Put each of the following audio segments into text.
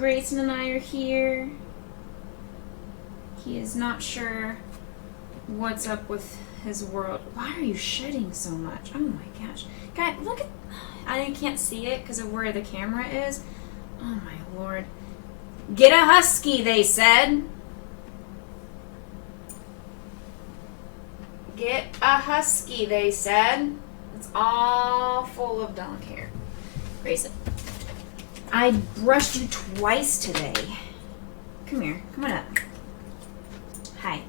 Grayson and I are here. He is not sure what's up with his world. Why are you shedding so much? Oh my gosh. Guy, look at... I can't see it because of where the camera is. Oh my lord. Get a husky, they said. Get a husky, they said. It's all full of dog hair. Grayson, I brushed you twice today. Come here. Come on up. Hi.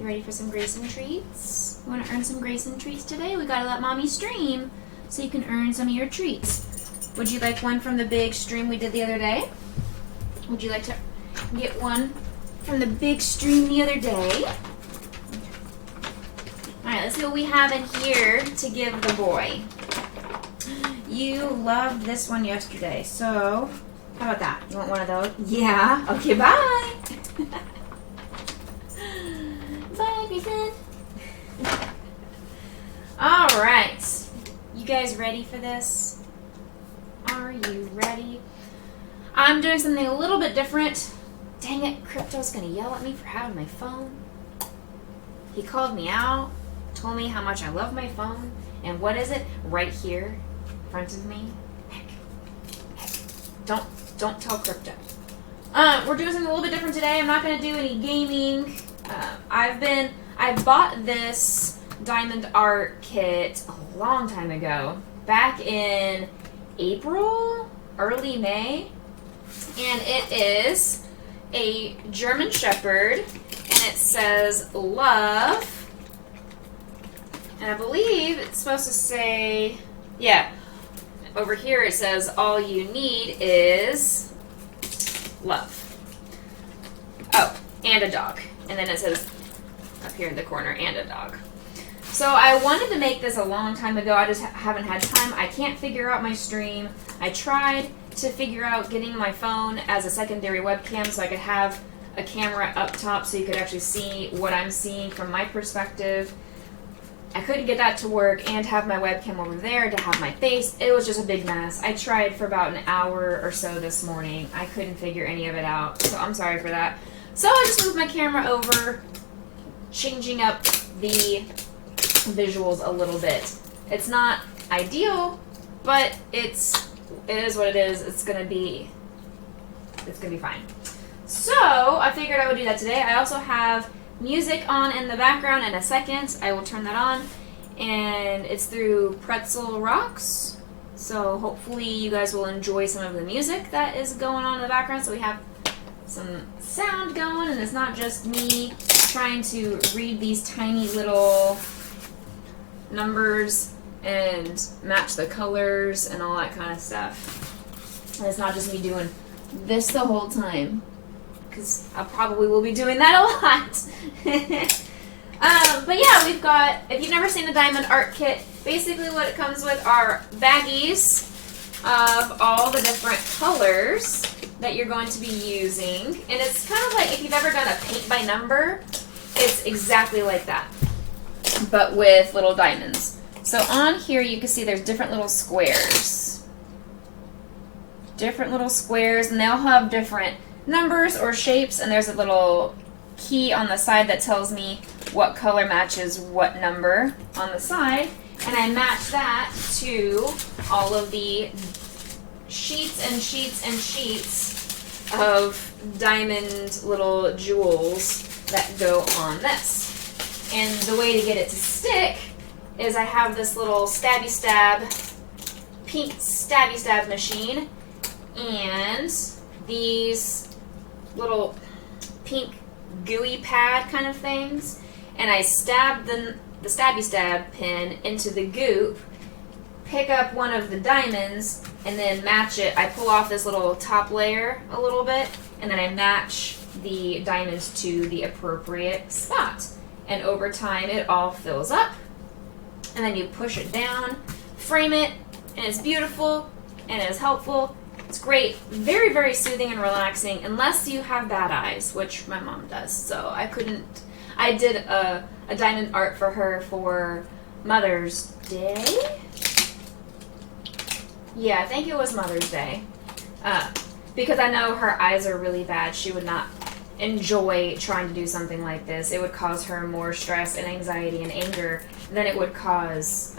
You ready for some Grayson treats? You want to earn some Grayson treats today? We gotta let mommy stream so you can earn some of your treats. Would you like one from the big stream we did the other day? Would you like to get one from the big stream the other day? Alright, let's see what we have in here to give the boy. You loved this one yesterday, so how about that? You want one of those? Yeah. Okay, bye. Bye, Grayson. Alright. You guys ready for this? Are you ready? I'm doing something a little bit different. Dang it, Crypto's gonna yell at me for having my phone. He called me out, told me how much I love my phone, and what is it? Right here in front of me. Heck. Don't tell Crypto. We're doing something a little bit different today. I'm not gonna do any gaming. I bought this diamond art kit a long time ago, back in April, early May, and it is a German Shepherd, and it says love, and I believe it's supposed to say, yeah, over here it says all you need is love. Oh, and a dog, and then it says up here in the corner, and a dog. So I wanted to make this a long time ago. I just haven't had time. I can't figure out my stream. I tried to figure out getting my phone as a secondary webcam so I could have a camera up top so you could actually see what I'm seeing from my perspective. I couldn't get that to work and have my webcam over there to have my face. It was just a big mess. I tried for about an hour or so this morning. I couldn't figure any of it out, so I'm sorry for that. So I just moved my camera over, changing up the visuals a little bit. It's not ideal, but it is what it is. It's gonna be fine. So I figured I would do that today. I also have music on in the background in a second. I will turn that on, and it's through Pretzel Rocks. So hopefully you guys will enjoy some of the music that is going on in the background. So we have some sound going, and it's not just me trying to read these tiny little numbers and match the colors and all that kind of stuff. And it's not just me doing this the whole time, because I probably will be doing that a lot. But yeah, we've got, if you've never seen the Diamond Art Kit, basically what it comes with are baggies of all the different colors that you're going to be using. And it's kind of like if you've ever done a paint by number, it's exactly like that, but with little diamonds. So on here you can see there's different little squares. Different little squares, and they all have different numbers or shapes, and there's a little key on the side that tells me what color matches what number on the side, and I match that to all of the sheets and sheets and sheets of diamond little jewels that go on this. And the way to get it to stick is I have this little stabby stab, pink stabby stab machine, and these little pink gooey pad kind of things, and I stab the stabby stab pin into the goop, pick up one of the diamonds, and then match it. I pull off this little top layer a little bit, and then I match the diamonds to the appropriate spot. And over time it all fills up, and then you push it down, frame it, and it's beautiful, and it's helpful. It's great, very, very soothing and relaxing, unless you have bad eyes, which my mom does, so I did a diamond art for her for Mother's Day? Yeah, I think it was Mother's Day. because I know her eyes are really bad. She would not enjoy trying to do something like this. It would cause her more stress and anxiety and anger than it would cause,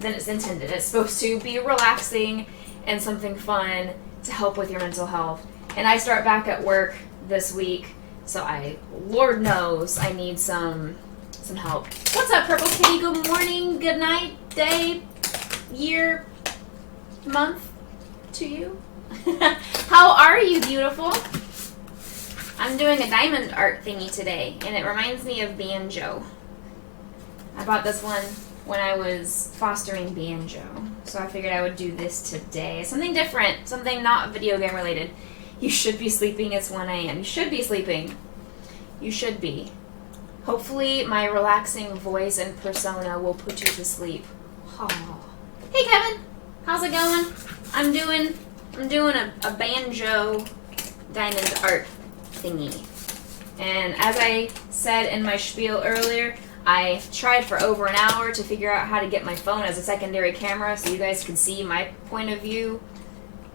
than it's intended. It's supposed to be relaxing and something fun to help with your mental health. And I start back at work this week, so Lord knows, I need some help. What's up, Purple Kitty? Good morning, good night, day, year, month to you. How are you, beautiful? I'm doing a diamond art thingy today, and it reminds me of Banjo. I bought this one when I was fostering Banjo, so I figured I would do this today. Something different, something not video game related. You should be sleeping, it's 1 a.m. You should be sleeping. You should be. Hopefully my relaxing voice and persona will put you to sleep. Oh. Hey Kevin, how's it going? I'm doing a Banjo diamond art thingy. And as I said in my spiel earlier, I tried for over an hour to figure out how to get my phone as a secondary camera so you guys could see my point of view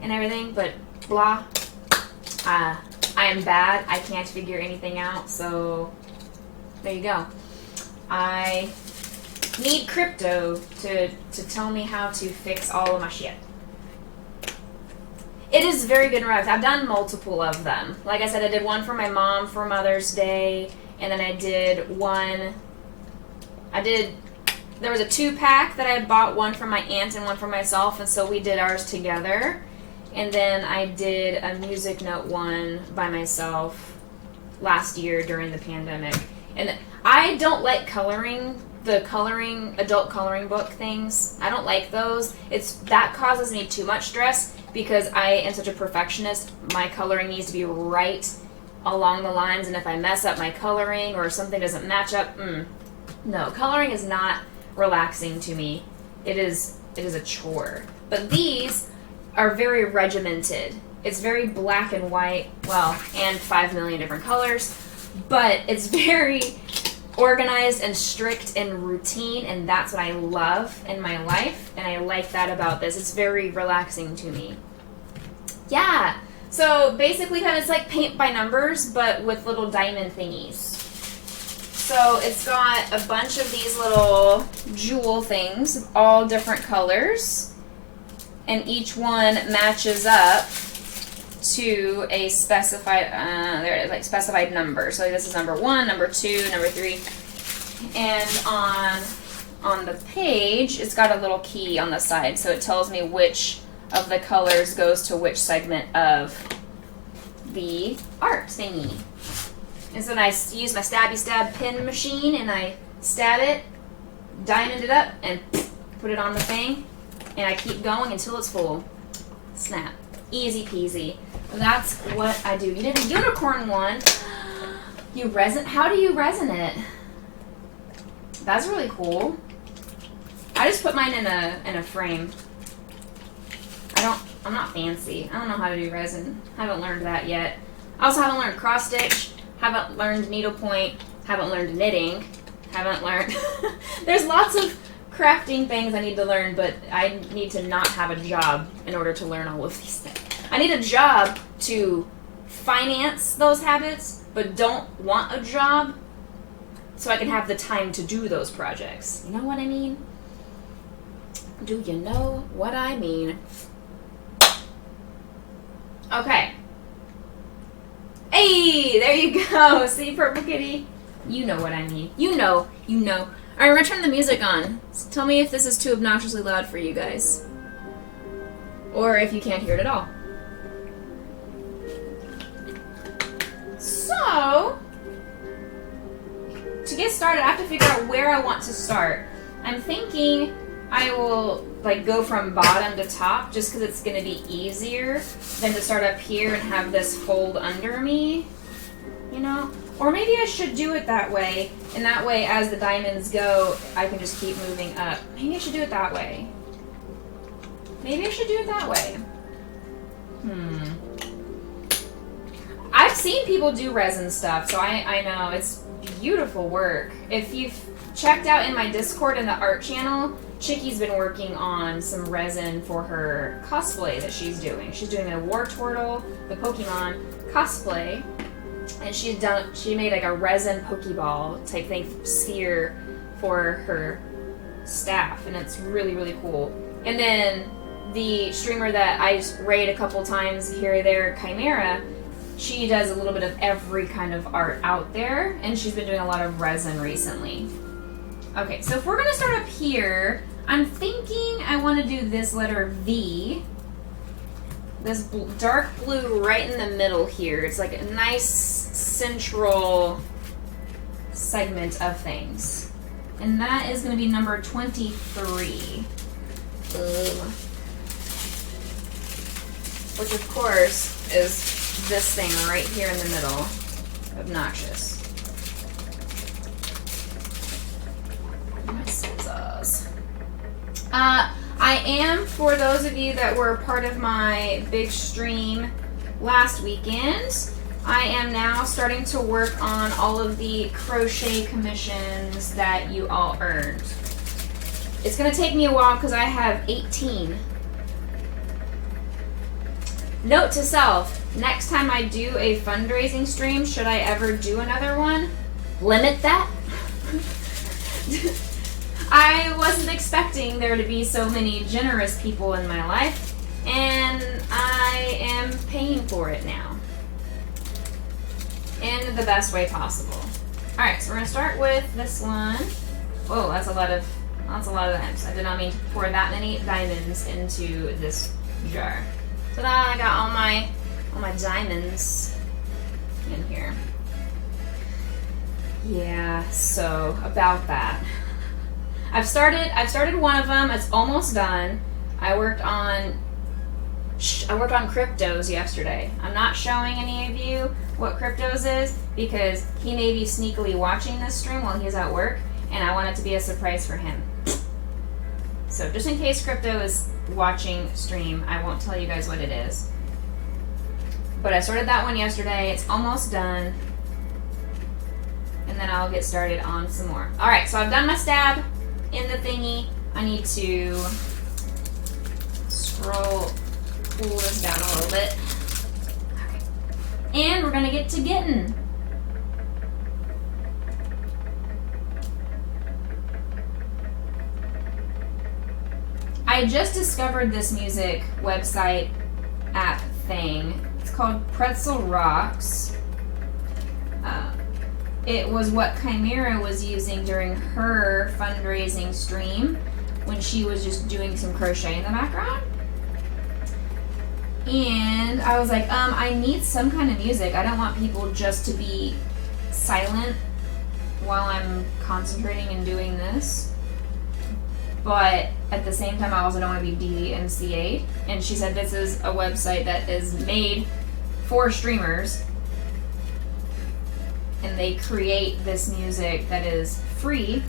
and everything, but blah. I am bad. I can't figure anything out, so there you go. I need crypto to tell me how to fix all of my shit. It is very good rugs. I've done multiple of them. Like I said, I did one for my mom for Mother's Day, and then I did one... There was a 2-pack that I bought, one for my aunt and one for myself, and so we did ours together. And then I did a music note one by myself last year during the pandemic. And I don't like the adult coloring book things. I don't like those. That causes me too much stress because I am such a perfectionist. My coloring needs to be right along the lines, and if I mess up my coloring or something doesn't match up, no, coloring is not relaxing to me. It is a chore. But these are very regimented. It's very black and white, well, and 5 million different colors, but it's very organized and strict and routine, and that's what I love in my life, and I like that about this. It's very relaxing to me. Yeah, so basically kind of it's like paint by numbers, but with little diamond thingies. So it's got a bunch of these little jewel things, all different colors, and each one matches up to a specified, there it is, like specified number. So this is number 1, number 2, number 3, and on the page, it's got a little key on the side, so it tells me which of the colors goes to which segment of the art thingy. And so then I use my stabby stab pin machine and I stab it, diamond it up, and put it on the thing, and I keep going until it's full. Snap. Easy peasy. And that's what I do. You did a unicorn one. You resin? How do you resin it? That's really cool. I just put mine in a frame. I'm not fancy. I don't know how to do resin. Haven't learned that yet. I also haven't learned cross stitch. Haven't learned needlepoint. Haven't learned knitting. Haven't learned... There's lots of crafting things I need to learn, but I need to not have a job in order to learn all of these things. I need a job to finance those habits, but don't want a job so I can have the time to do those projects. You know what I mean? Do you know what I mean? Okay. Hey, there you go. See, Purple Kitty? You know what I mean. You know. Alright, we're gonna turn the music on. So tell me if this is too obnoxiously loud for you guys. Or if you can't hear it at all. So, to get started, I have to figure out where I want to start. I'm thinking I will go from bottom to top just because it's going to be easier than to start up here and have this fold under me, you know? Or maybe I should do it that way, and that way as the diamonds go, I can just keep moving up. Maybe I should do it that way. I've seen people do resin stuff, so I know it's beautiful work. If you've checked out in my Discord and the art channel, Chicky's been working on some resin for her cosplay that she's doing. She's doing a War Turtle, the Pokemon cosplay, and she made like a resin Pokeball type thing sphere for her staff, and it's really, really cool. And then the streamer that I raid a couple times here or there, Chimera, she does a little bit of every kind of art out there, and she's been doing a lot of resin recently. Okay, so if we're gonna start up here, I'm thinking I want to do this letter V. This dark blue right in the middle here. It's like a nice central segment of things. And that is going to be number 23. Which of course is this thing right here in the middle. Obnoxious. I am, for those of you that were part of my big stream last weekend, I am now starting to work on all of the crochet commissions that you all earned. It's going to take me a while because I have 18. Note to self, next time I do a fundraising stream, should I ever do another one, limit that. I wasn't expecting there to be so many generous people in my life, and I am paying for it now in the best way possible. Alright, so we're going to start with this one. Whoa, that's a lot of diamonds. I did not mean to pour that many diamonds into this jar. So now I got all my diamonds in here. Yeah, so about that. I've started one of them. It's almost done. I worked on Cryptos yesterday. I'm not showing any of you what Cryptos is because he may be sneakily watching this stream while he's at work, and I want it to be a surprise for him. So just in case Crypto is watching stream, I won't tell you guys what it is. But I started that one yesterday. It's almost done. And then I'll get started on some more. Alright, so I've done my stab in the thingy. I need to pull this down a little bit. Okay. And we're gonna get to getting. I just discovered this music website app thing. It's called Pretzel Rocks. It was what Chimera was using during her fundraising stream when she was just doing some crochet in the background. And I was like, I need some kind of music. I don't want people just to be silent while I'm concentrating and doing this. But at the same time, I also don't want to be DMCA'd. And she said this is a website that is made for streamers. And they create this music that is free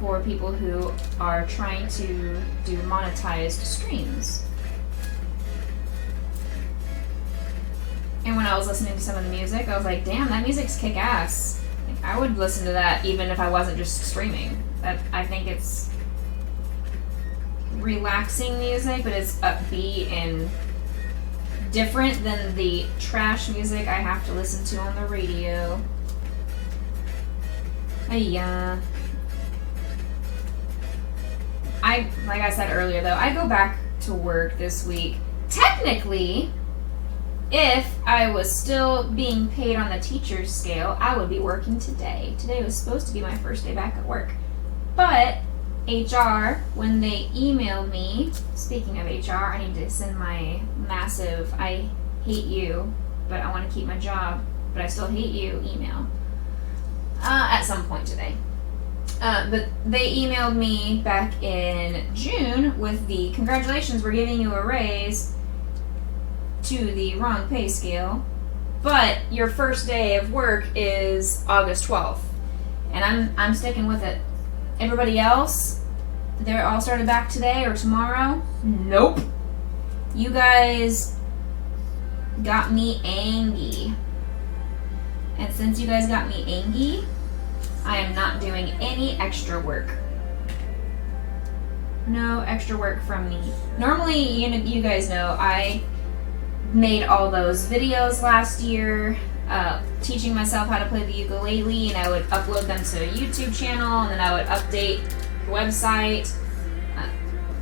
for people who are trying to do monetized streams. And when I was listening to some of the music, I was like, damn, that music's kick-ass. Like, I would listen to that even if I wasn't just streaming. I think it's relaxing music, but it's upbeat and different than the trash music I have to listen to on the radio. Yeah. Like I said earlier though, I go back to work this week. Technically, if I was still being paid on the teacher's scale, I would be working today. Today was supposed to be my first day back at work. But HR, when they emailed me, speaking of HR, I need to send my massive I hate you, but I want to keep my job, but I still hate you email. At some point today. But they emailed me back in June with the congratulations, we're giving you a raise to the wrong pay scale, but your first day of work is August 12th. And I'm sticking with it. Everybody else, they're all started back today or tomorrow? Nope. You guys got me angry. And since you guys got me angry, I am not doing any extra work. No extra work from me. Normally, you guys know, I made all those videos last year teaching myself how to play the ukulele, and I would upload them to a YouTube channel, and then I would update the website,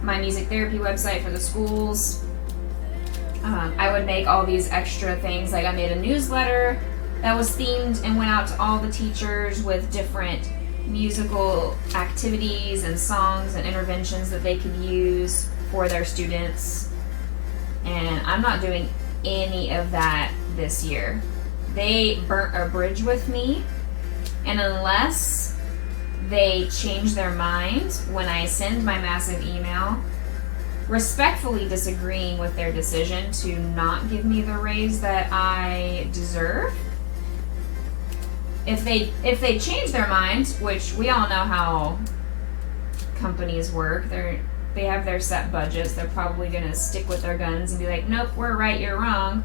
my music therapy website for the schools. I would make all these extra things, like I made a newsletter that was themed and went out to all the teachers with different musical activities and songs and interventions that they could use for their students. And I'm not doing any of that this year. They burnt a bridge with me, and unless they change their mind when I send my massive email respectfully disagreeing with their decision to not give me the raise that I deserve, if they change their mind, which we all know how companies work, they have their set budgets, they're probably going to stick with their guns and be like, nope, we're right, you're wrong.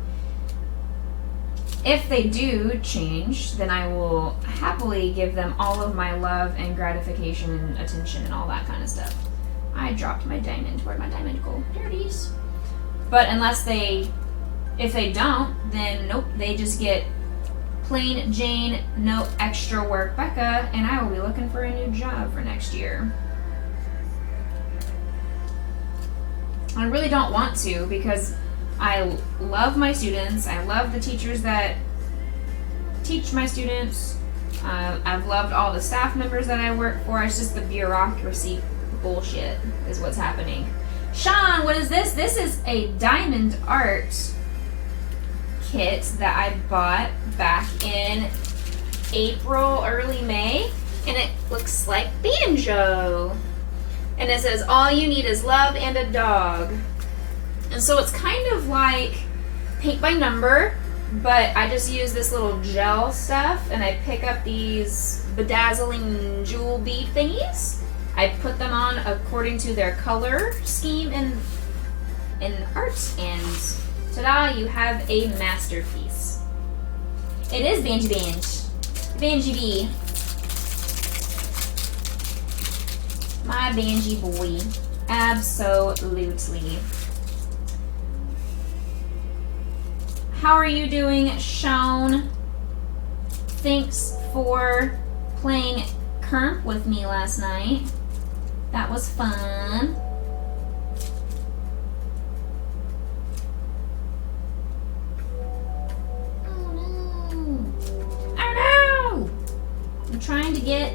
If they do change, then I will happily give them all of my love and gratification and attention and all that kind of stuff. I dropped my diamond. Where'd my diamond go? There it is. But if they don't, then nope, they just get plain Jane, no extra work Becca, and I will be looking for a new job for next year. I really don't want to, because I love my students. I love the teachers that teach my students. I've loved all the staff members that I work for. It's just the bureaucracy bullshit is what's happening. Sean, what is this? This is a diamond art kit that I bought back in April, early May, and it looks like Banjo. And it says, all you need is love and a dog. And so it's kind of like paint by number, but I just use this little gel stuff, and I pick up these bedazzling jewel bead thingies. I put them on according to their color scheme in art, and ta-da, you have a masterpiece. It is Banji Banj. Banji B. My Banji boy. Absolutely. How are you doing, Sean? Thanks for playing Kermp with me last night. That was fun. Oh no! I'm trying to get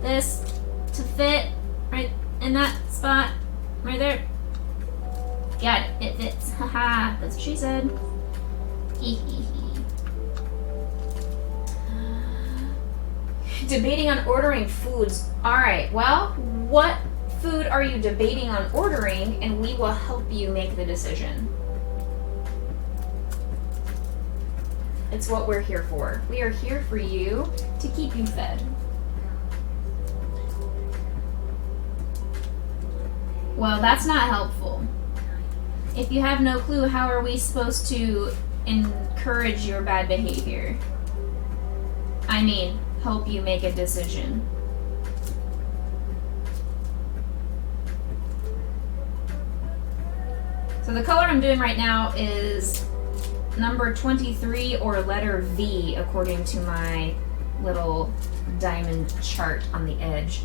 this to fit right in that spot. Right there. Got it. It fits. Haha. That's what she said. Debating on ordering foods. Alright, well, what food are you debating on ordering, and we will help you make the decision. It's what we're here for. We are here for you to keep you fed. Well, that's not helpful. If you have no clue, how are we supposed to encourage your bad behavior? I mean, help you make a decision. So the color I'm doing right now is number 23 or letter V, according to my little diamond chart on the edge.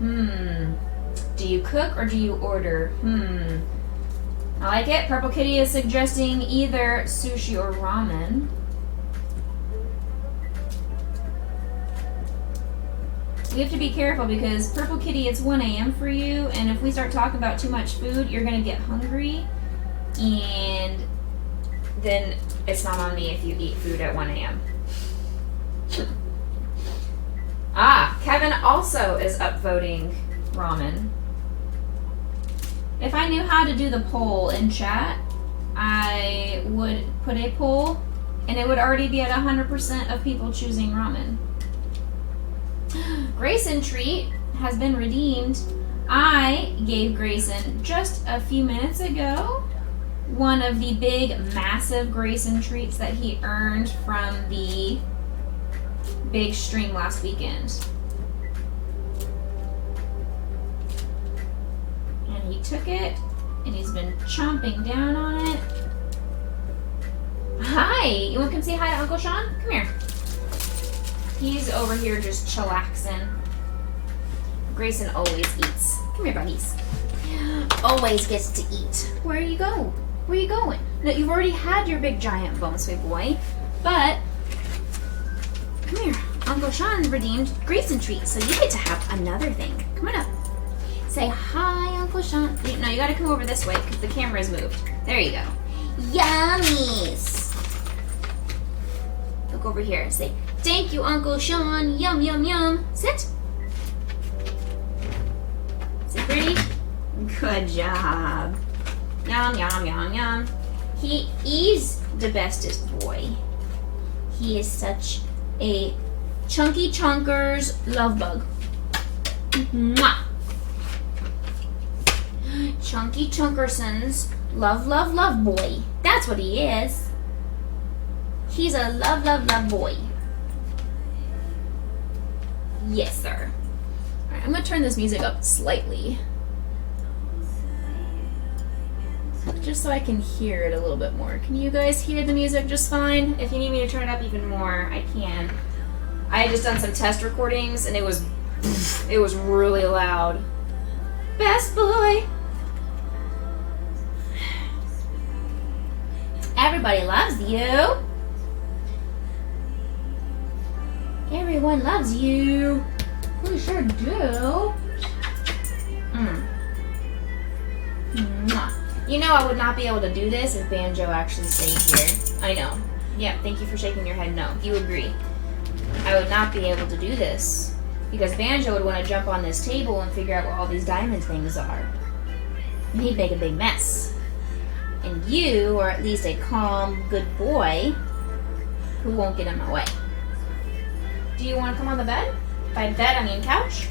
Do you cook or do you order? I like it. Purple Kitty is suggesting either sushi or ramen. We have to be careful because Purple Kitty, it's 1 a.m. for you, and if we start talking about too much food, you're gonna get hungry, and then it's not on me if you eat food at 1 a.m. Kevin also is upvoting ramen. If I knew how to do the poll in chat, I would put a poll, and it would already be at 100% of people choosing ramen. Grayson treat has been redeemed. I gave Grayson just a few minutes ago one of the big, massive Grayson treats that he earned from the big stream last weekend. And he took it, and he's been chomping down on it. Hi! You want to come say hi to Uncle Sean? Come here. He's over here just chillaxing. Grayson always eats. Come here, buddies. Always gets to eat. Where you go? Where you going? No, you've already had your big giant bone, sweet boy. But come here. Uncle Sean redeemed Grayson treats, so you get to have another thing. Come on up. Say hi, Uncle Sean. No, you gotta come over this way because the camera's moved. There you go. Yummies. Look over here and say, thank you, Uncle Sean. Yum, yum, yum. Sit. Sit pretty. Good job. Yum, yum, yum, yum. He is the bestest boy. He is such a chunky chunkers love bug. Mwah. Chunky Chunkerson's love, love, love boy. That's what he is. He's a love, love, love boy. Yes, sir. Alright, I'm gonna turn this music up slightly. Just so I can hear it a little bit more. Can you guys hear the music just fine? If you need me to turn it up even more, I can. I had just done some test recordings and it was really loud. Best boy. Everybody loves you. Everyone loves you. We sure do. Mwah. You know I would not be able to do this if Banjo actually stayed here. I know. Yeah, thank you for shaking your head no. You agree. I would not be able to do this because Banjo would want to jump on this table and figure out what all these diamond things are. And he'd make a big mess. And you are at least a calm, good boy who won't get in my way. Do you want to come on the bed? By bed, I mean couch.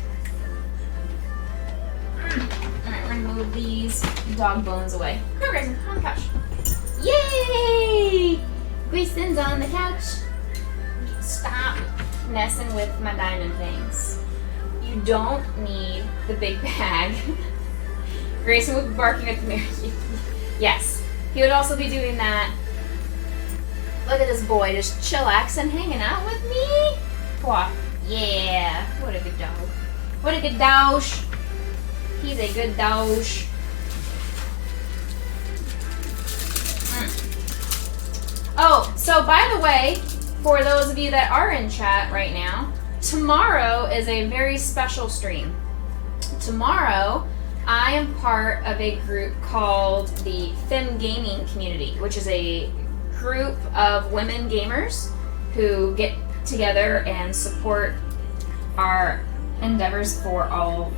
Alright, we're gonna move these dog bones away. Come on, Grayson, on the couch. Yay! Grayson's on the couch. Stop messing with my diamond things. You don't need the big bag. Grayson would be barking at the mirror. Yes, he would also be doing that. Look at this boy just chillaxing, hanging out with me. Wow. Yeah, what a good dog. What a good dosh. He's a good dosh. Oh, so by the way, for those of you that are in chat right now, tomorrow is a very special stream. Tomorrow, I am part of a group called the Fem Gaming Community, which is a group of women gamers who get together and support our endeavors for all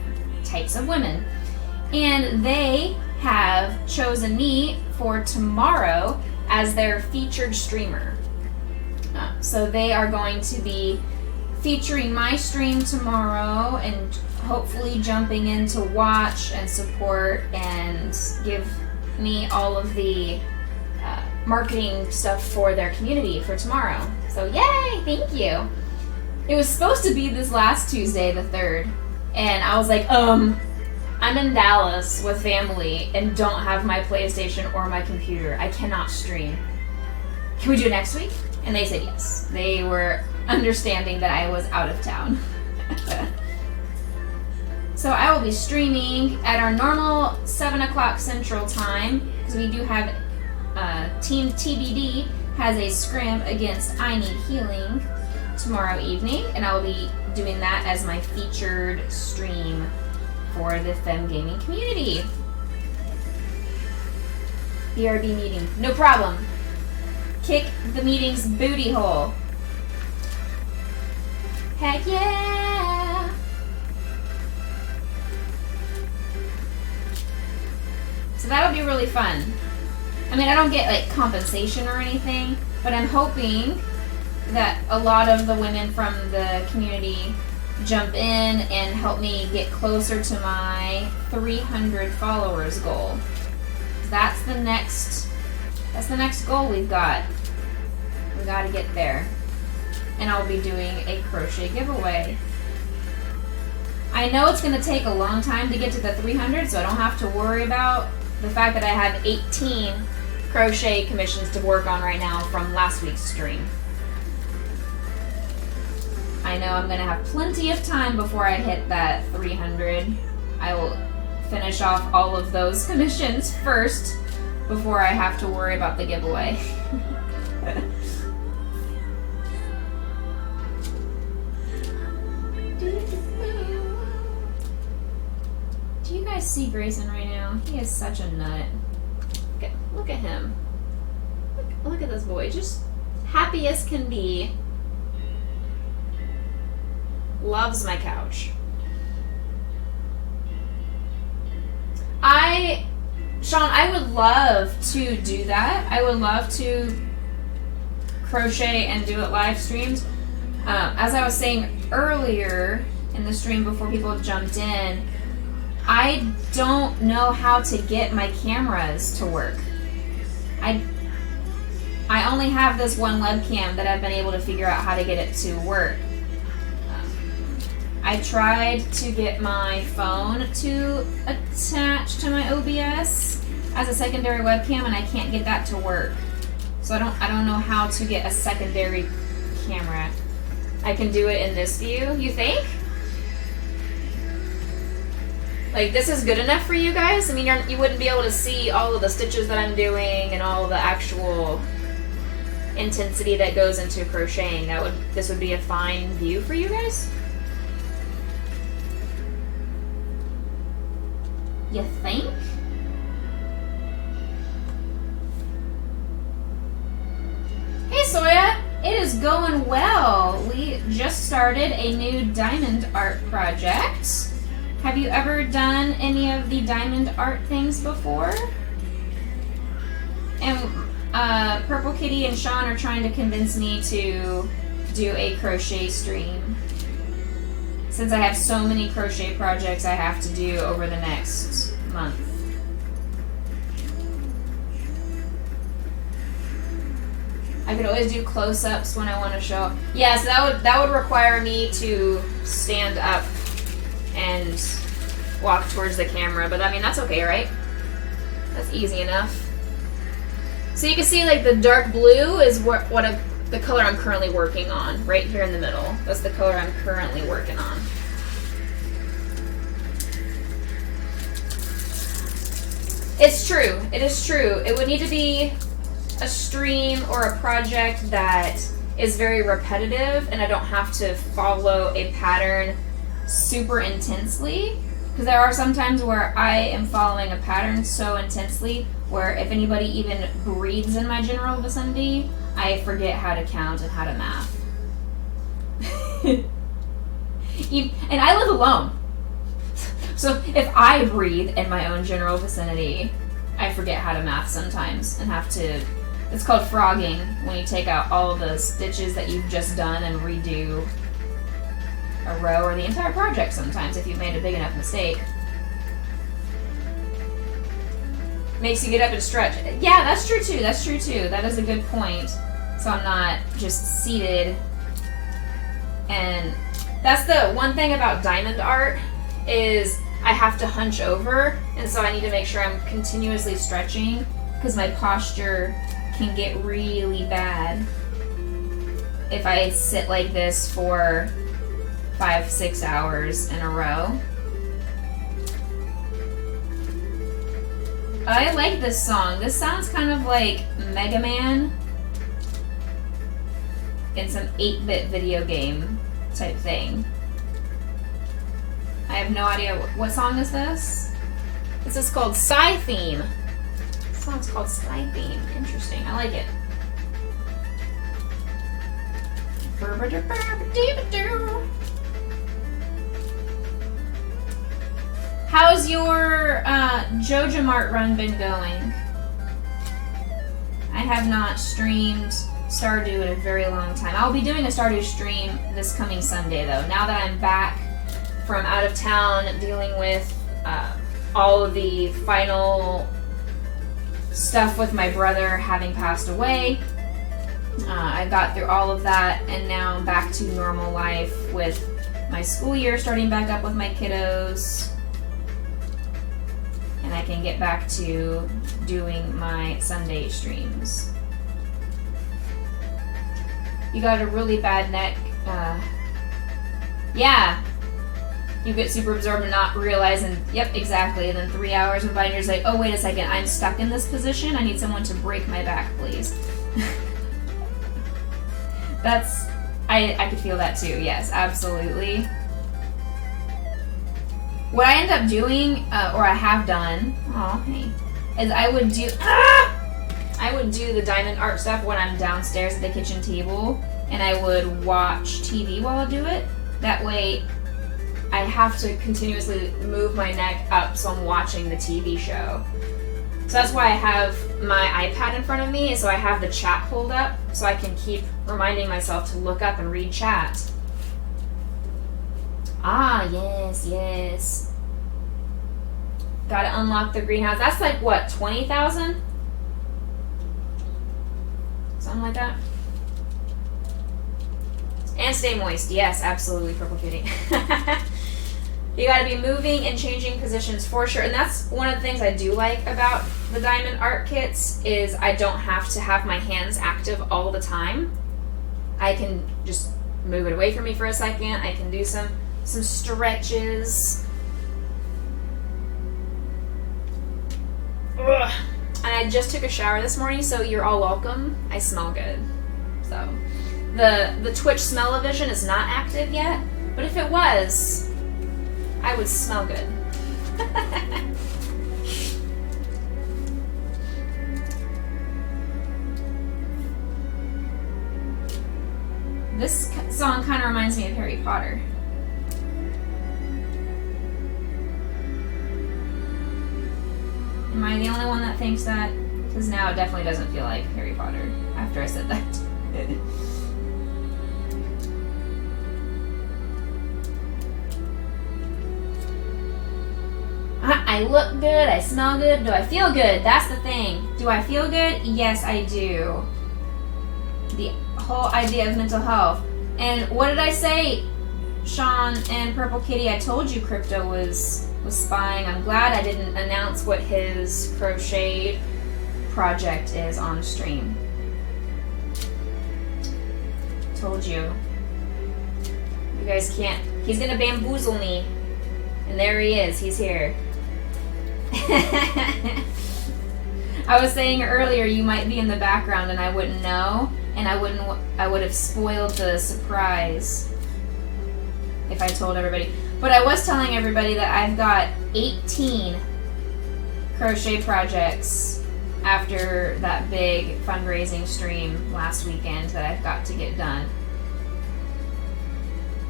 types of women. And they have chosen me for tomorrow as their featured streamer. So they are going to be featuring my stream tomorrow and hopefully jumping in to watch and support and give me all of the marketing stuff for their community for tomorrow. So yay, thank you. It was supposed to be this last Tuesday, the 3rd, and I was like, I'm in Dallas with family and don't have my PlayStation or my computer. I cannot stream. Can we do it next week? And they said yes. They were understanding that I was out of town. So I will be streaming at our normal 7 o'clock Central Time, because we do have Team TBD has a scrim against I Need Healing tomorrow evening, and I will be doing that as my featured stream for the Fem Gaming community. BRB meeting, no problem. Kick the meeting's booty hole. Heck yeah! So that'll be really fun. I mean, I don't get like compensation or anything, but I'm hoping that a lot of the women from the community jump in and help me get closer to my 300 followers goal. That's the next goal we've got. We got to get there. and I'll be doing a crochet giveaway. I know it's going to take a long time to get to the 300, so I don't have to worry about the fact that I have 18 crochet commissions to work on right now from last week's stream. I know I'm going to have plenty of time before I hit that 300. I will finish off all of those commissions first before I have to worry about the giveaway. Do you guys see Grayson right now? He is such a nut. Look at him. Look at this boy. Just happy as can be. Loves my couch. Sean, I would love to do that. I would love to crochet and do it live streams. As I was saying earlier in the stream before people jumped in, I don't know how to get my cameras to work. I only have this one webcam that I've been able to figure out how to get it to work. I tried to get my phone to attach to my OBS as a secondary webcam, and I can't get that to work. So I don't know how to get a secondary camera. I can do it in this view, you think? Like, this is good enough for you guys? I mean, you wouldn't be able to see all of the stitches that I'm doing and all of the actual intensity that goes into crocheting. This would be a fine view for you guys? You think? Hey Soya, it is going well. We just started a new diamond art project. Have you ever done any of the diamond art things before? And Purple Kitty and Sean are trying to convince me to do a crochet stream, since I have so many crochet projects I have to do over the next month. I could always do close-ups when I want to show. Yeah, so that would require me to stand up and walk towards the camera, but I mean that's okay, right? That's easy enough. So you can see like the dark blue is the color I'm currently working on, right here in the middle. That's the color I'm currently working on. It's true. It is true. It would need to be a stream or a project that is very repetitive and I don't have to follow a pattern super intensely, because there are some times where I am following a pattern so intensely where if anybody even breathes in my general vicinity, I forget how to count and how to math. And I live alone. So if I breathe in my own general vicinity, I forget how to math sometimes and have to... It's called frogging, when you take out all the stitches that you've just done and redo a row or the entire project sometimes if you've made a big enough mistake. Makes you get up and stretch. Yeah, that's true too. That's true too. That is a good point. So I'm not just seated. And that's the one thing about diamond art is I have to hunch over, and so I need to make sure I'm continuously stretching because my posture can get really bad if I sit like this for 5-6 hours in a row. I like this song. This sounds kind of like Mega Man in some 8-bit video game type thing. I have no idea. What song is this? This is called Sky Theme. This song's called Sky Theme. Interesting. I like it. How's your Joja Mart run been going? I have not streamed Stardew in a very long time. I'll be doing a Stardew stream this coming Sunday though. Now that I'm back from out of town dealing with all of the final stuff with my brother having passed away, I got through all of that, and now I'm back to normal life with my school year starting back up with my kiddos. And I can get back to doing my Sunday streams. You got a really bad neck. Yeah. You get super absorbed and not realizing, yep, exactly. And then 3 hours went by and you're just like, oh, wait a second, I'm stuck in this position. I need someone to break my back, please. I could feel that too, yes, absolutely. What I end up doing, or I have done, is I would do the diamond art stuff when I'm downstairs at the kitchen table, and I would watch TV while I do it. That way, I have to continuously move my neck up so I'm watching the TV show. So that's why I have my iPad in front of me, so I have the chat pulled up so I can keep reminding myself to look up and read chat. Ah, yes, yes. Gotta unlock the greenhouse. That's like, what, 20,000? Something like that. And stay moist. Yes, absolutely, Purple Kitty. You gotta be moving and changing positions for sure. And that's one of the things I do like about the diamond art kits is I don't have to have my hands active all the time. I can just move it away from me for a second. I can do some stretches. Ugh. And I just took a shower this morning, so you're all welcome. I smell good. So the Twitch smell-o-vision is not active yet, but if it was, I would smell good. This song kind of reminds me of Harry Potter. Am I the only one that thinks that? Because now it definitely doesn't feel like Harry Potter after I said that. I look good, I smell good, do I feel good? That's the thing. Do I feel good? Yes, I do. The whole idea of mental health. And what did I say, Sean and Purple Kitty? I told you Crypto was spying. I'm glad I didn't announce what his crocheted project is on stream. Told you. You guys can't. He's gonna bamboozle me. And there he is. He's here. I was saying earlier you might be in the background and I wouldn't know, and I would have spoiled the surprise if I told everybody. But I was telling everybody that I've got 18 crochet projects after that big fundraising stream last weekend that I've got to get done.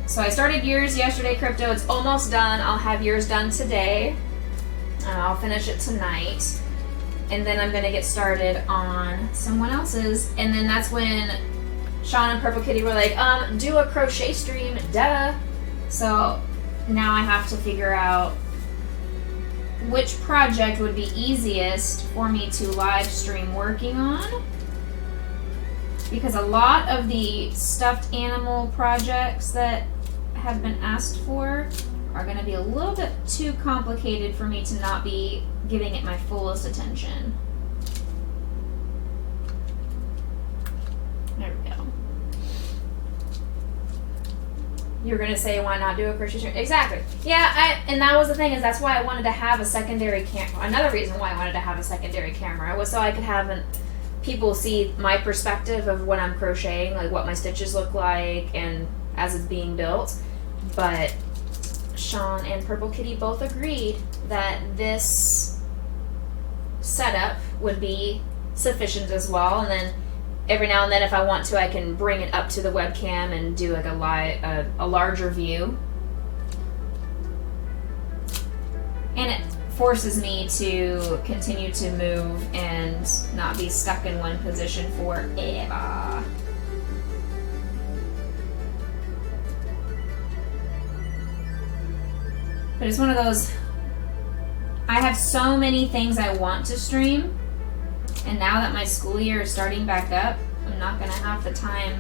So I started yours yesterday, Crypto. It's almost done. I'll have yours done today. I'll finish it tonight. And then I'm going to get started on someone else's. And then that's when Sean and Purple Kitty were like, do a crochet stream, duh. So now I have to figure out which project would be easiest for me to live stream working on. Because a lot of the stuffed animal projects that have been asked for are going to be a little bit too complicated for me to not be giving it my fullest attention. There we go. You're going to say, why not do a crochet stream? Exactly. Yeah, and that was the thing, is that's why I wanted to have a secondary camera. Another reason why I wanted to have a secondary camera was so I could have people see my perspective of when I'm crocheting, like what my stitches look like and as it's being built. But Sean and Purple Kitty both agreed that this setup would be sufficient as well, and then every now and then if I want to I can bring it up to the webcam and do like a larger view, and it forces me to continue to move and not be stuck in one position forever. But it's one of those, I have so many things I want to stream, and now that my school year is starting back up, I'm not gonna have the time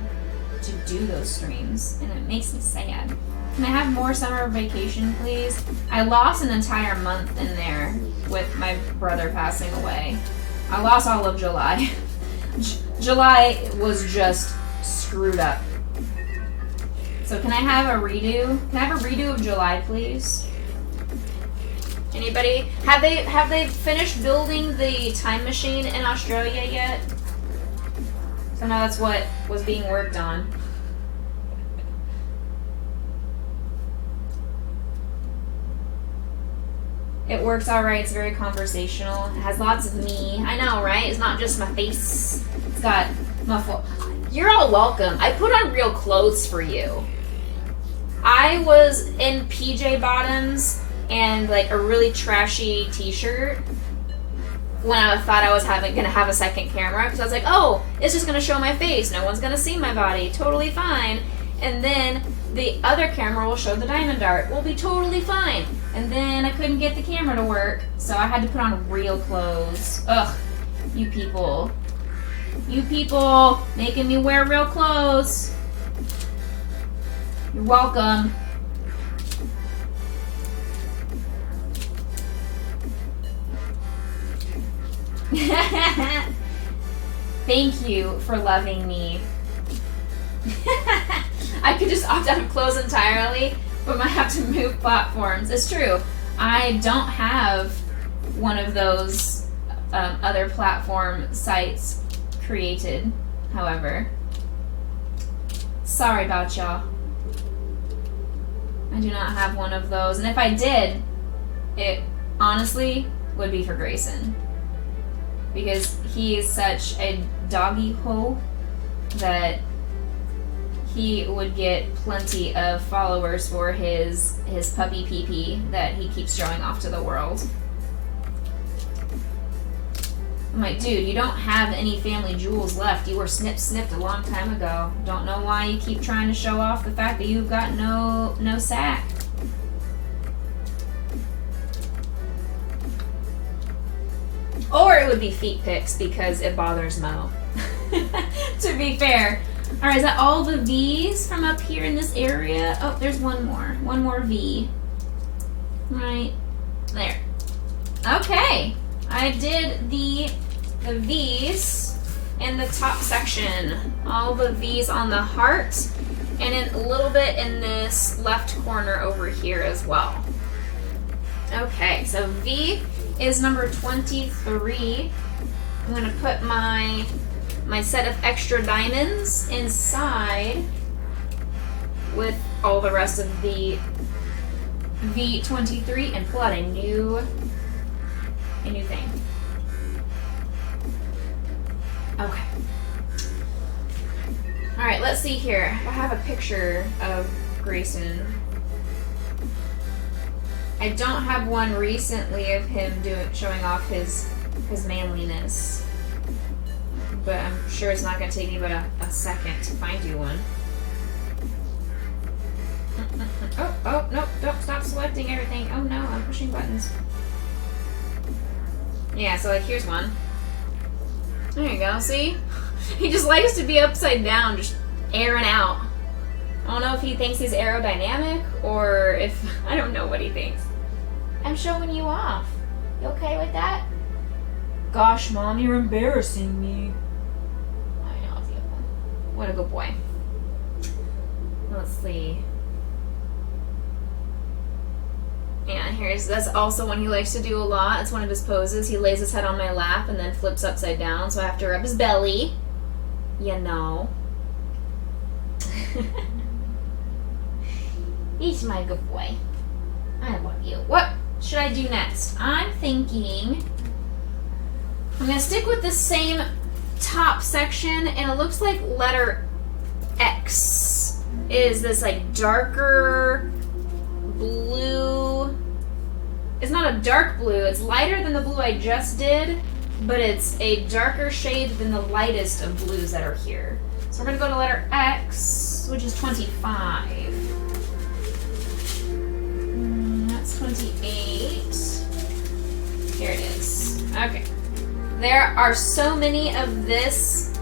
to do those streams, and it makes me sad. Can I have more summer vacation, please? I lost an entire month in there with my brother passing away. I lost all of July. July was just screwed up. So can I have a redo? Can I have a redo of July, please? Anybody? Have they finished building the time machine in Australia yet? So now that's what was being worked on. It works alright, it's very conversational. It has lots of me. I know, right? It's not just my face. It's got my You're all welcome. I put on real clothes for you. I was in PJ bottoms and like a really trashy t-shirt when I thought I was gonna have a second camera, because I was like, oh, it's just gonna show my face. No one's gonna see my body. Totally fine. And then the other camera will show the diamond art. We'll be totally fine. And then I couldn't get the camera to work, so I had to put on real clothes. Ugh, you people. You people making me wear real clothes. You're welcome. Thank you for loving me. I could just opt out of clothes entirely, but might have to move platforms. It's true. I don't have one of those other platform sites created, however. Sorry about y'all. I do not have one of those. And if I did, it honestly would be for Grayson. Because he is such a doggy hoe that he would get plenty of followers for his puppy pee-pee that he keeps showing off to the world. I'm like, dude, you don't have any family jewels left. You were snipped a long time ago. Don't know why you keep trying to show off the fact that you've got no sack. Or it would be feet pics because it bothers Mo. To be fair. Alright, is that all the V's from up here in this area? Oh, there's one more. One more V. Right there. Okay. I did the V's in the top section. All the V's on the heart. And then a little bit in this left corner over here as well. Okay, so V is number 23. I'm going to put my set of extra diamonds inside with all the rest of the V23 and pull out a new thing. Okay. Alright, let's see here. I have a picture of Grayson. I don't have one recently of him showing off his manliness. But I'm sure it's not going to take me but a second to find you one. Oh, no, don't stop selecting everything. Oh no, I'm pushing buttons. Yeah, so like here's one. There you go, see? He just likes to be upside down, just airing out. I don't know if he thinks he's aerodynamic or if, I don't know what he thinks. I'm showing you off. You okay with that? Gosh, Mom, you're embarrassing me. I know, what a good boy. Let's see. Yeah, that's also one he likes to do a lot. It's one of his poses. He lays his head on my lap and then flips upside down, so I have to rub his belly. You know. He's my good boy. I love you. What should I do next? I'm thinking I'm going to stick with the same top section, and it looks like letter X is this like darker blue. It's not a dark blue, it's lighter than the blue I just did, but it's a darker shade than the lightest of blues that are here. So we're going to go to letter X, which is 25. That's 28. Here it is. Okay. There are so many of this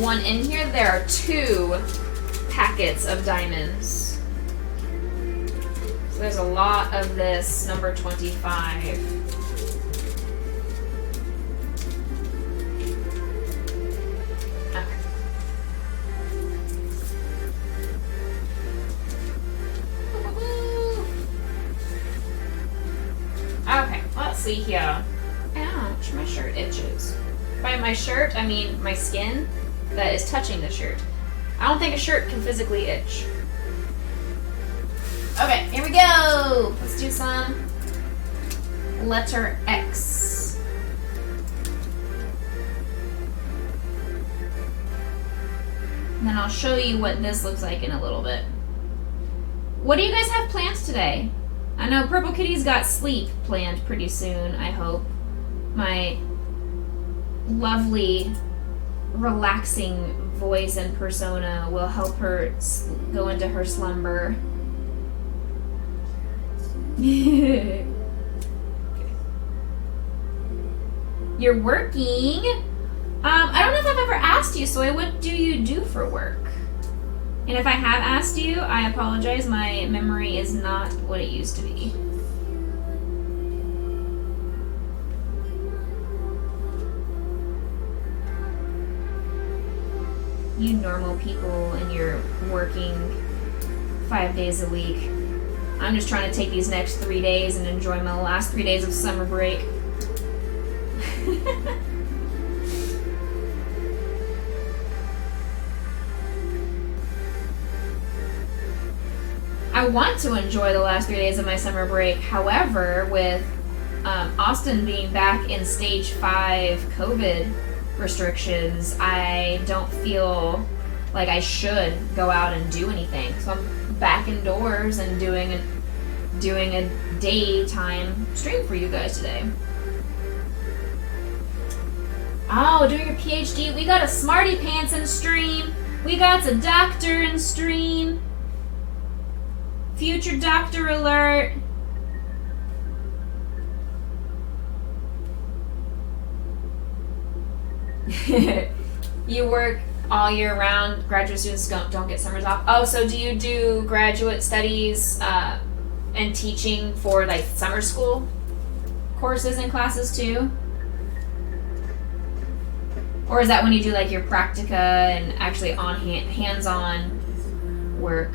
one in here, there are 2 packets of diamonds. So there's a lot of this number 25. Okay, let's see here. Ouch, my shirt itches. By my shirt, I mean my skin that is touching the shirt. I don't think a shirt can physically itch. Okay, here we go. Let's do some letter X. And then I'll show you what this looks like in a little bit. What do you guys have planned today? I know Purple Kitty's got sleep planned pretty soon, I hope. My lovely, relaxing voice and persona will help her go into her slumber. You're working? I don't know if I've ever asked you, Soy, what do you do for work? And if I have asked you, I apologize. My memory is not what it used to be. You normal people and you're working 5 days a week. I'm just trying to take these next 3 days and enjoy my last 3 days of summer break. I want to enjoy the last 3 days of my summer break. However, with Austin being back in stage 5 COVID restrictions, I don't feel like I should go out and do anything. So I'm back indoors and doing a daytime stream for you guys today. Oh, doing your PhD. We got a Smarty Pants in stream. We got a doctor in stream. Future doctor alert. You work all year round. Graduate students don't get summers off. Oh, so do you do graduate studies and teaching for like summer school courses and classes too? Or is that when you do like your practica and actually on hands-on work?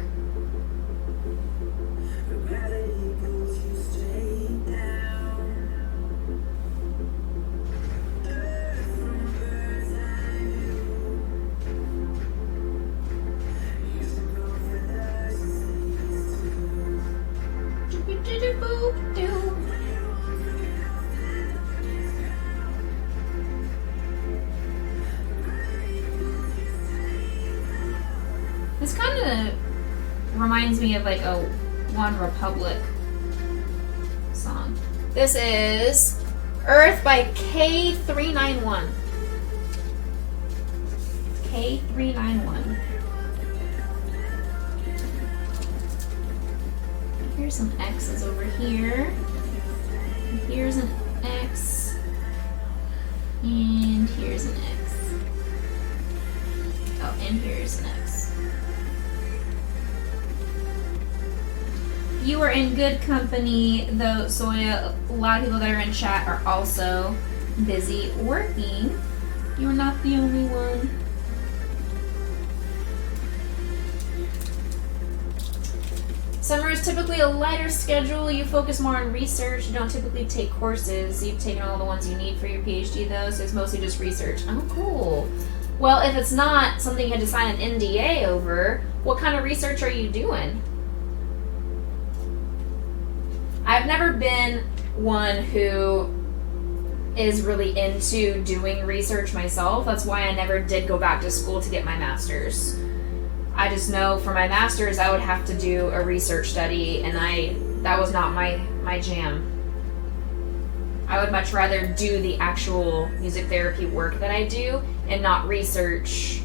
This kind of reminds me of like a One Republic song. This is Earth by K391. K391. Here's some X's over here. And here's an X. And here's an X. Oh, and here's an X. You are in good company, though, Soya. A lot of people that are in chat are also busy working. You're not the only one. Summer is typically a lighter schedule. You focus more on research. You don't typically take courses. You've taken all the ones you need for your PhD, though, so it's mostly just research. Oh, cool. Well, if it's not something you had to sign an NDA over, what kind of research are you doing? I've never been one who is really into doing research myself. That's why I never did go back to school to get my master's. I just know for my master's I would have to do a research study, and that was not my jam. I would much rather do the actual music therapy work that I do and not research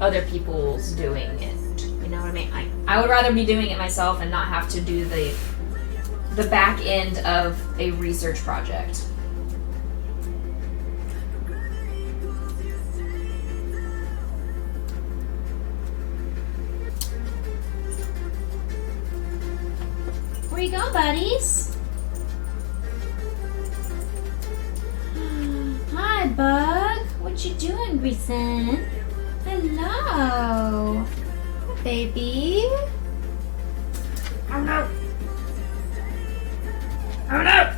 other people's doing it. You know what I mean? I would rather be doing it myself and not have to do the back end of a research project. we go, buddies. Hi, Bug. What you doing, Grayson? Hello. Baby. Oh, no. Oh, no.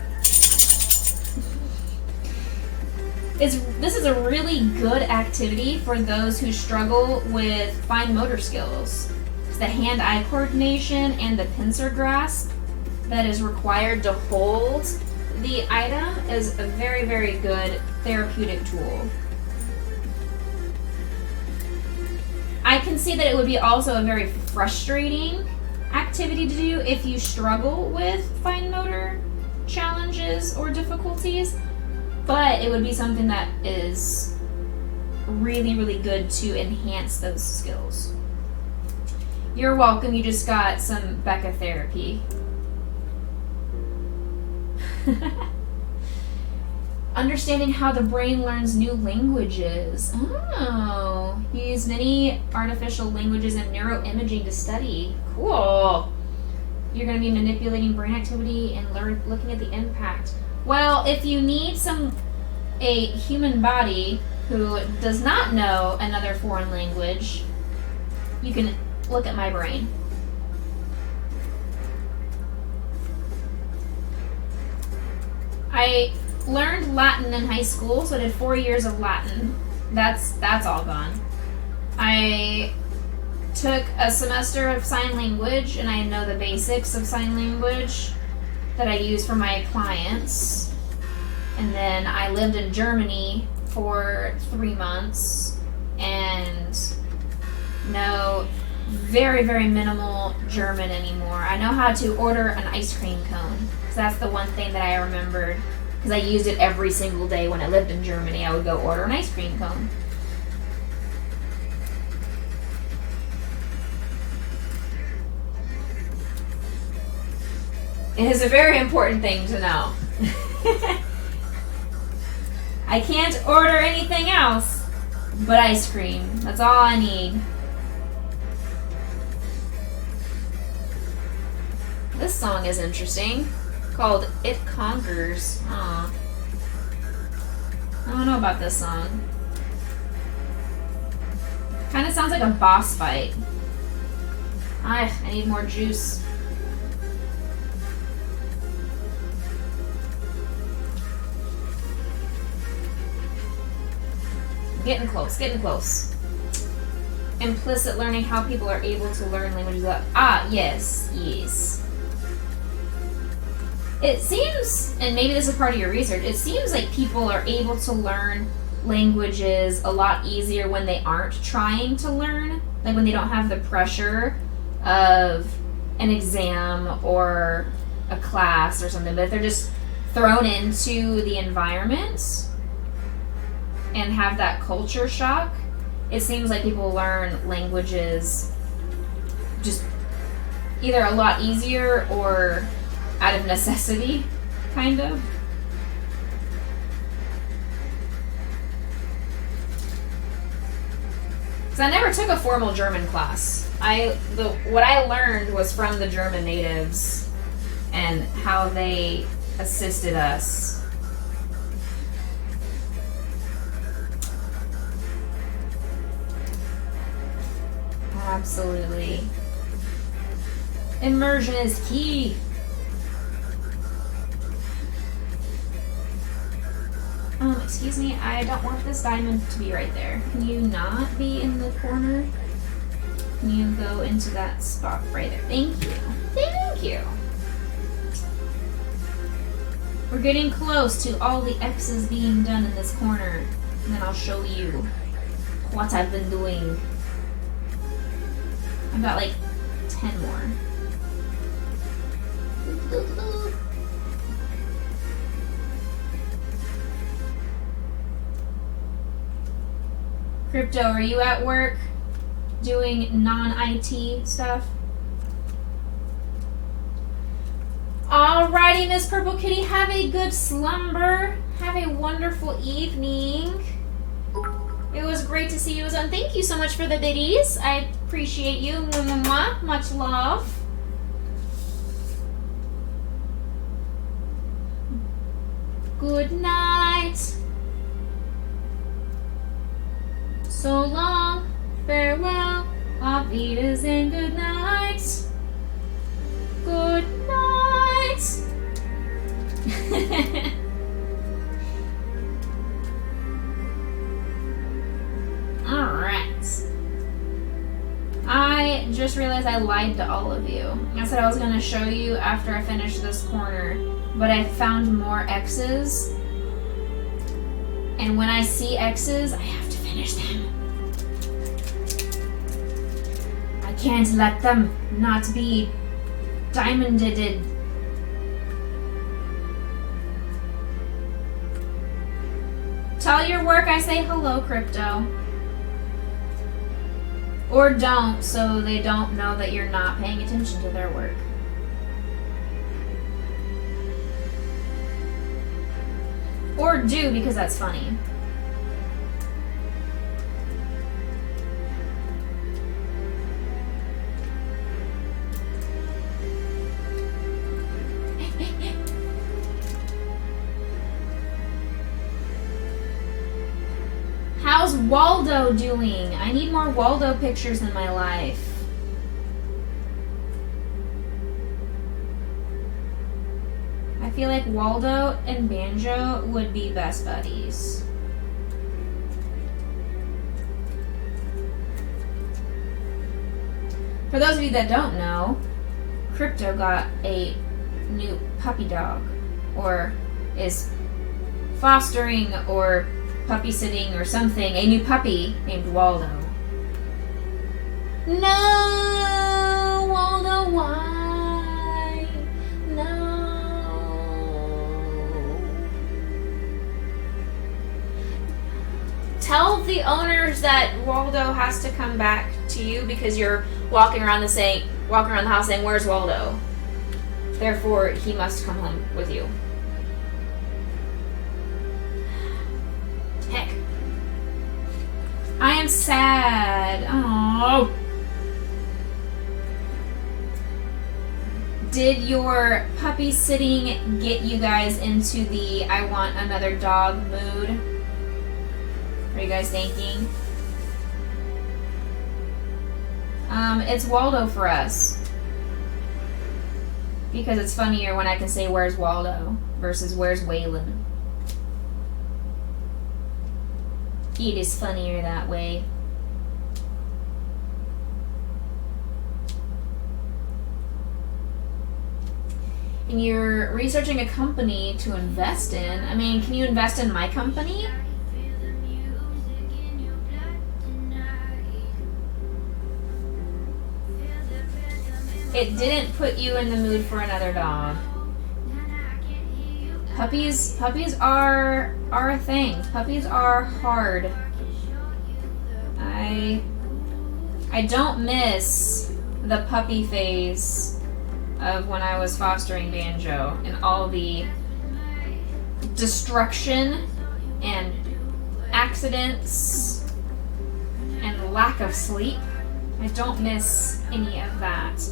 This is a really good activity for those who struggle with fine motor skills. It's the hand-eye coordination and the pincer grasp that is required to hold the item is a very, very good therapeutic tool. I can see that it would be also a very frustrating activity to do if you struggle with fine motor challenges or difficulties, but it would be something that is really, really good to enhance those skills. You're welcome. You just got some Becca therapy. Understanding how the brain learns new languages. Oh, you use many artificial languages and neuroimaging to study. Cool. You're going to be manipulating brain activity and looking at the impact. Well, if you need a human body who does not know another foreign language, you can look at my brain. I learned Latin in high school, so I did 4 years of Latin. That's all gone. I took a semester of sign language, and I know the basics of sign language that I use for my clients. And then I lived in Germany for 3 months and know very, very minimal German anymore. I know how to order an ice cream cone. So that's the one thing that I remembered, because I used it every single day when I lived in Germany. I would go order an ice cream cone. It is a very important thing to know. I can't order anything else but ice cream. That's all I need. This song is interesting. Called It Conquers. Aw. I don't know about this song. Kind of sounds like a boss fight. I need more juice. Getting close, getting close. Implicit learning, how people are able to learn languages. Yes, yes. It seems, and maybe this is part of your research, it seems like people are able to learn languages a lot easier when they aren't trying to learn. Like when they don't have the pressure of an exam or a class or something. But if they're just thrown into the environment and have that culture shock, it seems like people learn languages just either a lot easier or out of necessity, kind of. Because I never took a formal German class. What I learned was from the German natives and how they assisted us. Absolutely. Immersion is key. Excuse me, I don't want this diamond to be right there. Can you not be in the corner? Can you go into that spot right there? Thank you. Thank you. We're getting close to all the X's being done in this corner. And then I'll show you what I've been doing. I've got like 10 more. Crypto, are you at work doing non-IT stuff? Alrighty, Miss Purple Kitty, have a good slumber. Have a wonderful evening. It was great to see you, and thank you so much for the biddies. I appreciate you. Mwah, mwah, mwah. Much love. Good night. So long, farewell, auf Wiedersehen, good night. Good night. Alright. I just realized I lied to all of you. I said I was going to show you after I finish this corner, but I found more X's. And when I see X's, I have to finish them. I can't let them not be diamonded. Tell your work I say hello, Crypto. Or don't, so they don't know that you're not paying attention to their work. Or do, because that's funny. How's Waldo doing? I need more Waldo pictures in my life. I feel like Waldo and Banjo would be best buddies. For those of you that don't know, Crypto got a new puppy dog, or is fostering or puppy sitting or something, a new puppy named Waldo. No, Waldo, why? No. Tell the owners that Waldo has to come back to you because you're walking around the house saying, "Where's Waldo?" Therefore, he must come home with you. Heck. I am sad. Oh. Did your puppy sitting get you guys into the I want another dog mood? What are you guys thinking? It's Waldo for us. Because it's funnier when I can say where's Waldo versus where's Waylon. It is funnier that way. And you're researching a company to invest in. I mean, can you invest in my company? It didn't put you in the mood for another dog. Puppies are a thing. Puppies are hard. I don't miss the puppy phase of when I was fostering Banjo and all the destruction and accidents and lack of sleep. I don't miss any of that.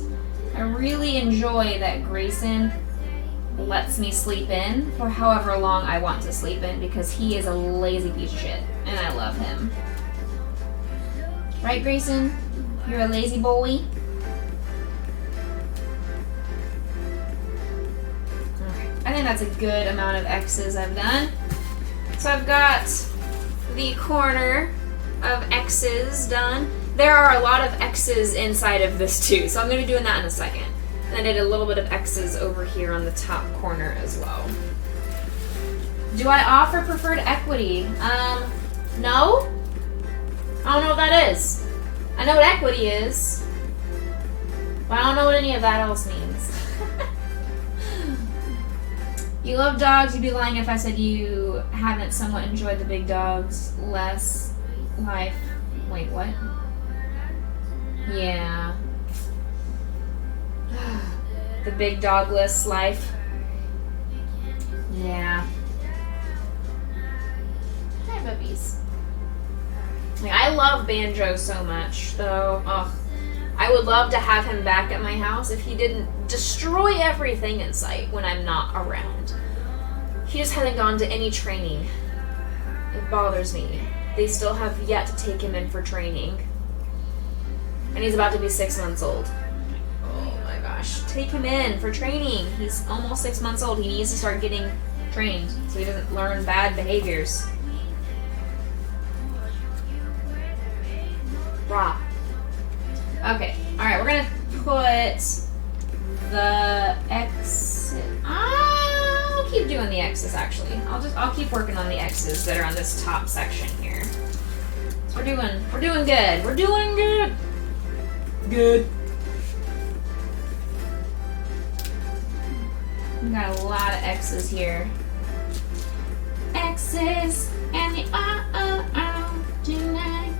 I really enjoy that Grayson lets me sleep in for however long I want to sleep in because he is a lazy piece of shit and I love him. Right, Grayson? You're a lazy boy? I think that's a good amount of X's I've done. So I've got the corner of X's done. There are a lot of X's inside of this too, so I'm going to be doing that in a second. And I did a little bit of X's over here on the top corner as well. Do I offer preferred equity? No? I don't know what that is. I know what equity is, but I don't know what any of that else means. You love dogs, you'd be lying if I said you haven't somewhat enjoyed the big dogs less life. Wait, what? Yeah. The big dogless life. Yeah. Hi, puppies. Like, I love Banjo so much, though. Oh, I would love to have him back at my house if he didn't destroy everything in sight when I'm not around. He just hasn't gone to any training. It bothers me. They still have yet to take him in for training. And he's about to be 6 months old. Oh my gosh. Take him in for training. He's almost 6 months old. He needs to start getting trained so he doesn't learn bad behaviors. Rah. Okay. Alright, we're gonna put the X. I'll keep doing the X's actually. I'll keep working on the X's that are on this top section here. So we're doing good. We're doing good. Good. We got a lot of X's here. X's and the tonight.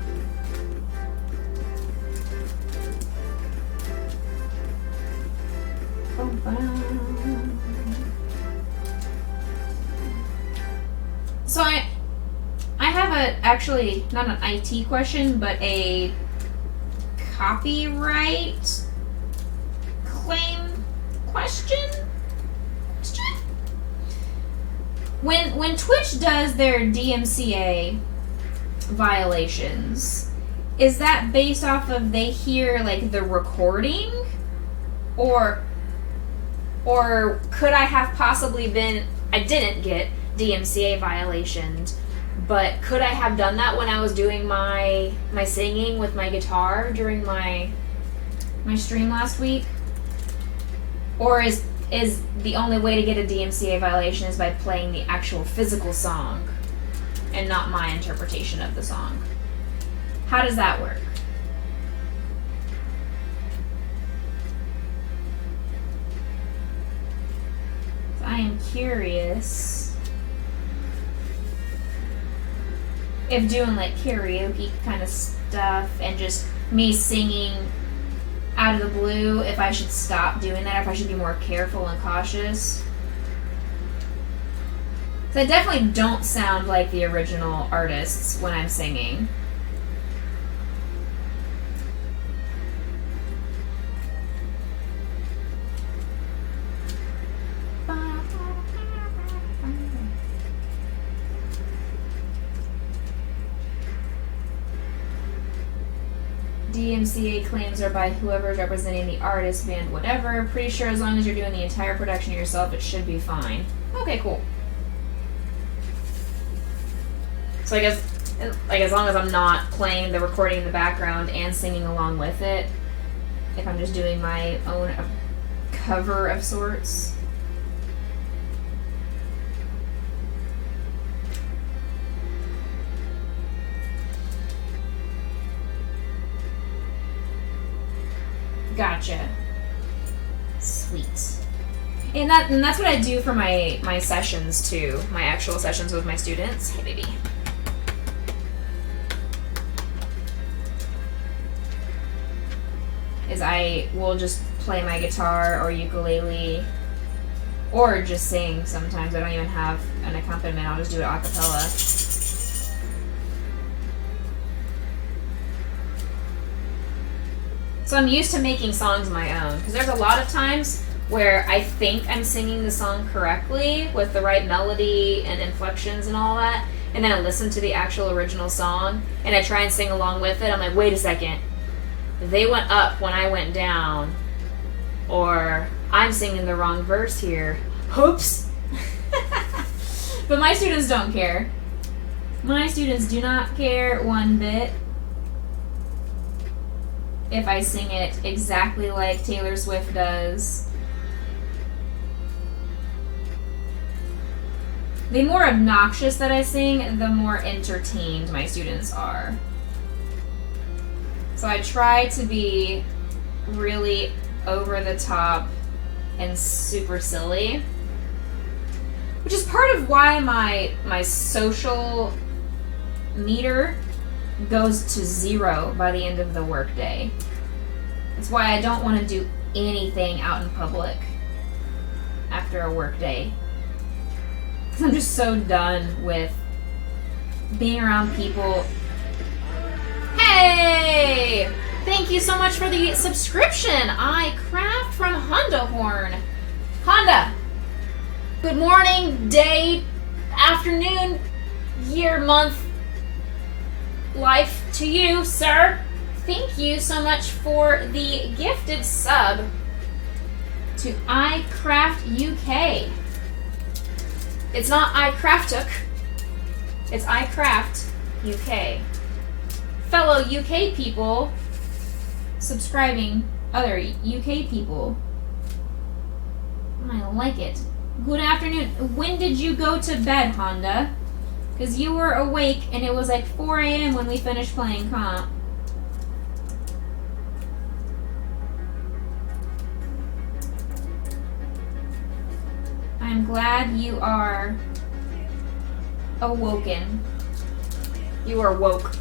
So I have actually not an IT question, but a copyright claim question. When Twitch does their DMCA violations, is that based off of they hear like the recording, or could I have possibly been, I didn't get DMCA violations, but could I have done that when I was doing my singing with my guitar during my stream last week? Or is the only way to get a DMCA violation is by playing the actual physical song and not my interpretation of the song? How does that work? I am curious if doing like karaoke kind of stuff and just me singing out of the blue, if I should stop doing that, if I should be more careful and cautious. So I definitely don't sound like the original artists when I'm singing. DMCA claims are by whoever's representing the artist, band, whatever. Pretty sure as long as you're doing the entire production yourself, it should be fine. Okay, cool. So I guess, like, as long as I'm not playing the recording in the background and singing along with it, if I'm just doing my own cover of sorts. Gotcha. Sweet. And that's what I do for my sessions too. My actual sessions with my students. Hey baby. Is I will just play my guitar or ukulele or just sing sometimes. I don't even have an accompaniment. I'll just do it a cappella. So I'm used to making songs my own, because there's a lot of times where I think I'm singing the song correctly with the right melody and inflections and all that, and then I listen to the actual original song and I try and sing along with it. I'm like, wait a second, they went up when I went down, or I'm singing the wrong verse here. Oops. But my students don't care. My students do not care one bit if I sing it exactly like Taylor Swift does. The more obnoxious that I sing, the more entertained my students are. So I try to be really over the top and super silly, which is part of why my social meter goes to 0 by the end of the workday. That's why I don't want to do anything out in public after a workday. Because I'm just so done with being around people. Hey! Thank you so much for the subscription. I craft from Honda Horn. Honda! Good morning, day, afternoon, year, month, life to you, sir. Thank you so much for the gifted sub to iCraft UK. It's not iCraftuk, it's iCraft UK. Fellow UK people subscribing other UK people. I like it. Good afternoon. When did you go to bed, Honda? Because you were awake and it was like 4 a.m. when we finished playing comp. I'm glad you are awoken. You are woke.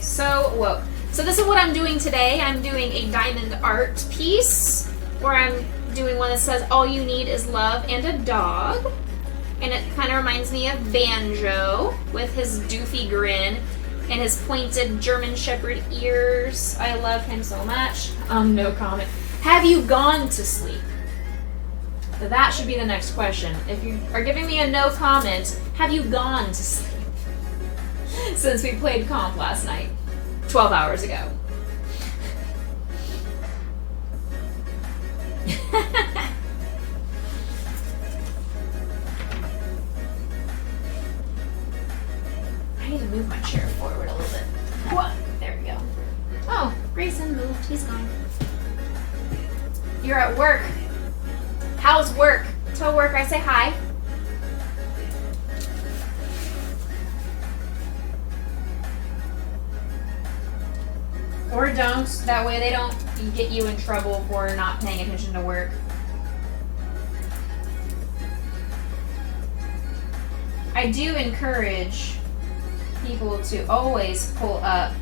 So woke. So this is what I'm doing today. I'm doing a diamond art piece where I'm doing one that says all you need is love and a dog. And it kind of reminds me of Banjo with his doofy grin and his pointed German Shepherd ears. I love him so much. No comment. Have you gone to sleep? So that should be the next question. If you are giving me a no comment, have you gone to sleep? Since we played comp last night, 12 hours ago. I need to move my chair forward a little bit. What? There we go. Oh, Grayson moved. He's gone. You're at work. How's work? Tell work I say hi. Or don't. That way they don't get you in trouble for not paying attention to work. I do encourage people to always pull up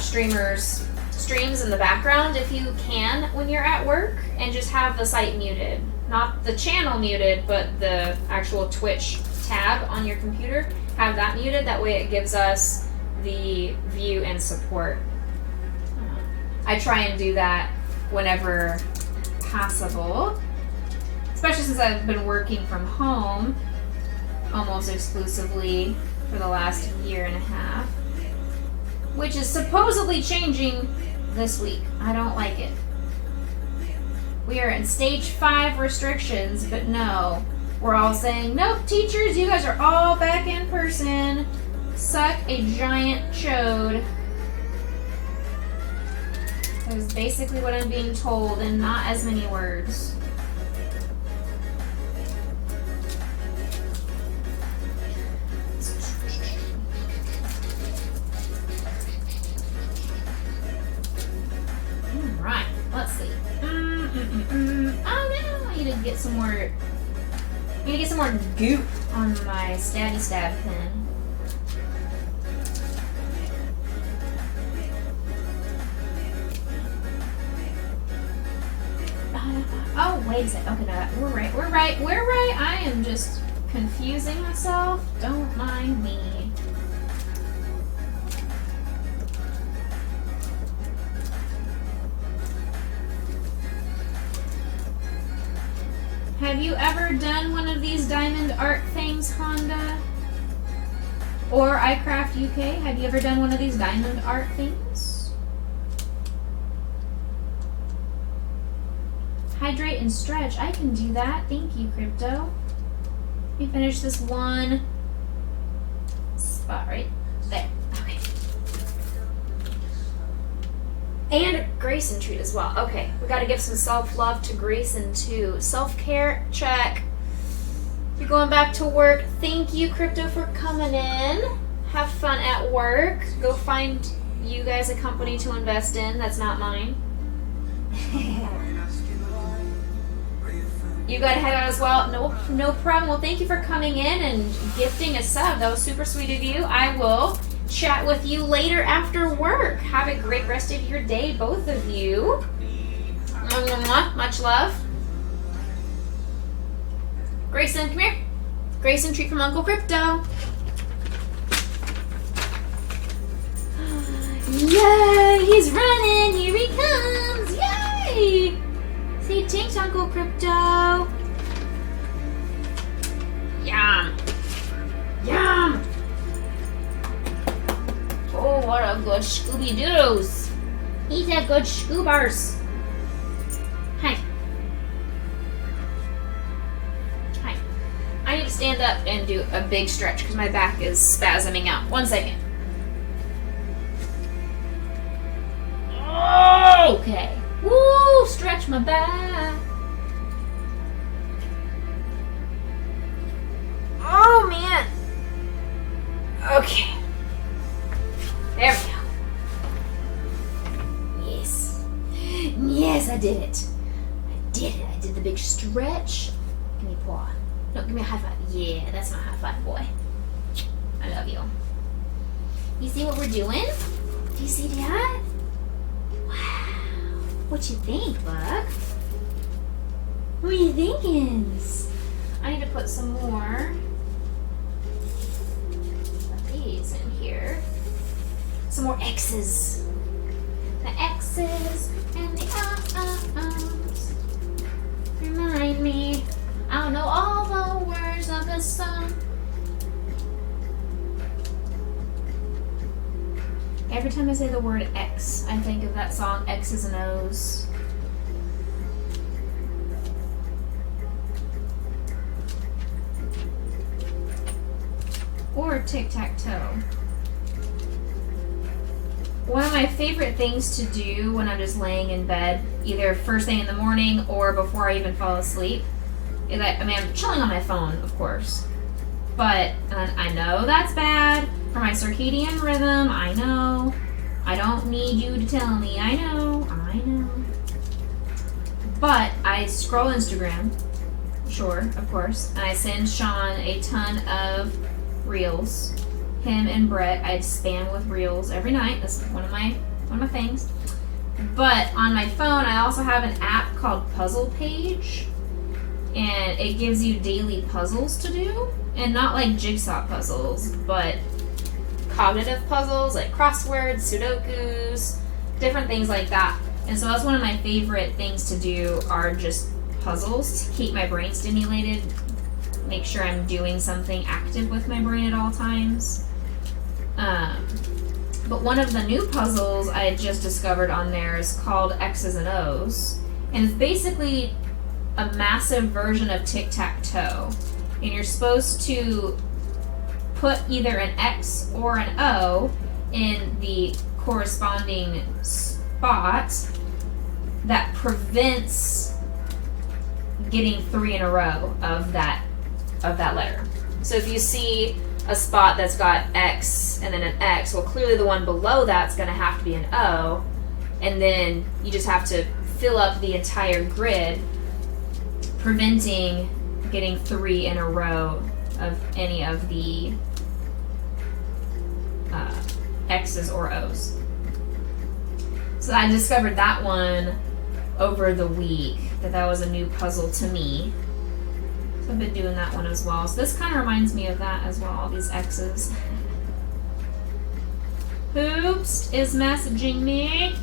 streams in the background if you can when you're at work, and just have the site muted. Not the channel muted, but the actual Twitch tab on your computer. Have that muted. That way it gives us the view and support. I try and do that whenever possible, especially since I've been working from home almost exclusively for the last year and a half, which is supposedly changing this week. I don't like it. We are in stage 5 restrictions, but no, we're all saying, nope, teachers, you guys are all back in person. Suck a giant chode. That is basically what I'm being told, and not as many words. Alright, let's see. Oh no, I need to get some more. I need to get some more goop on my stabby stab pen. Oh, wait a second. Okay, no, we're right. I am just confusing myself. Don't mind me. Have you ever done one of these diamond art things, Honda? Or iCraft UK? Have you ever done one of these diamond art things? Hydrate and stretch. I can do that. Thank you, Crypto. Let me finish this one spot right there. Okay. And Grayson treat as well. Okay, we got to give some self-love to Grayson too. Self-care, check. You're going back to work. Thank you, Crypto, for coming in. Have fun at work. Go find you guys a company to invest in. That's not mine. You got to head out as well. No problem. Well, thank you for coming in and gifting a sub. That was super sweet of you. I will chat with you later after work. Have a great rest of your day, both of you. Much love. Grayson, come here. Grayson, treat from Uncle Crypto. Yay! He's running. Here he comes. Yay! Say thanks, Uncle Crypto. some good Scooby-Doos. He's a good Scoobers. Hi. Hi. I need to stand up and do a big stretch because my back is spasming out. 1 second. Okay. Woo! Stretch my back. Oh, man. Okay. There we go. Yes. Yes, I did it. I did it. I did the big stretch. Give me a paw. No, give me a high five. Yeah, that's my high five, boy. I love you. You see what we're doing? Do you see that? Wow. What you think, Buck? What are you thinking? I need to put some more of these in here. Some more X's. The X's and the O's remind me I'll know all the words of the song. Every time I say the word X, I think of that song X's and O's. Or tic-tac-toe. One of my favorite things to do when I'm just laying in bed, either first thing in the morning or before I even fall asleep, is I'm chilling on my phone, of course. But I know that's bad for my circadian rhythm. I know. I don't need you to tell me. I know. But I scroll Instagram, sure, of course, and I send Sean a ton of reels. Him and Brett, I spam with reels every night. That's one of my things. But on my phone, I also have an app called Puzzle Page, and it gives you daily puzzles to do, and not like jigsaw puzzles, but cognitive puzzles like crosswords, Sudokus, different things like that. And so that's one of my favorite things to do are just puzzles to keep my brain stimulated, make sure I'm doing something active with my brain at all times. But one of the new puzzles I had just discovered on there is called X's and O's, and it's basically a massive version of tic-tac-toe, and you're supposed to put either an X or an O in the corresponding spot that prevents getting 3 in a row of that letter. So if you see a spot that's got X and then an X, well, clearly the one below that's going to have to be an O, and then you just have to fill up the entire grid, preventing getting 3 in a row of any of the X's or O's. So I discovered that one over the week, that was a new puzzle to me. So I've been doing that one as well. So this kind of reminds me of that as well, all these X's. Oops is messaging me.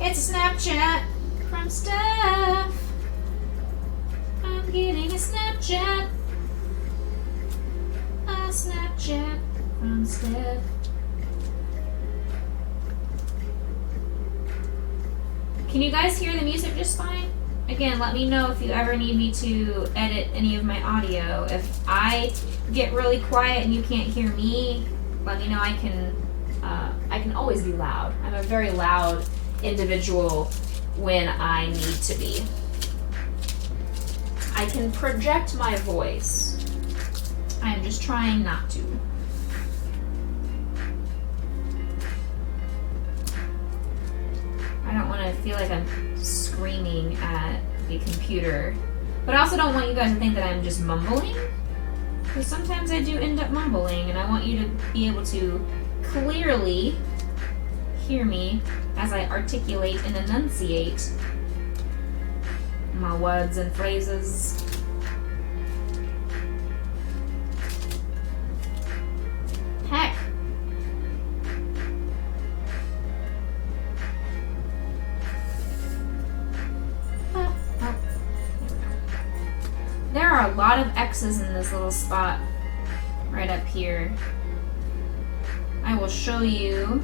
It's a Snapchat from Steph. I'm getting a Snapchat. A Snapchat from Steph. Can you guys hear the music just fine? Again, let me know if you ever need me to edit any of my audio. If I get really quiet and you can't hear me, let me know. I can always be loud. I'm a very loud individual when I need to be. I can project my voice. I am just trying not to. I don't want to feel like I'm screaming at the computer. But I also don't want you guys to think that I'm just mumbling. Because sometimes I do end up mumbling, and I want you to be able to clearly hear me as I articulate and enunciate my words and phrases. Heck. There are a lot of X's in this little spot right up here. I will show you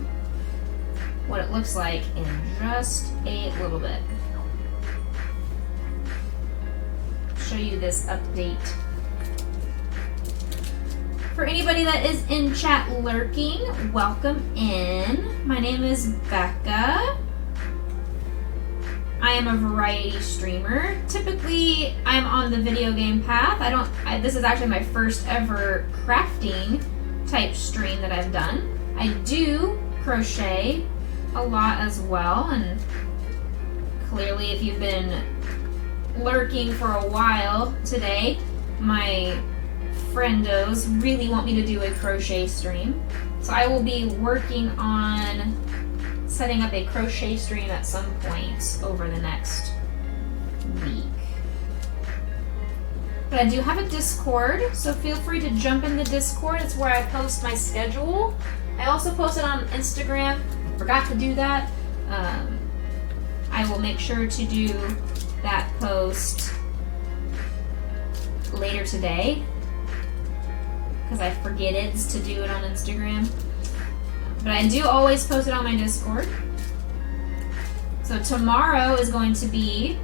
what it looks like in just a little bit. Show you this update. For anybody that is in chat lurking, welcome in. My name is Becca. I am a variety streamer. Typically, I'm on the video game path. This is actually my first ever crafting type stream that I've done. I do crochet a lot as well, and clearly if you've been lurking for a while today, my friendos really want me to do a crochet stream. So I will be working on setting up a crochet stream at some point over the next week. But I do have a Discord, so feel free to jump in the Discord. It's where I post my schedule. I also post it on Instagram. Forgot to do that. I will make sure to do that post later today because I forget to do it on Instagram. But I do always post it on my Discord. So tomorrow is going to be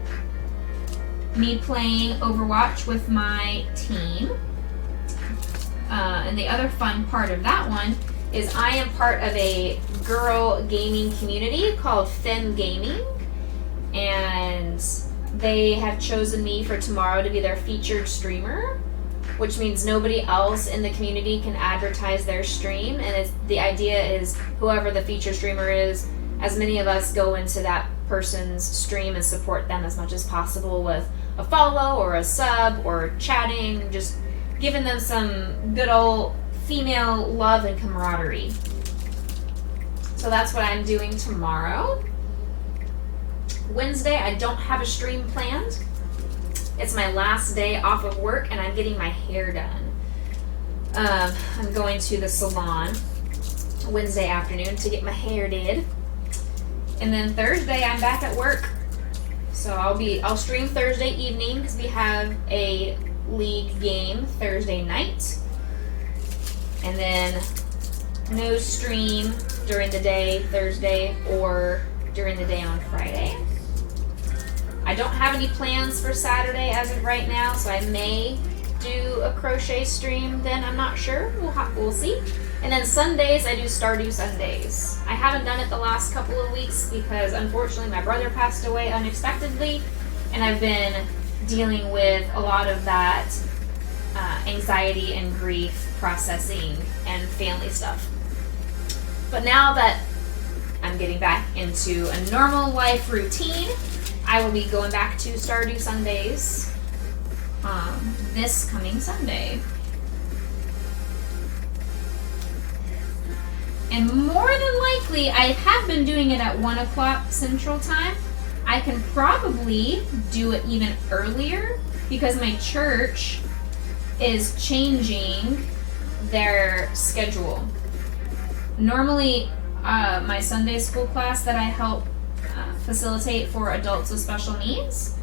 me playing Overwatch with my team. And the other fun part of that one is I am part of a girl gaming community called Fem Gaming. And they have chosen me for tomorrow to be their featured streamer, which means nobody else in the community can advertise their stream. And the idea is whoever the featured streamer is, as many of us go into that person's stream and support them as much as possible with a follow or a sub or chatting, just giving them some good old female love and camaraderie. So that's what I'm doing tomorrow. Wednesday, I don't have a stream planned. It's my last day off of work and I'm getting my hair done. I'm going to the salon Wednesday afternoon to get my hair did. And then Thursday, I'm back at work. So I'll stream Thursday evening because we have a league game Thursday night. And then no stream during the day Thursday or during the day on Friday. I don't have any plans for Saturday as of right now, so I may do a crochet stream then. I'm not sure. We'll see. And then Sundays, I do Stardew Sundays. I haven't done it the last couple of weeks because unfortunately my brother passed away unexpectedly, and I've been dealing with a lot of that anxiety and grief processing and family stuff. But now that I'm getting back into a normal life routine, I will be going back to Stardew Sundays this coming Sunday. And more than likely, I have been doing it at 1 o'clock Central Time. I can probably do it even earlier because my church is changing their schedule. Normally, my Sunday school class that I help facilitate for adults with special needs,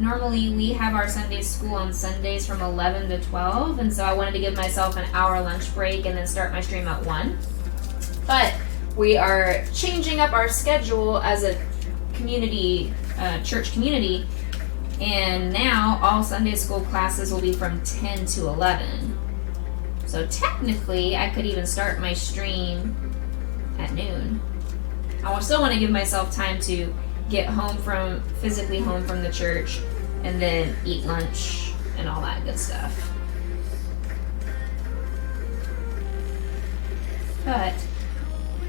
normally we have our Sunday school on Sundays from 11 to 12, and so I wanted to give myself an hour lunch break and then start my stream at 1. But we are changing up our schedule as a community, church community, and now all Sunday school classes will be from 10 to 11. So technically, I could even start my stream at noon. I still want to give myself time to get physically home from the church, and then eat lunch and all that good stuff. But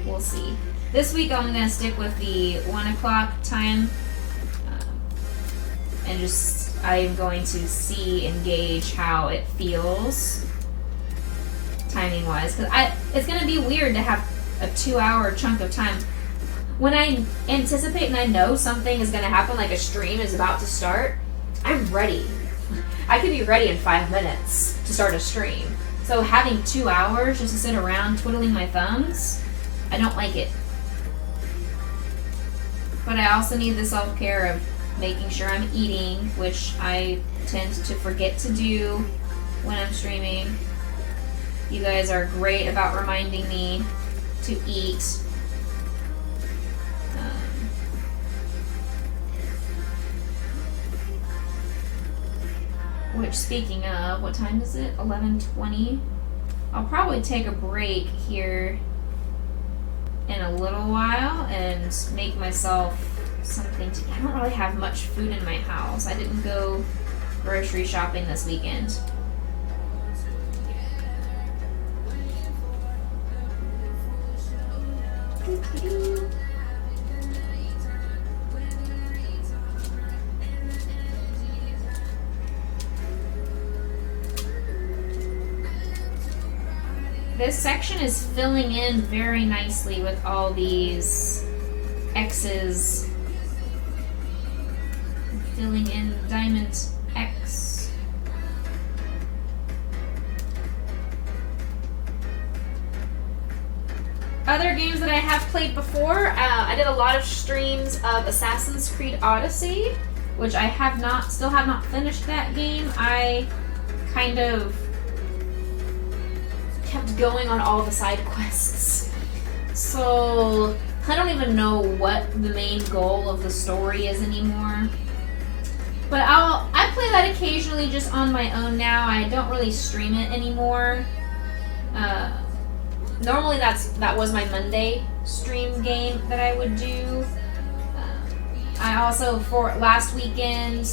we'll see. This week I'm going to stick with the 1 o'clock time, and I'm going to see and gauge how it feels timing wise, because it's going to be weird to have a 2-hour chunk of time. When I anticipate and I know something is going to happen, like a stream is about to start, I'm ready. I could be ready in 5 minutes to start a stream. So having 2 hours just to sit around twiddling my thumbs, I don't like it. But I also need the self-care of making sure I'm eating, which I tend to forget to do when I'm streaming. You guys are great about reminding me to eat. Which, speaking of, what time is it? 11:20. I'll probably take a break here in a little while and make myself something to eat. I don't really have much food in my house. I didn't go grocery shopping this weekend. This section is filling in very nicely with all these X's. Filling in Diamond X. Other games that I have played before, I did a lot of streams of Assassin's Creed Odyssey, which I still have not finished that game. I kind of kept going on all the side quests. So I don't even know what the main goal of the story is anymore. But I play that occasionally just on my own now. I don't really stream it anymore. Normally that was my Monday stream game that I would do. I also, for last weekend,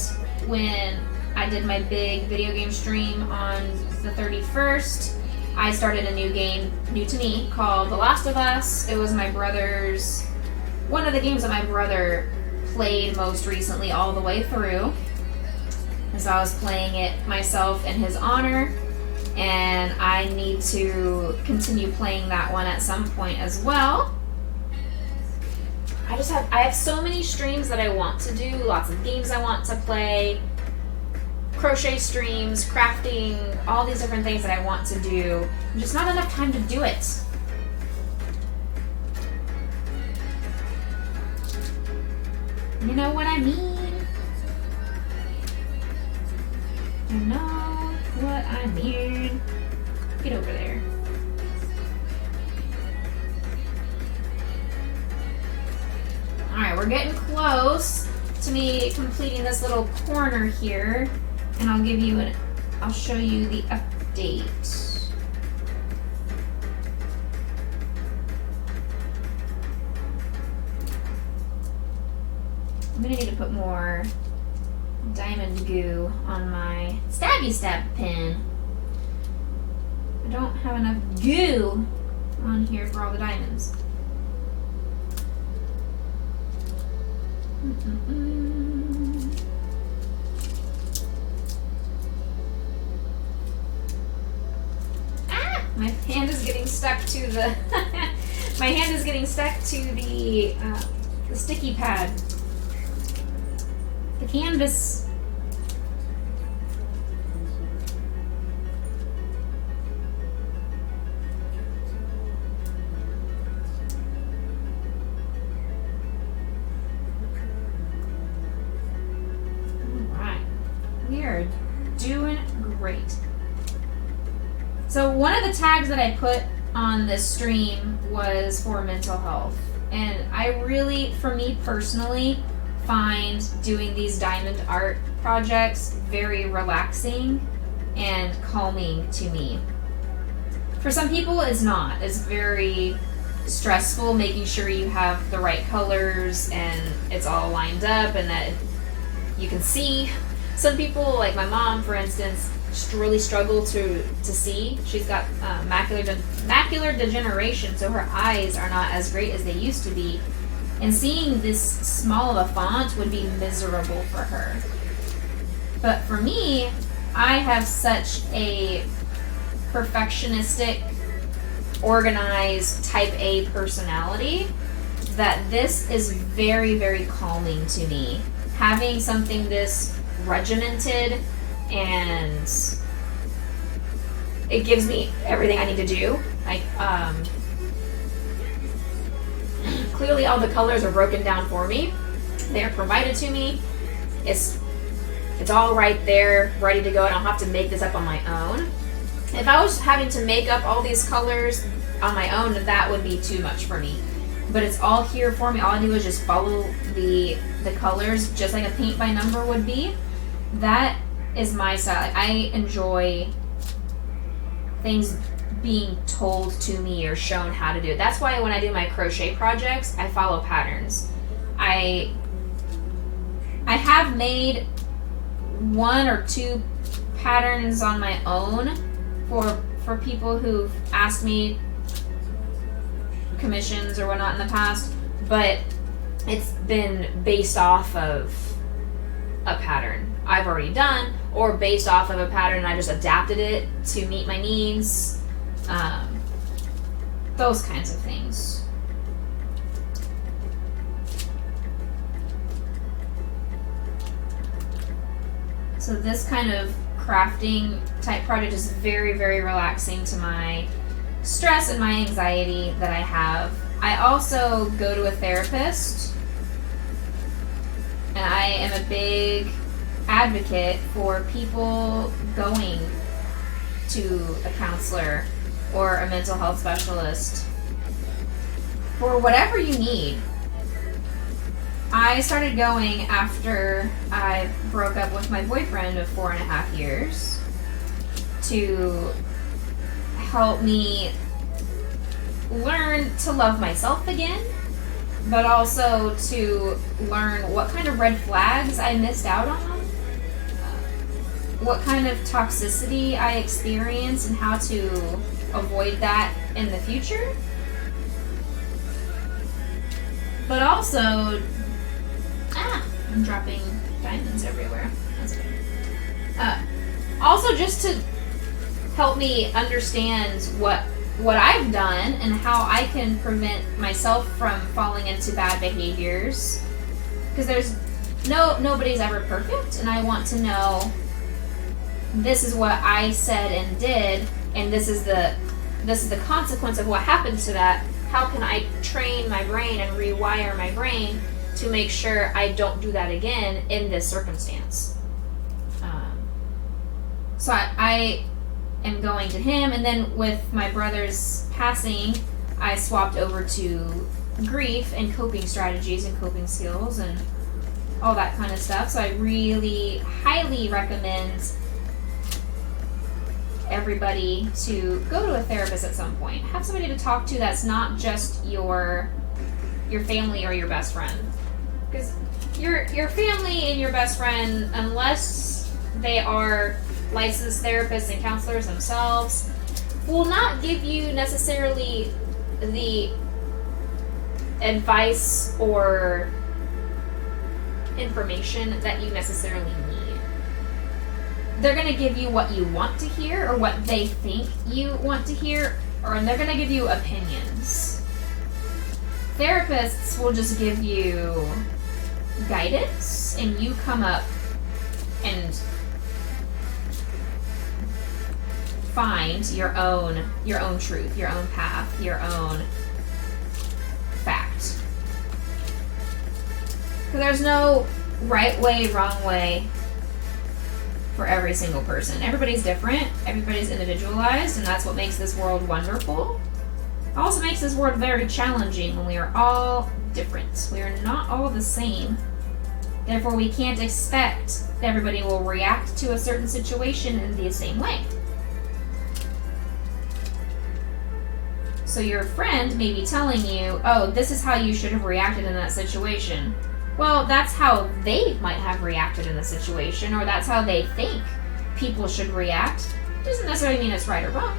when I did my big video game stream on the 31st, I started a new game, new to me, called The Last of Us. It was one of the games that my brother played most recently all the way through. And so I was playing it myself in his honor, and I need to continue playing that one at some point as well. I have so many streams that I want to do, lots of games I want to play, crochet streams, crafting, all these different things that I want to do. Just not enough time to do it. You know what I mean? You know what I mean? Get over there. Alright, we're getting close to me completing this little corner here. And I'll show you the update. I'm gonna need to put more diamond goo on my stabby stab pen. I don't have enough goo on here for all the diamonds. My hand is getting stuck to the my hand is getting stuck to the sticky pad. The canvas. Alright. We are doing great. So one of the tags that I put on this stream was for mental health. And I really, for me personally, find doing these diamond art projects very relaxing and calming to me. For some people, it's not. It's very stressful making sure you have the right colors and it's all lined up and that you can see. Some people, like my mom, for instance, really struggle to see. She's got macular degeneration, so her eyes are not as great as they used to be. And seeing this small of a font would be miserable for her. But for me, I have such a perfectionistic, organized, type A personality that this is very, very calming to me. Having something this regimented, and it gives me everything I need to do. Like, clearly all the colors are broken down for me. They are provided to me. It's all right there, ready to go. I don't have to make this up on my own. If I was having to make up all these colors on my own, that would be too much for me. But it's all here for me. All I do is just follow the colors, just like a paint by number would be. That is my style. Like, I enjoy things being told to me or shown how to do it. That's why when I do my crochet projects, I follow patterns. I have made 1 or 2 patterns on my own for people who've asked me commissions or whatnot in the past, but it's been based off of a pattern I've already done, or based off of a pattern and I just adapted it to meet my needs. Those kinds of things. So this kind of crafting type project is very, very relaxing to my stress and my anxiety that I have. I also go to a therapist, and I am a big advocate for people going to a counselor or a mental health specialist for whatever you need. I started going after I broke up with my boyfriend of 4.5 years to help me learn to love myself again, but also to learn what kind of red flags I missed out on, what kind of toxicity I experienced, and how to avoid that in the future. But also, I'm dropping diamonds everywhere. That's okay. Also, just to help me understand what I've done and how I can prevent myself from falling into bad behaviors, because nobody's ever perfect, and I want to know this is what I said and did, and this is the consequence of what happened to that. How can I train my brain and rewire my brain to make sure I don't do that again in this circumstance? So I am going to him, and then with my brother's passing, I swapped over to grief and coping strategies and coping skills and all that kind of stuff. So I really highly recommend everybody to go to a therapist at some point. Have somebody to talk to that's not just your family or your best friend. Because your family and your best friend, unless they are licensed therapists and counselors themselves, will not give you necessarily the advice or information that you necessarily need. They're going to give you what you want to hear or what they think you want to hear, or they're going to give you opinions. Therapists will just give you guidance, and you come up and find your own truth, your own path, your own fact. Because there's no right way, wrong way for every single person. Everybody's different, everybody's individualized, and that's what makes this world wonderful. It also makes this world very challenging when we are all different. We are not all the same. Therefore, we can't expect that everybody will react to a certain situation in the same way. So your friend may be telling you, oh, this is how you should have reacted in that situation. Well, that's how they might have reacted in the situation, or that's how they think people should react. Doesn't necessarily mean it's right or wrong.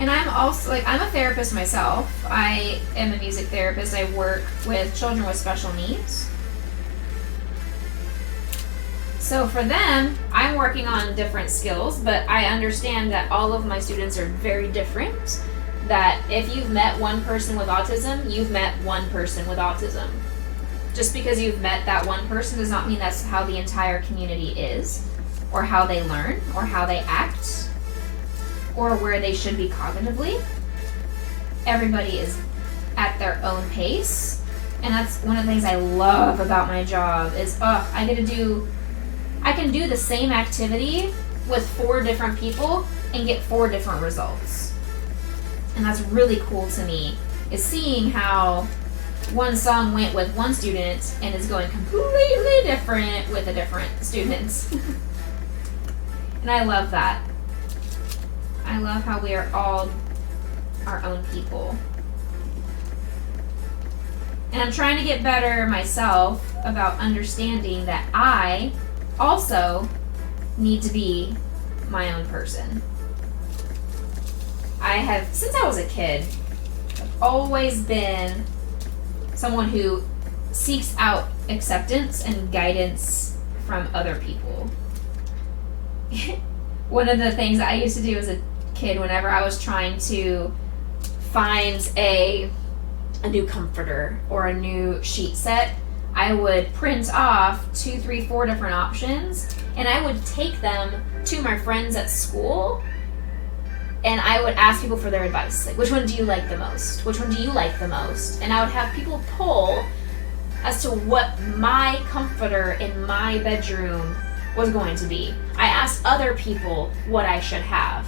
And I'm also, I'm a therapist myself. I am a music therapist. I work with children with special needs. So for them, I'm working on different skills, but I understand that all of my students are very different. That if you've met one person with autism, you've met one person with autism. Just because you've met that one person does not mean that's how the entire community is, or how they learn, or how they act, or where they should be cognitively. Everybody is at their own pace, and that's one of the things I love about my job is, I can do the same activity with 4 different people and get 4 different results. And that's really cool to me, is seeing how one song went with one student and is going completely different with a different student. And I love that. I love how we are all our own people. And I'm trying to get better myself about understanding that I also need to be my own person. I have, since I was a kid, I've always been someone who seeks out acceptance and guidance from other people. One of the things I used to do as a kid, whenever I was trying to find a new comforter or a new sheet set, I would print off 2, 3, 4 different options, and I would take them to my friends at school, and I would ask people for their advice. Like, which one do you like the most? Which one do you like the most? And I would have people poll as to what my comforter in my bedroom was going to be. I asked other people what I should have.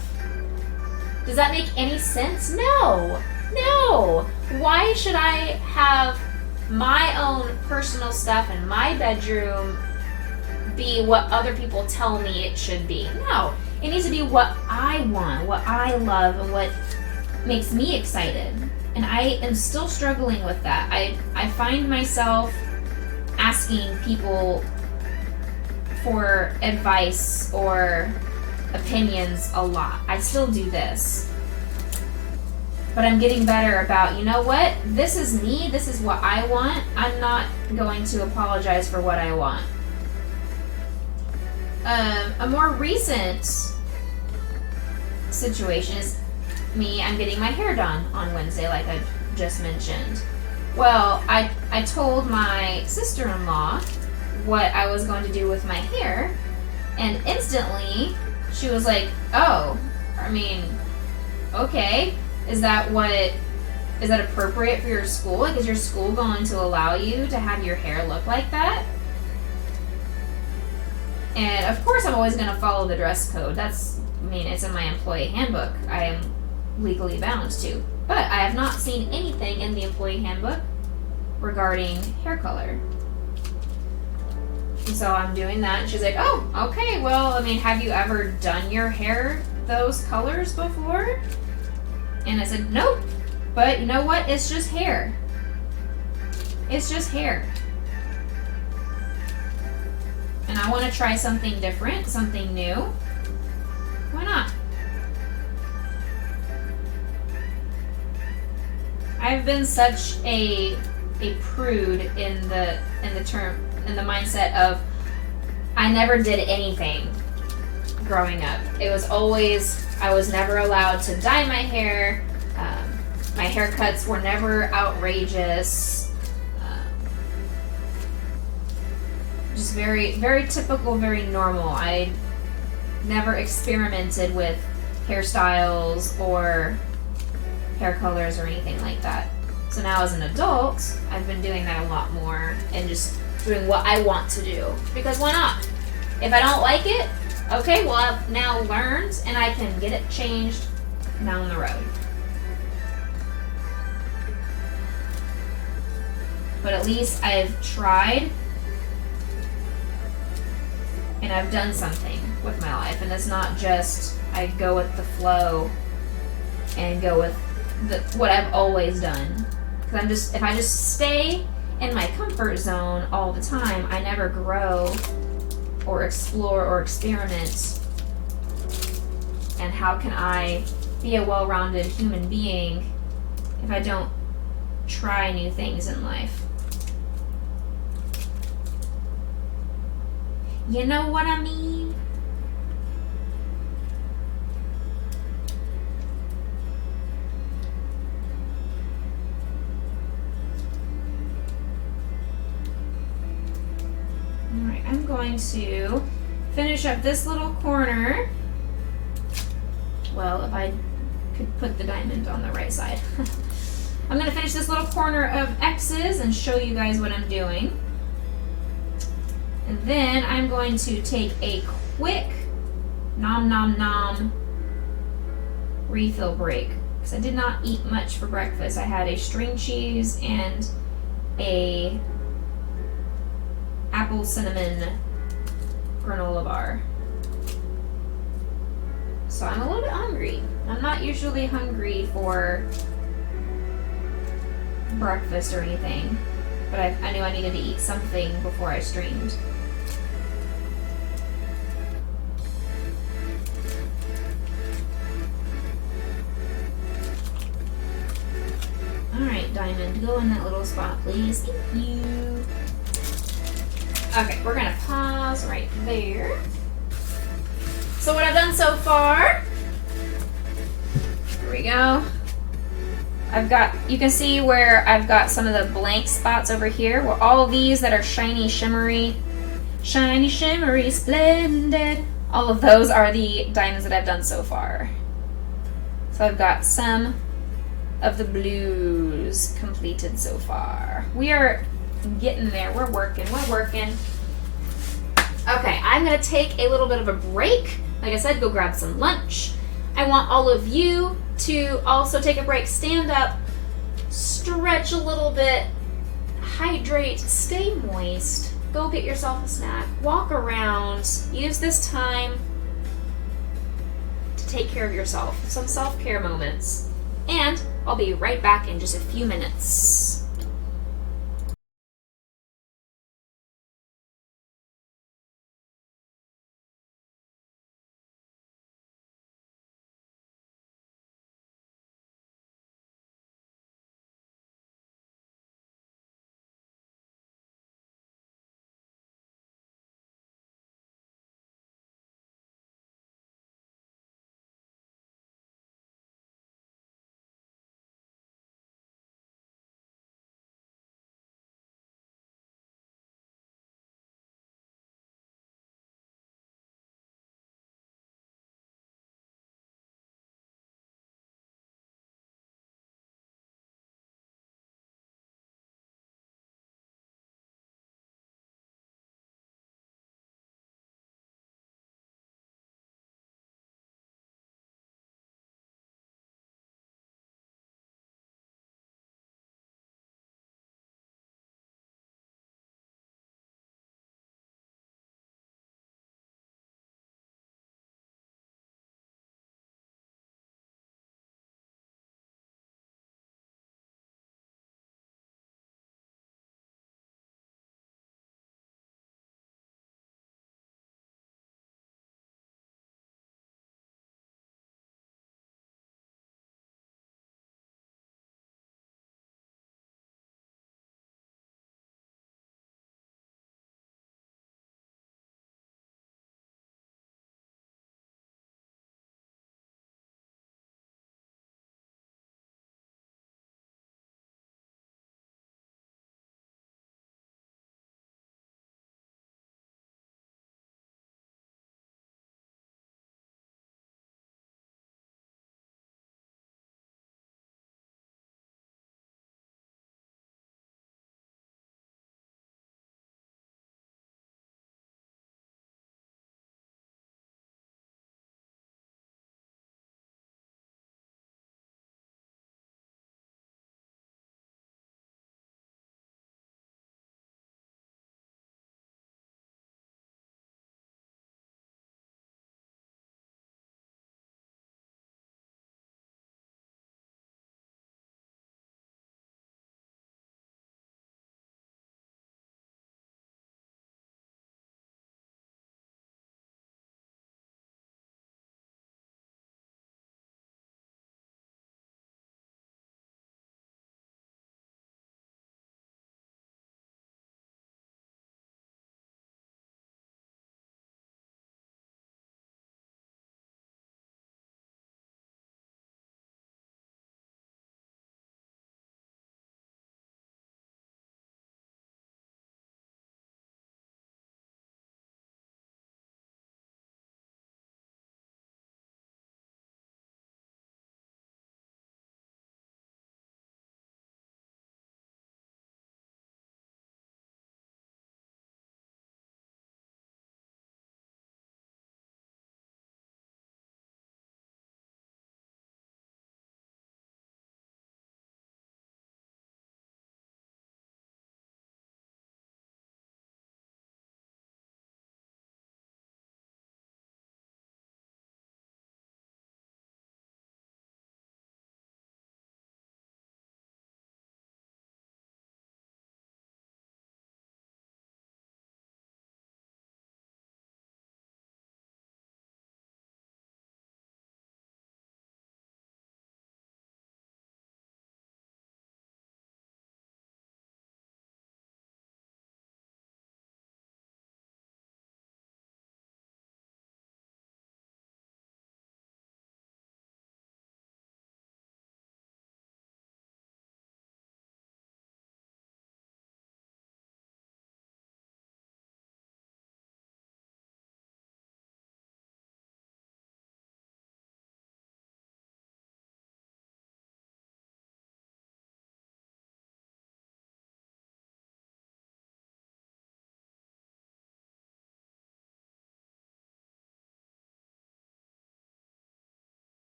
Does that make any sense? No. No. Why should I have my own personal stuff in my bedroom be what other people tell me it should be? No. It needs to be what I want, what I love, and what makes me excited. And I am still struggling with that. I find myself asking people for advice or opinions a lot. I still do this. But I'm getting better about, you know what? This is me. This is what I want. I'm not going to apologize for what I want. A more recent situation is me. I'm getting my hair done on Wednesday, like I just mentioned. Well, I told my sister-in-law what I was going to do with my hair, and instantly she was like, oh, I mean, okay. Is that appropriate for your school? Like, is your school going to allow you to have your hair look like that? And of course I'm always going to follow the dress code. It's in my employee handbook. I am legally bound to. But I have not seen anything in the employee handbook regarding hair color. And so I'm doing that, and she's like, oh, okay, well, have you ever done your hair those colors before? And I said, nope, but you know what? It's just hair. It's just hair. And I want to try something different, something new. Why not? I've been such a prude in the mindset of I never did anything growing up. It was always, I was never allowed to dye my hair. My haircuts were never outrageous. Just very, very typical, very normal. I never experimented with hairstyles or hair colors or anything like that. So now as an adult, I've been doing that a lot more and just doing what I want to do. Because why not? If I don't like it, okay, well, I've now learned and I can get it changed down the road. But at least I've tried and I've done something with my life. And it's not just I go with the flow and go with what I've always done. Because if I just stay in my comfort zone all the time, I never grow or explore or experiment. And how can I be a well-rounded human being if I don't try new things in life? You know what I mean? Alright, I'm going to finish up this little corner. Well, if I could put the diamond on the right side. I'm going to finish this little corner of X's and show you guys what I'm doing. And then I'm going to take a quick nom nom nom refill break. Because I did not eat much for breakfast. I had a string cheese and a apple cinnamon granola bar. So I'm a little bit hungry. I'm not usually hungry for breakfast or anything, but I knew I needed to eat something before I streamed. Alright, Diamond, go in that little spot, please. Thank you. Okay, we're gonna pause right there. So what I've done so far, here we go. I've got, you can see where I've got some of the blank spots over here, where all of these that are shiny, shimmery, splendid, all of those are the diamonds that I've done so far. So I've got some of the blues completed so far. We are getting there. We're working. Okay, I'm gonna take a little bit of a break. Like I said, go grab some lunch. I want all of you to also take a break, stand up, stretch a little bit, hydrate, stay moist, go get yourself a snack, walk around, use this time to take care of yourself, some self-care moments. And I'll be right back in just a few minutes.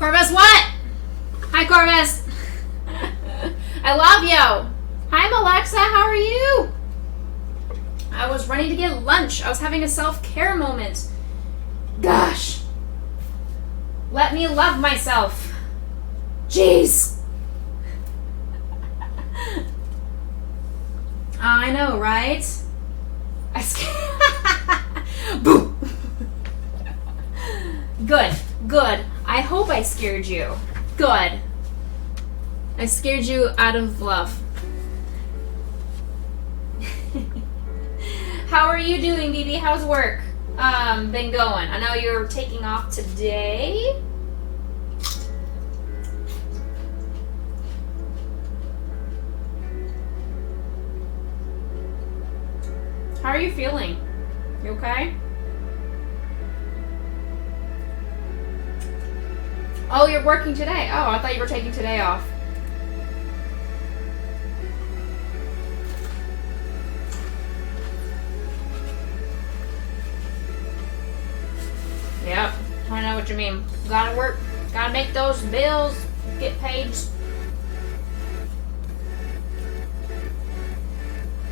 Corvus, what? Hi, Corvus. I love you. Hi, Alexa. How are you? I was running to get lunch. I was having a self-care moment. Gosh. Let me love myself. Jeez. I know, right? I Boo. Good. Good. I hope I scared you. Good. I scared you out of love. How are you doing, BB? How's work been going? I know you're taking off today. How are you feeling? You okay? Oh, you're working today. Oh, I thought you were taking today off. Yep, I know what you mean. Gotta work, gotta make those bills, get paid.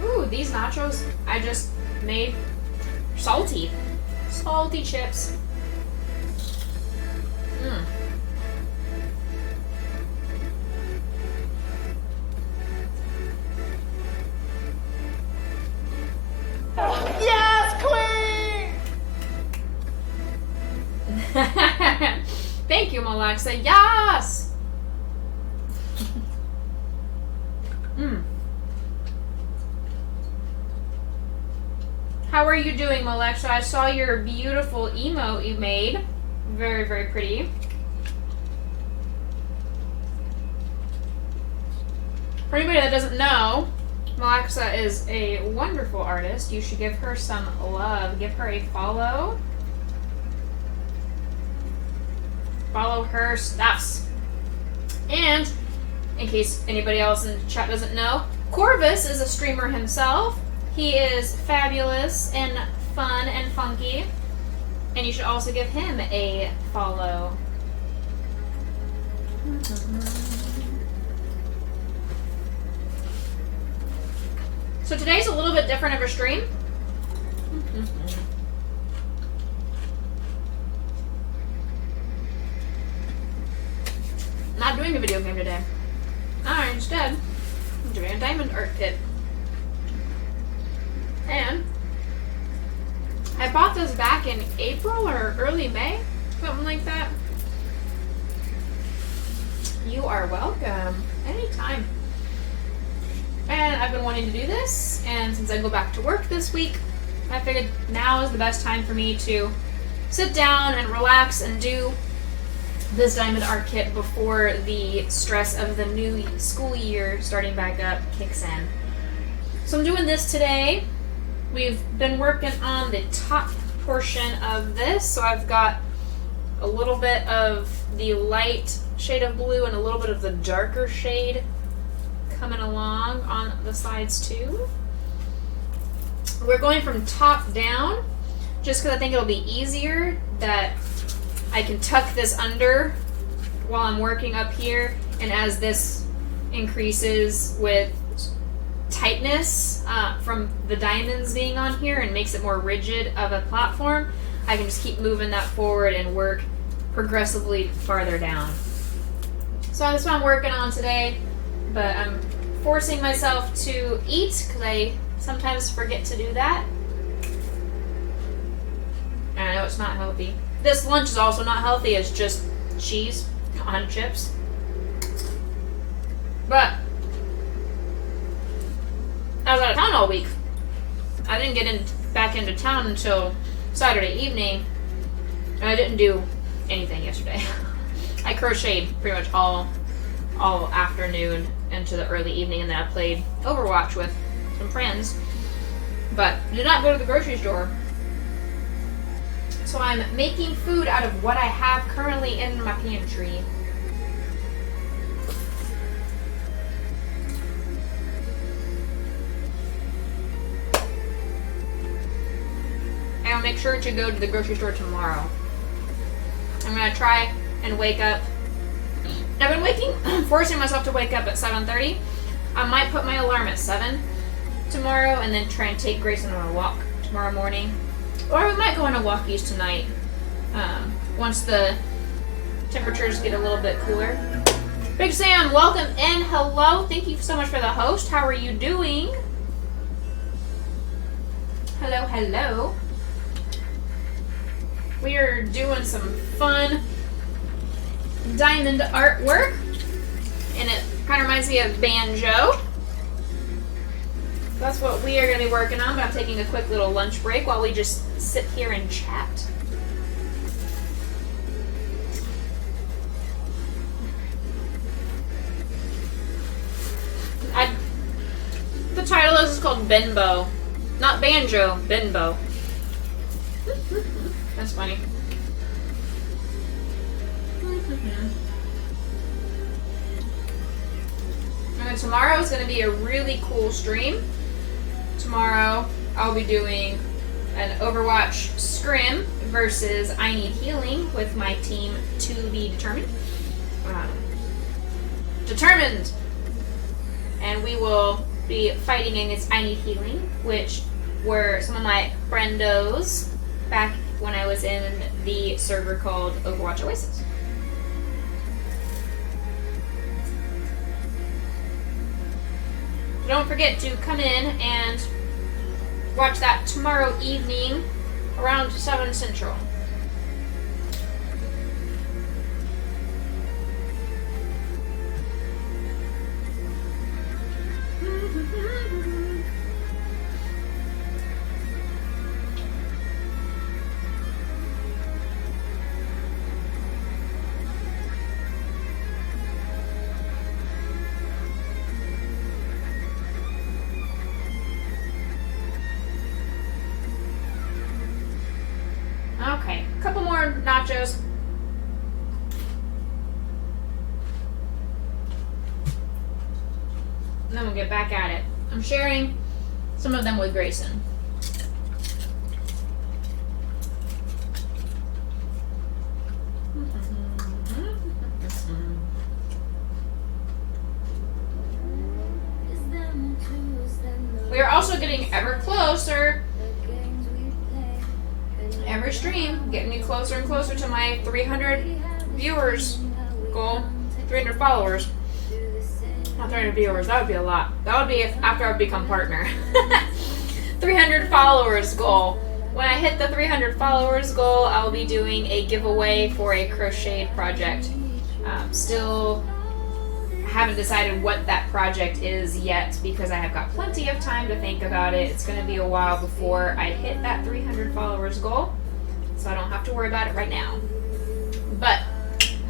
Ooh, these nachos I just made salty. Salty chips. Mmm. Yes, queen! Thank you, Alexa. Yes! How are you doing, Alexa? I saw your beautiful emote you made. Very, very pretty. For anybody that doesn't know, Alexa is a wonderful artist. You should give her some love. Give her a follow. Follow her stuffs. And, in case anybody else in the chat doesn't know, Corvus is a streamer himself. He is fabulous and fun and funky. And you should also give him a follow. So today's a little bit different of a stream. Not doing a video game today. Instead, I'm doing a diamond art kit. And I bought this back in April or early May, something like that. You are welcome. Anytime. And I've been wanting to do this, and since I go back to work this week, I figured now is the best time for me to sit down and relax and do this diamond art kit before the stress of the new school year starting back up kicks in. So I'm doing this today. We've been working on the top portion of this, so I've got a little bit of the light shade of blue and a little bit of the darker shade coming along on the sides too. We're going from top down just because I think it'll be easier that I can tuck this under while I'm working up here, and as this increases with tightness from the diamonds being on here and makes it more rigid of a platform, I can just keep moving that forward and work progressively farther down. So that's what I'm working on today, but I'm forcing myself to eat because I sometimes forget to do that. I know it's not healthy. This lunch is also not healthy. It's just cheese on chips. But I was out of town all week. I didn't get back into town until Saturday evening, and I didn't do anything yesterday. I crocheted pretty much all afternoon into the early evening, and then I played Overwatch with some friends, but did not go to the grocery store. So I'm making food out of what I have currently in my pantry. And I'll make sure to go to the grocery store tomorrow. I'm going to try and wake up I've been forcing myself to wake up at 7:30. I might put my alarm at 7 tomorrow and then try and take Grayson on a walk tomorrow morning. Or we might go on a walkies tonight once the temperatures get a little bit cooler. Big Sam, welcome in. Hello. Thank you so much for the host. How are you doing? Hello, hello. We are doing some fun diamond artwork, and it kind of reminds me of banjo. That's what we are going to be working on, but I'm taking a quick little lunch break while we just sit here and chat. The title of this is called Benbow. Not banjo, Benbow. That's funny. And then tomorrow is going to be a really cool stream. Tomorrow I'll be doing an Overwatch scrim versus I Need Healing with my team to be determined. Determined! And we will be fighting against I Need Healing, which were some of my friendos back when I was in the server called Overwatch Oasis. Don't forget to come in and watch that tomorrow evening around 7 Central. Okay, a couple more nachos. And then we'll get back at it. I'm sharing some of them with Grayson. We are also getting ever closer. Every stream, getting me closer and closer to my 300 viewers goal. 300 followers. Not 300 viewers, that would be a lot. That would be after I've become partner. 300 followers goal. When I hit the 300 followers goal, I'll be doing a giveaway for a crocheted project. Still haven't decided what that project is yet because I have got plenty of time to think about it. It's going to be a while before I hit that 300 followers goal, so I don't have to worry about it right now. But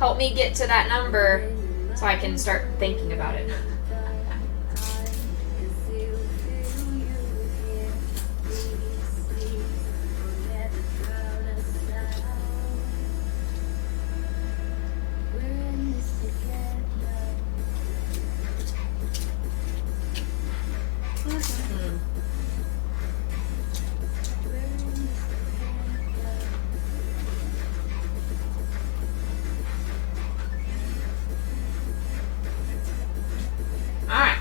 help me get to that number so I can start thinking about it. Alright.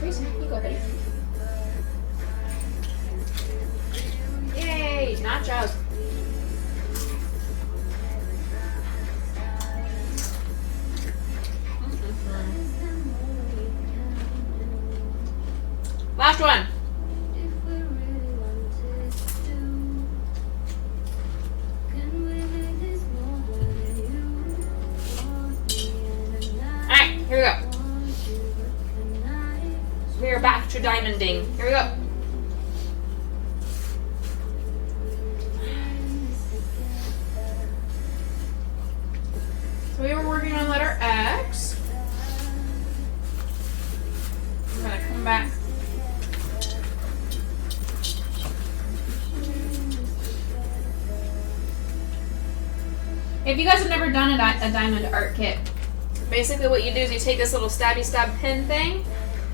Grayson, you go, buddy. Yay, nachos. Last one. Alright, here we go. So we are back to diamonding. Here we go. So we were working on letter X. I'm going to come back. If you guys have never done a diamond art kit, basically what you do is you take this little stabby stab pin thing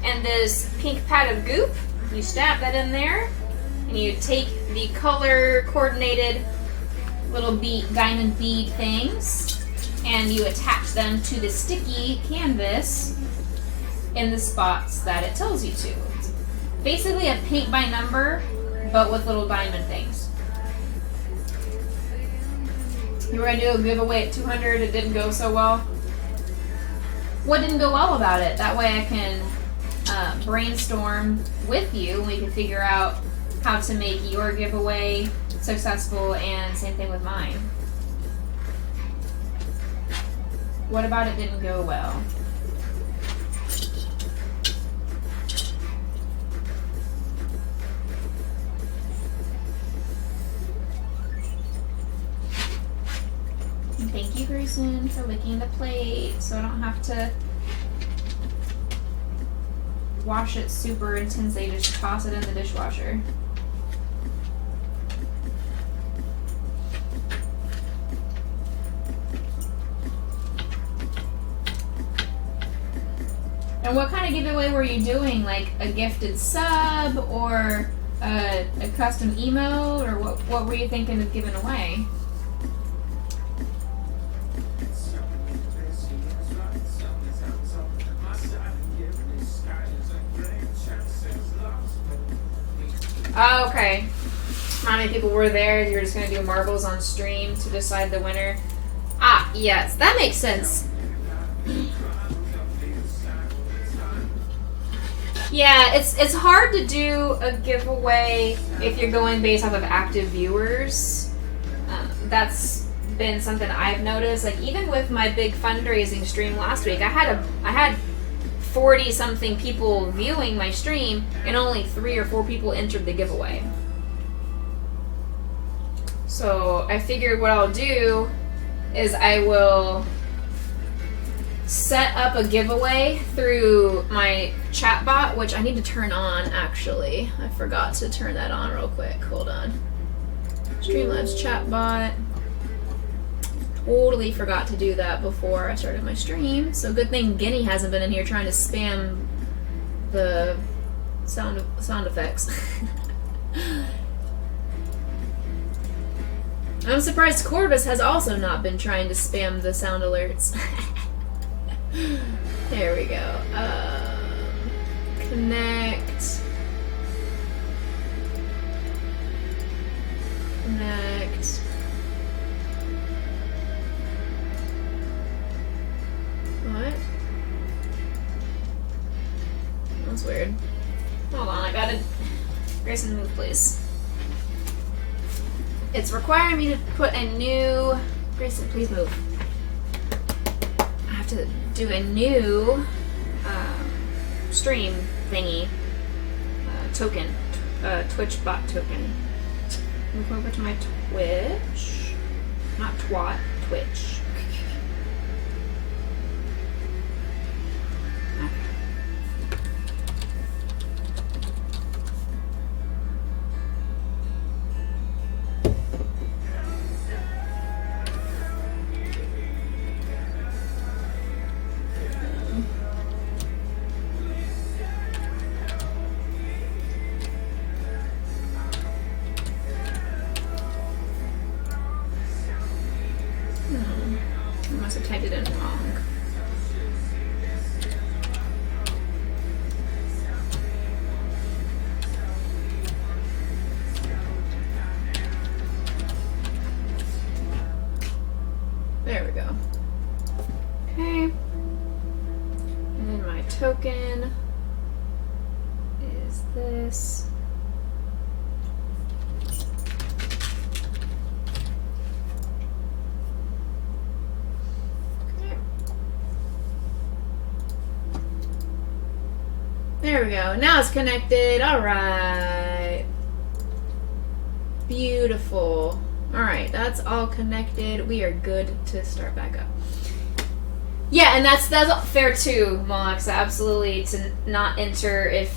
and this pink pad of goop, you stab that in there, and you take the color coordinated little diamond bead things, and you attach them to the sticky canvas in the spots that it tells you to. It's basically a paint by number, but with little diamond things. You were gonna do a giveaway at 200. It didn't go so well. What didn't go well about it? That way I can brainstorm with you and we can figure out how to make your giveaway successful, and same thing with mine. What about it didn't go well? And thank you, Grayson, for licking the plate so I don't have to wash it super intensely. Just toss it in the dishwasher. And what kind of giveaway were you doing? Like a gifted sub or a custom emote, or what were you thinking of giving away? Oh, okay. How many people were there? You were just going to do marbles on stream to decide the winner? Ah, yes. That makes sense. Yeah, it's hard to do a giveaway if you're going based off of active viewers. That's been something I've noticed. Like even with my big fundraising stream last week, I had 40 something people viewing my stream, and only 3 or 4 people entered the giveaway. So I figured what I'll do is I will set up a giveaway through my chat bot, which I need to turn on actually. I forgot to turn that on real quick. Hold on. Streamlabs chat bot. Totally forgot to do that before I started my stream. So good thing Guinea hasn't been in here trying to spam the sound effects. I'm surprised Corvus has also not been trying to spam the sound alerts. There we go. Connect. What? That's weird. Hold on, I gotta... Grayson, move, please. It's requiring me to put a new... Grayson, please move. I have to do a new stream thingy. Token. Twitch bot token. Move over to my Twitch. Not twat, Twitch. I must have typed it in wrong. There we go. Okay. And then my token is this. There we go. Now it's connected. All right. Beautiful. All right, that's all connected. We are good to start back up. Yeah, and that's fair too, Molex. Absolutely, to not enter if,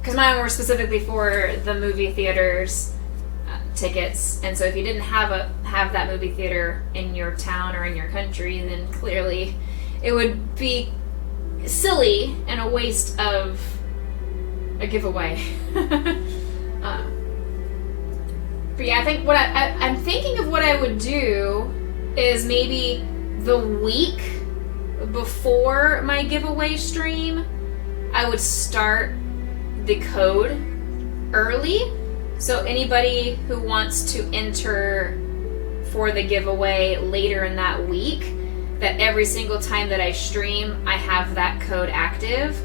because mine were specifically for the movie theaters tickets, and so if you didn't have that movie theater in your town or in your country, then clearly it would be silly and a waste of But yeah, I think what I'm thinking of what I would do is maybe the week before my giveaway stream, I would start the code early. So anybody who wants to enter for the giveaway later in that week, that every single time that I stream, I have that code active.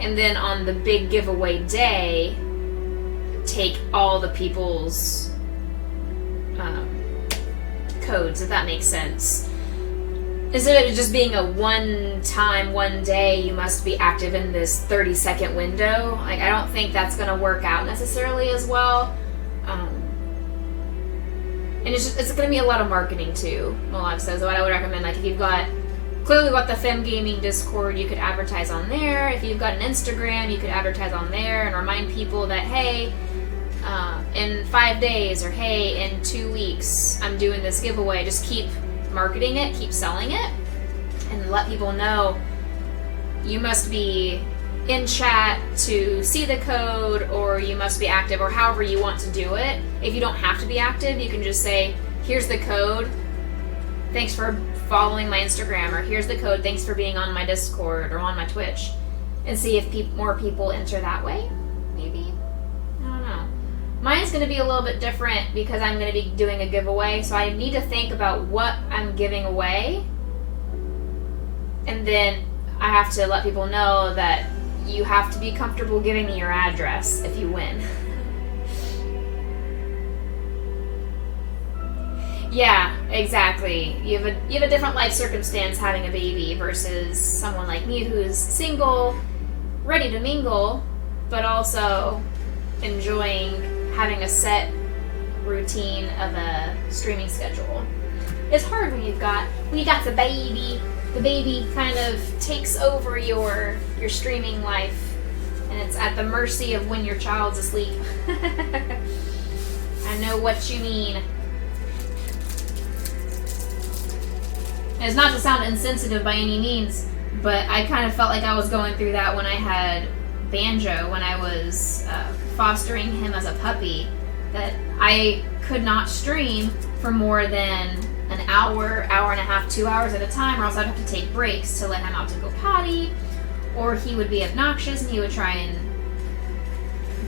And then on the big giveaway day, take all the people's codes, if that makes sense. Instead of it just being a one time, one day, you must be active in this 30-second window. Like, I don't think that's going to work out necessarily as well. And it's going to be a lot of marketing too, Malak says. What I would recommend, like, if you've got the Fem Gaming Discord, you could advertise on there. If you've got an Instagram, you could advertise on there and remind people that, hey, in 5 days or hey, in 2 weeks, I'm doing this giveaway. Just keep marketing it, keep selling it, and let people know you must be in chat to see the code, or you must be active, or however you want to do it. If you don't have to be active, you can just say, here's the code, thanks for following my Instagram, or here's the code, thanks for being on my Discord or on my Twitch, and see if more people enter that way, maybe. I don't know. Mine's going to be a little bit different because I'm going to be doing a giveaway, so I need to think about what I'm giving away, and then I have to let people know that you have to be comfortable giving me your address if you win. Yeah, exactly. You have a different life circumstance having a baby versus someone like me who's single, ready to mingle, but also enjoying having a set routine of a streaming schedule. It's hard when you got the baby. The baby kind of takes over your streaming life, and it's at the mercy of when your child's asleep. I know what you mean. And it's not to sound insensitive by any means, but I kind of felt like I was going through that when I had Banjo, when I was fostering him as a puppy, that I could not stream for more than an hour, hour and a half, 2 hours at a time, or else I'd have to take breaks to let him out to go potty, or he would be obnoxious and he would try and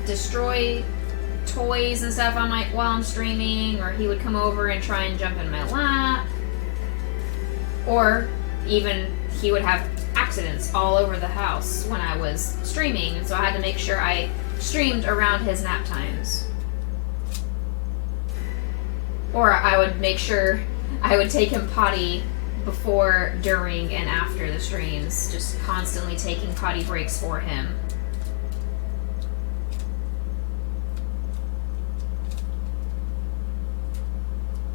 destroy toys and stuff while I'm streaming, or he would come over and try and jump in my lap, or even he would have accidents all over the house when I was streaming, and so I had to make sure I streamed around his nap times. Or I would make sure I would take him potty before, during, and after the streams, just constantly taking potty breaks for him.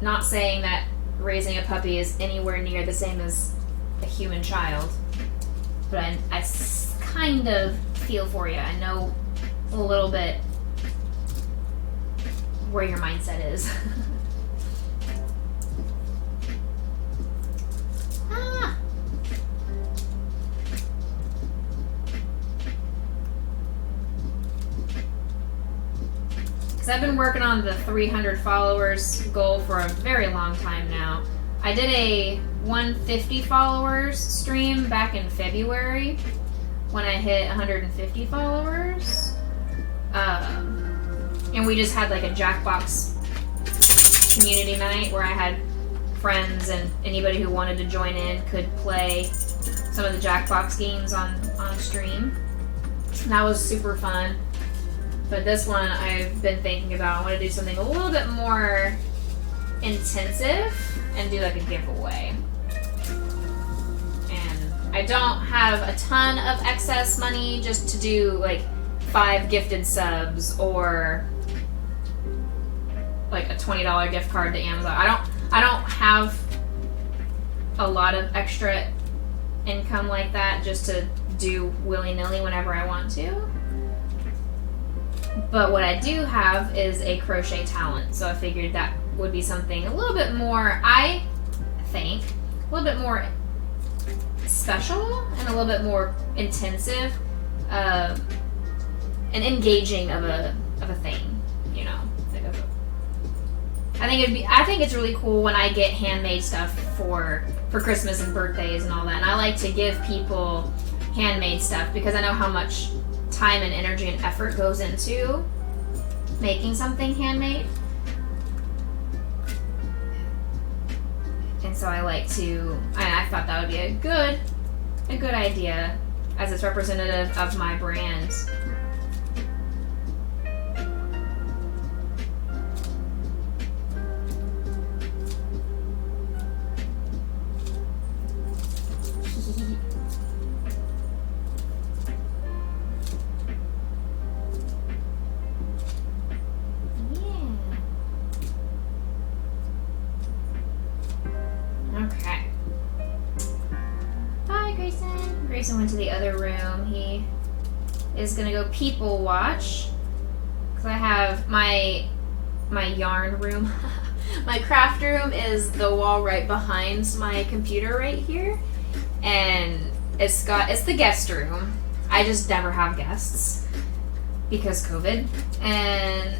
Not saying that raising a puppy is anywhere near the same as a human child, but I kind of feel for you. I know a little bit where your mindset is. I've been working on the 300 followers goal for a very long time now. I did a 150 followers stream back in February when I hit 150 followers. And we just had like a Jackbox community night where I had friends, and anybody who wanted to join in could play some of the Jackbox games on stream. And that was super fun. But this one I've been thinking about. I want to do something a little bit more intensive and do like a giveaway. And I don't have a ton of excess money just to do like 5 gifted subs or like a $20 gift card to Amazon. I don't have a lot of extra income like that just to do willy-nilly whenever I want to. But what I do have is a crochet talent, so I figured that would be something a little bit more, I think, a little bit more special and a little bit more intensive and engaging of a thing, you know, like I think it's really cool when I get handmade stuff for Christmas and birthdays and all that. And I like to give people handmade stuff because I know how much time and energy and effort goes into making something handmade. And so I like to, I thought that would be a good idea as it's representative of my brand. Okay. Hi, Grayson. Grayson went to the other room. He is gonna go people watch. Cause I have my yarn room. My craft room is the wall right behind my computer right here. And it's the guest room. I just never have guests because COVID. And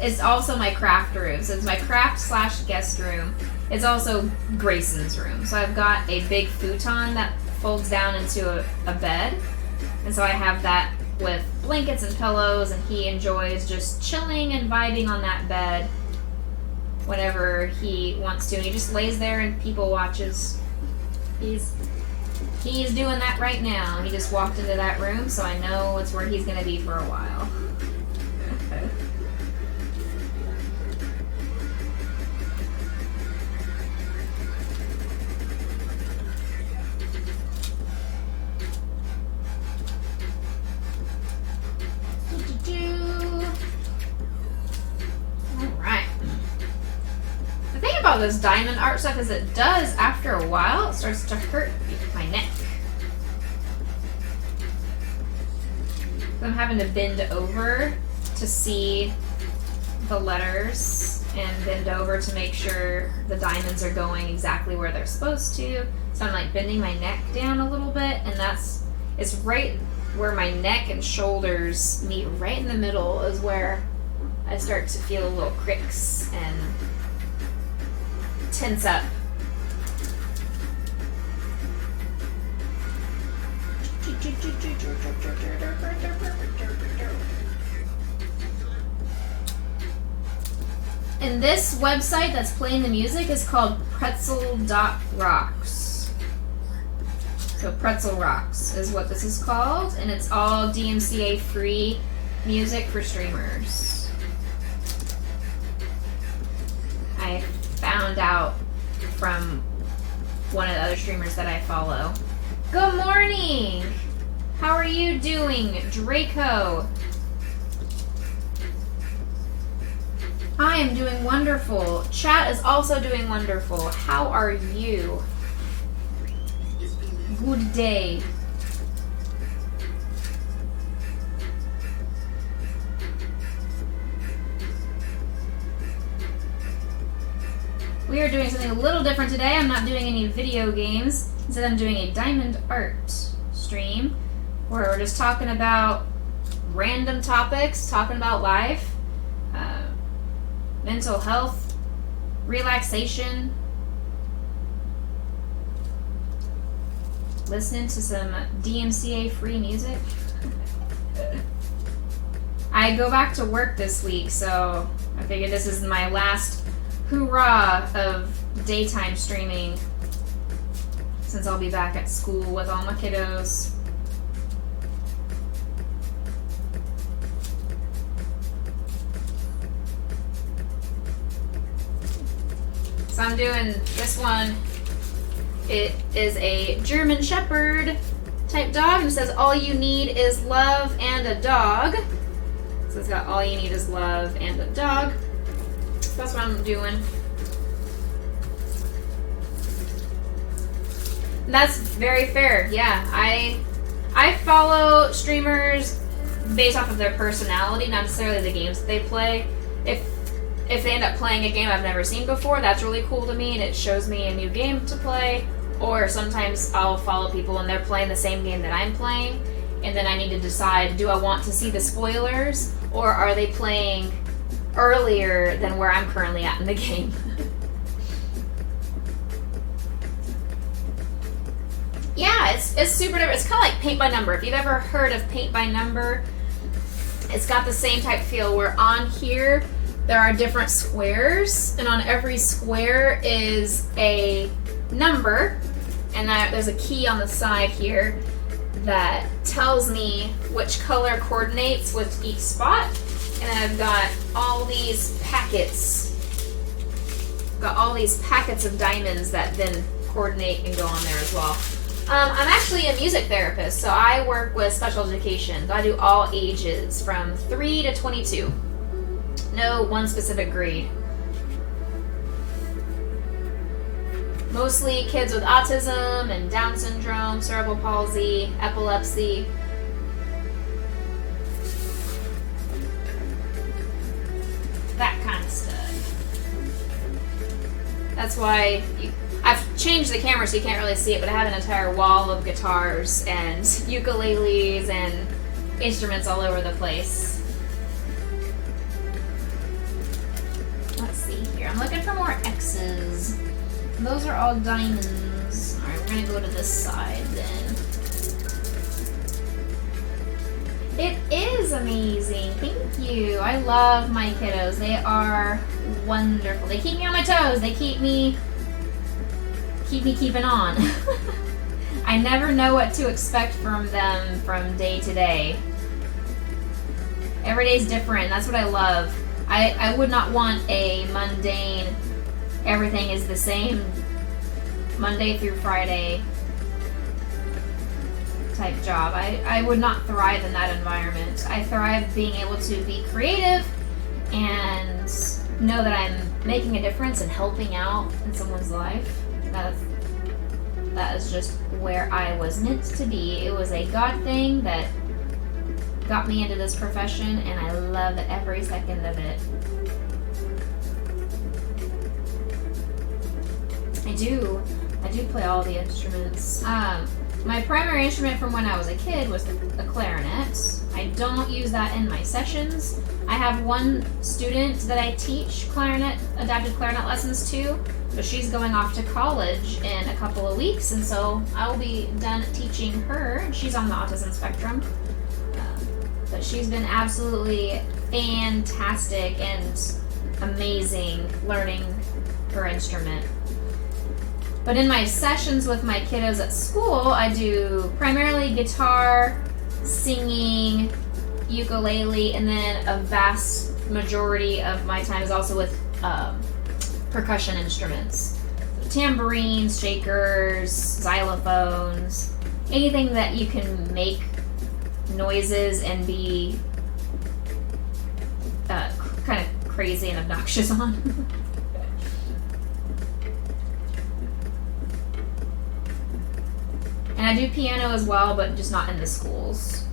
it's also my craft room. So it's my craft / guest room. It's also Grayson's room. So I've got a big futon that folds down into a bed. And so I have that with blankets and pillows, and he enjoys just chilling and vibing on that bed whenever he wants to. And he just lays there and people watches. He's doing that right now. He just walked into that room, so I know it's where he's going to be for a while. Okay. About this diamond art stuff is it does after a while it starts to hurt my neck. I'm having to bend over to see the letters and bend over to make sure the diamonds are going exactly where they're supposed to. So I'm like bending my neck down a little bit, and it's right where my neck and shoulders meet. Right in the middle is where I start to feel little cricks and tense up. And this website that's playing the music is called Pretzel.rocks. So Pretzel Rocks is what this is called, and it's all DMCA free music for streamers. I found out from one of the other streamers that I follow. Good morning! How are you doing, Draco? I am doing wonderful. Chat is also doing wonderful. How are you? Good day. We are doing something a little different today. I'm not doing any video games. Instead, I'm doing a diamond art stream where we're just talking about random topics, talking about life, mental health, relaxation, listening to some DMCA free music. I go back to work this week, so I figured this is my last hoorah of daytime streaming since I'll be back at school with all my kiddos. So I'm doing this one. It is a German Shepherd type dog, and it says all you need is love and a dog. So it's got all you need is love and a dog. That's what I'm doing. That's very fair. Yeah, I follow streamers based off of their personality, not necessarily the games that they play. If they end up playing a game I've never seen before, that's really cool to me, and it shows me a new game to play. Or sometimes I'll follow people and they're playing the same game that I'm playing, and then I need to decide, do I want to see the spoilers, or are they playing earlier than where I'm currently at in the game. Yeah, it's super different. It's kind of like paint by number. If you've ever heard of paint by number, it's got the same type feel where on here there are different squares, and on every square is a number, and there's a key on the side here that tells me which color coordinates with each spot. And then I've got all these packets. Got all these packets of diamonds that then coordinate and go on there as well. I'm actually a music therapist, so I work with special education. I do all ages from 3 to 22. No one specific grade. Mostly kids with autism and Down syndrome, cerebral palsy, epilepsy. That kind of stuff. That's why I've changed the camera so you can't really see it, but I have an entire wall of guitars and ukuleles and instruments all over the place. Let's see here. I'm looking for more X's. Those are all diamonds. Alright, we're gonna go to this side then. It is amazing. Thank you. I love my kiddos. They are wonderful. They keep me on my toes. They keep me keeping on. I never know what to expect from them from day to day. Every day's different. That's what I love. I would not want a mundane, everything is the same Monday through Friday type job. I would not thrive in that environment. I thrive being able to be creative and know that I'm making a difference and helping out in someone's life. That is just where I was meant to be. It was a God thing that got me into this profession, and I love every second of it. I do play all the instruments. My primary instrument from when I was a kid was the clarinet. I don't use that in my sessions. I have one student that I teach adapted clarinet lessons to, but she's going off to college in a couple of weeks, and so I will be done teaching her. She's on the autism spectrum, but she's been absolutely fantastic and amazing learning her instrument. But in my sessions with my kiddos at school, I do primarily guitar, singing, ukulele, and then a vast majority of my time is also with percussion instruments. Tambourines, shakers, xylophones, anything that you can make noises and be kind of crazy and obnoxious on. And I do piano as well, but just not in the schools.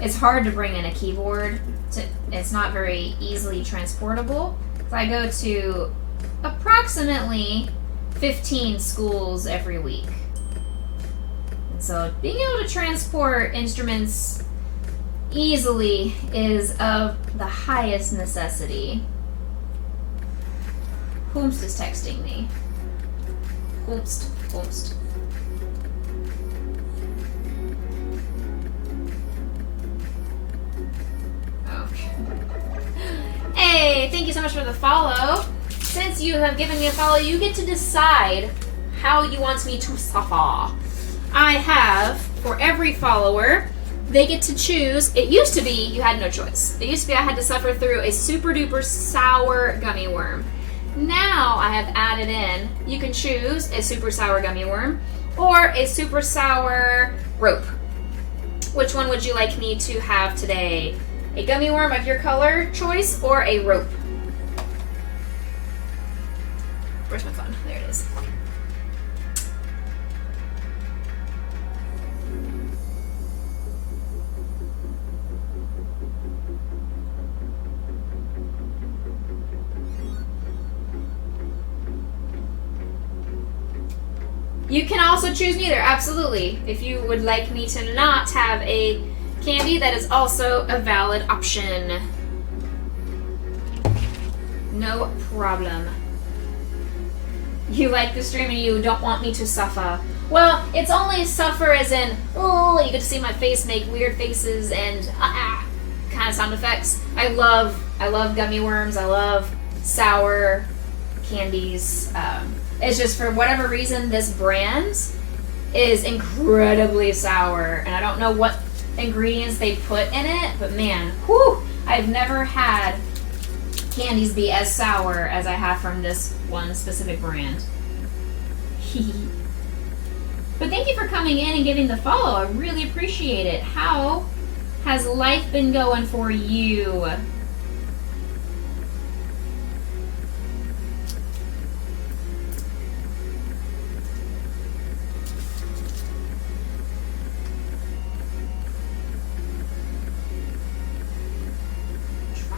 It's hard to bring in a keyboard. It's not very easily transportable. So I go to approximately 15 schools every week. And so being able to transport instruments easily is of the highest necessity. Whomst is texting me. Whomst. Okay. Hey, thank you so much for the follow. Since you have given me a follow, you get to decide how you want me to suffer. I have, for every follower, they get to choose. It used to be you had no choice. It used to be I had to suffer through a super duper sour gummy worm. Now I have added in, you can choose a super sour gummy worm or a super sour rope. Which one would you like me to have today? A gummy worm of your color choice or a rope? Where's my phone? There it is. You can also choose neither, absolutely. If you would like me to not have a candy, that is also a valid option. No problem. You like the stream and you don't want me to suffer. Well, it's only suffer as in, oh, you get to see my face make weird faces and kind of sound effects. I love gummy worms. I love sour candies. It's just for whatever reason, this brand is incredibly sour, and I don't know what ingredients they put in it, but man, whew, I've never had candies be as sour as I have from this one specific brand. But thank you for coming in and giving the follow. I really appreciate it. How has life been going for you?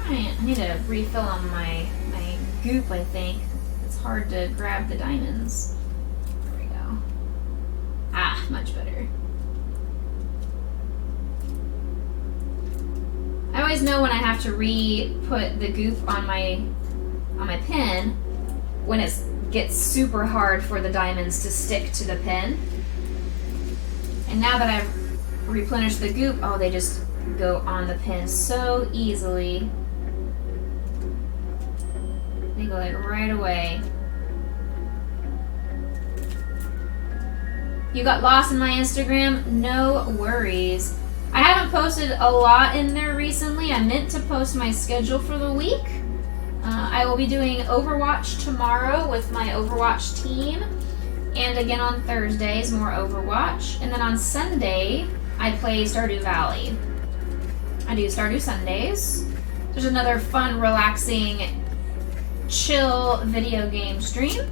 I need a refill on my goop, I think. It's hard to grab the diamonds. There we go. Ah, much better. I always know when I have to re-put the goop on my pin when it gets super hard for the diamonds to stick to the pin. And now that I've replenished the goop, oh, they just go on the pin so easily. They go like right away. You got lost in my Instagram? No worries. I haven't posted a lot in there recently. I meant to post my schedule for the week. I will be doing Overwatch tomorrow with my Overwatch team. And again on Thursdays, more Overwatch. And then on Sunday, I play Stardew Valley. I do Stardew Sundays. There's another fun, relaxing, chill video game stream.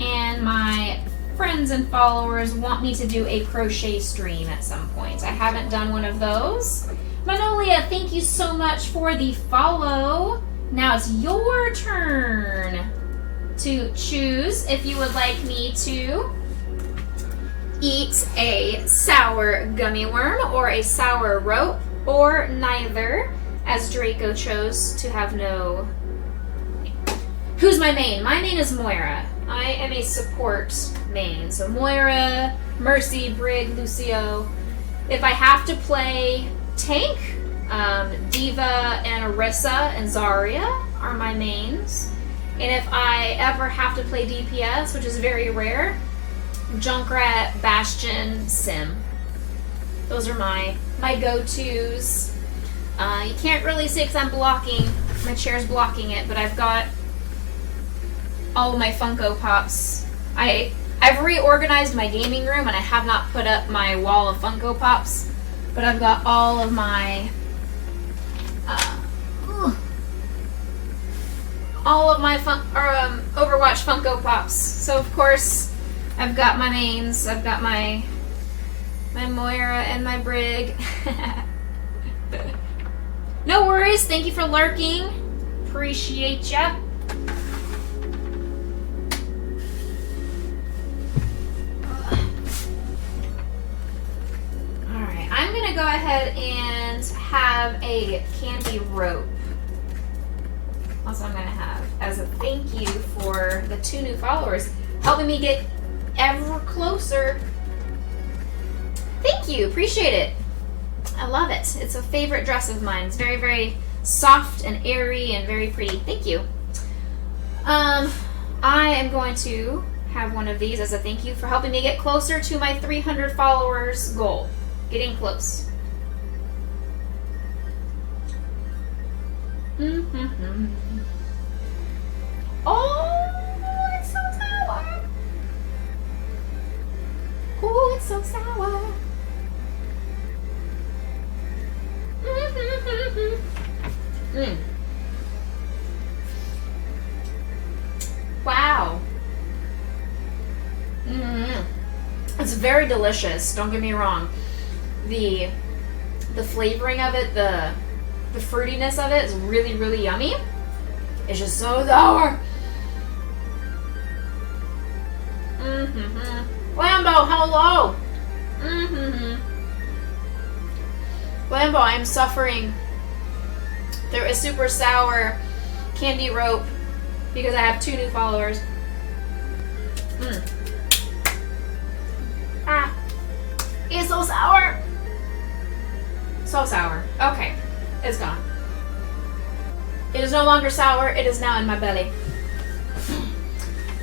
And my friends and followers want me to do a crochet stream at some point. I haven't done one of those. Manolia, thank you so much for the follow. Now it's your turn to choose if you would like me to eat a sour gummy worm or a sour rope, or neither, as Draco chose to have no... Who's my main? My main is Moira. I am a support main. So Moira, Mercy, Brig, Lucio. If I have to play tank, Diva and Orisa and Zarya are my mains. And if I ever have to play DPS, which is very rare, Junkrat, Bastion, Sim. Those are my go-tos. You can't really see because I'm blocking. My chair's blocking it, but I've got all of my Funko Pops. I've reorganized my gaming room and I have not put up my wall of Funko Pops, but I've got all of my Overwatch Funko Pops. So of course I've got my mains. I've got my Moira and my Brig. No worries. Thank you for lurking. Appreciate ya. Alright, I'm gonna go ahead and have a candy rope. That's what I'm gonna have as a thank you for the 2 new followers, helping me get ever closer. Thank you, appreciate it. I love it. It's a favorite dress of mine. It's very, very soft and airy and very pretty. Thank you. I am going to have one of these as a thank you for helping me get closer to my 300 followers goal. Getting close. Oh, it's so sour. Oh, it's so sour. Wow. It's very delicious, don't get me wrong. The flavoring of it, the fruitiness of it is really, really yummy. It's just so sour. Lambo, hello. Lambo, I'm suffering. There is super sour candy rope because I have 2 new followers. Ah, it's so sour. So sour. Okay, it's gone. It is no longer sour. It is now in my belly.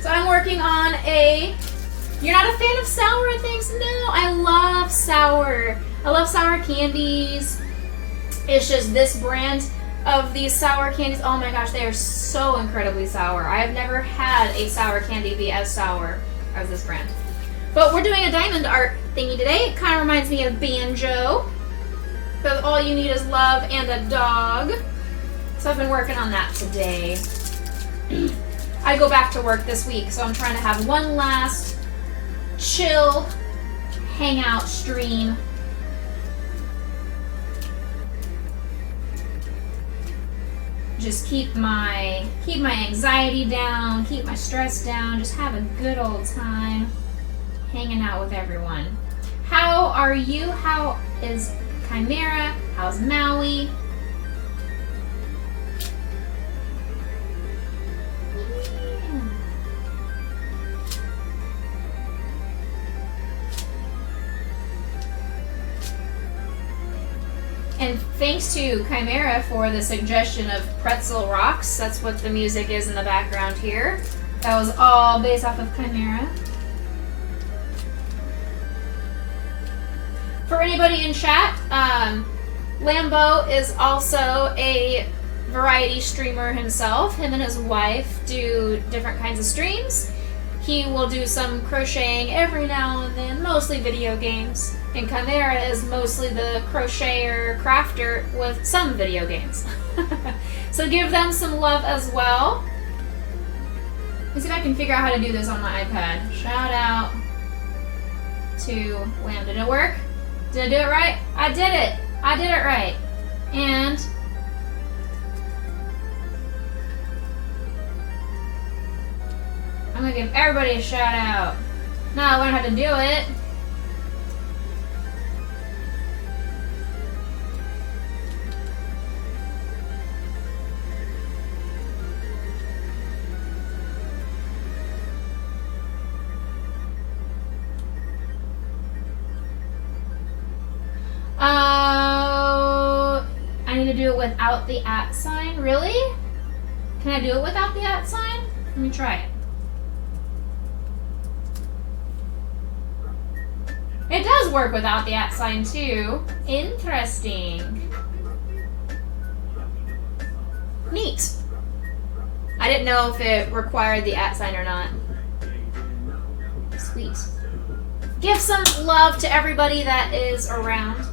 So I'm working on a... You're not a fan of sour things? No, I love sour. I love sour candies. It's just this brand of these sour candies. Oh my gosh, they are so incredibly sour. I have never had a sour candy be as sour as this brand. But we're doing a diamond art thingy today. It kind of reminds me of Banjo. But all you need is love and a dog. So I've been working on that today. I go back to work this week, so I'm trying to have one last chill hangout stream. Just keep my anxiety down, keep my stress down, just have a good old time hanging out with everyone. How are you? How is Chimera? How's Maui? And thanks to Chimera for the suggestion of Pretzel Rocks. That's what the music is in the background here. That was all based off of Chimera. For anybody in chat, Lambo is also a variety streamer himself. Him and his wife do different kinds of streams. He will do some crocheting every now and then, mostly video games. And Chimera is mostly the crocheter, crafter with some video games. So give them some love as well. Let me see if I can figure out how to do this on my iPad. Shout out to Lamb. Did it work? Did I do it right? I did it! I did it right. And I'm gonna give everybody a shout out. Now I learn how to do it. I need to do it without the @ sign. Really? Can I do it without the @ sign? Let me try it. It does work without the @ sign too. Interesting. Neat. I didn't know if it required the @ sign or not. Sweet. Give some love to everybody that is around.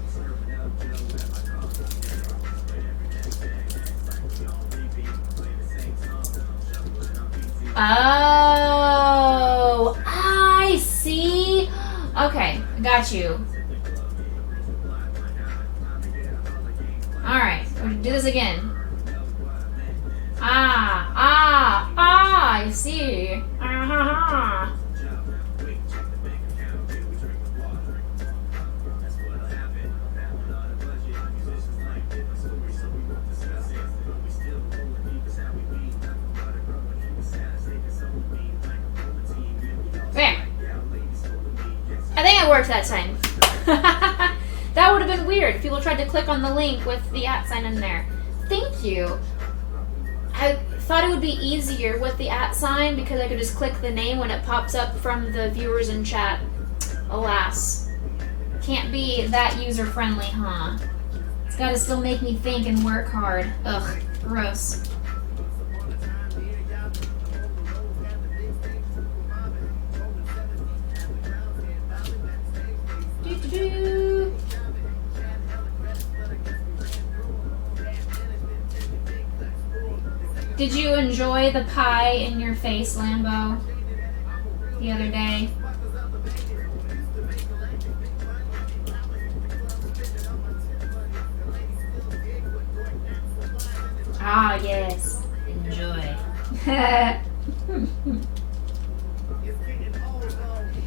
Oh, I see. Okay, got you. Alright, we're gonna do this again. I see. There. I think it worked that time. That would have been weird if people tried to click on the link with the @ sign in there. Thank you. I thought it would be easier with the @ sign because I could just click the name when it pops up from the viewers in chat. Alas. Can't be that user-friendly, huh? It's gotta still make me think and work hard. Ugh, gross. Did you enjoy the pie in your face, Lambo, the other day? Ah, yes. Enjoy.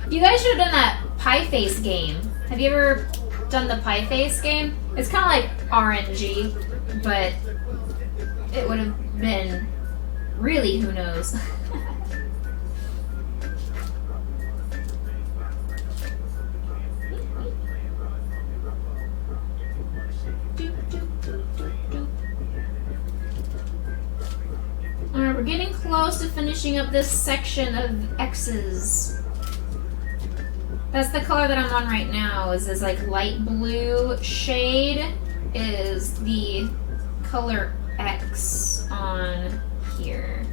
You guys should have done that pie face game. Have you ever done the pie face game? It's kind of like RNG, but it would have been really, who knows? Alright, we're getting close to finishing up this section of X's. That's the color that I'm on right now, is this like light blue shade is the color X on here.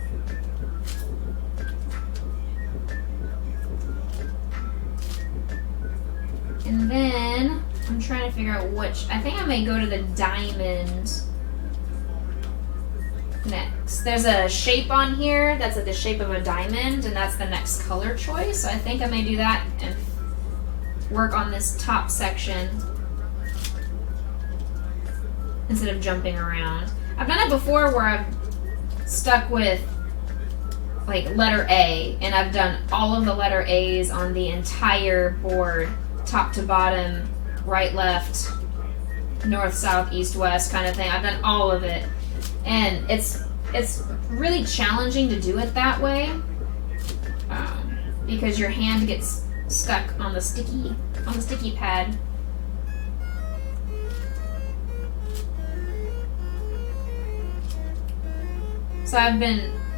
And then I'm trying to figure out which, I think I may go to the diamond next. There's a shape on here that's like the shape of a diamond, and that's the next color choice. So I think I may do that and work on this top section instead of jumping around. I've done it before where I've stuck with like letter A, and I've done all of the letter A's on the entire board, top to bottom, right, left, north, south, east, west kind of thing. I've done all of it. And it's really challenging to do it that way because your hand gets stuck on the sticky pad. So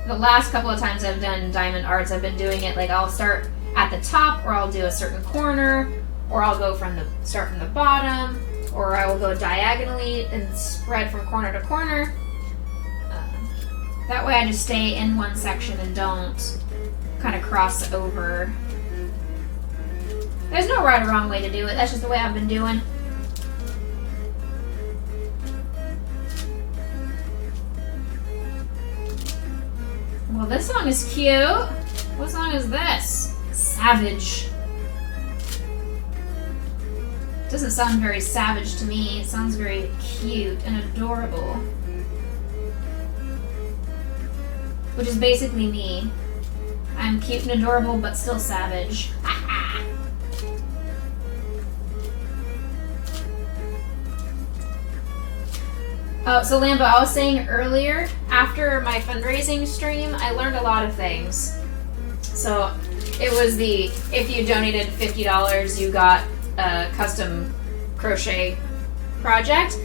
the last couple of times I've done diamond arts, I've been doing it like I'll start at the top, or I'll do a certain corner, or I'll go start from the bottom, or I will go diagonally and spread from corner to corner. That way I just stay in one section and don't kind of cross over. There's no right or wrong way to do it. That's just the way I've been doing. Well, this song is cute. What song is this? Savage. Doesn't sound very savage to me. It sounds very cute and adorable. Which is basically me. I'm cute and adorable, but still savage. So Lambo, I was saying earlier, after my fundraising stream, I learned a lot of things. So it was if you donated $50, you got a custom crochet project.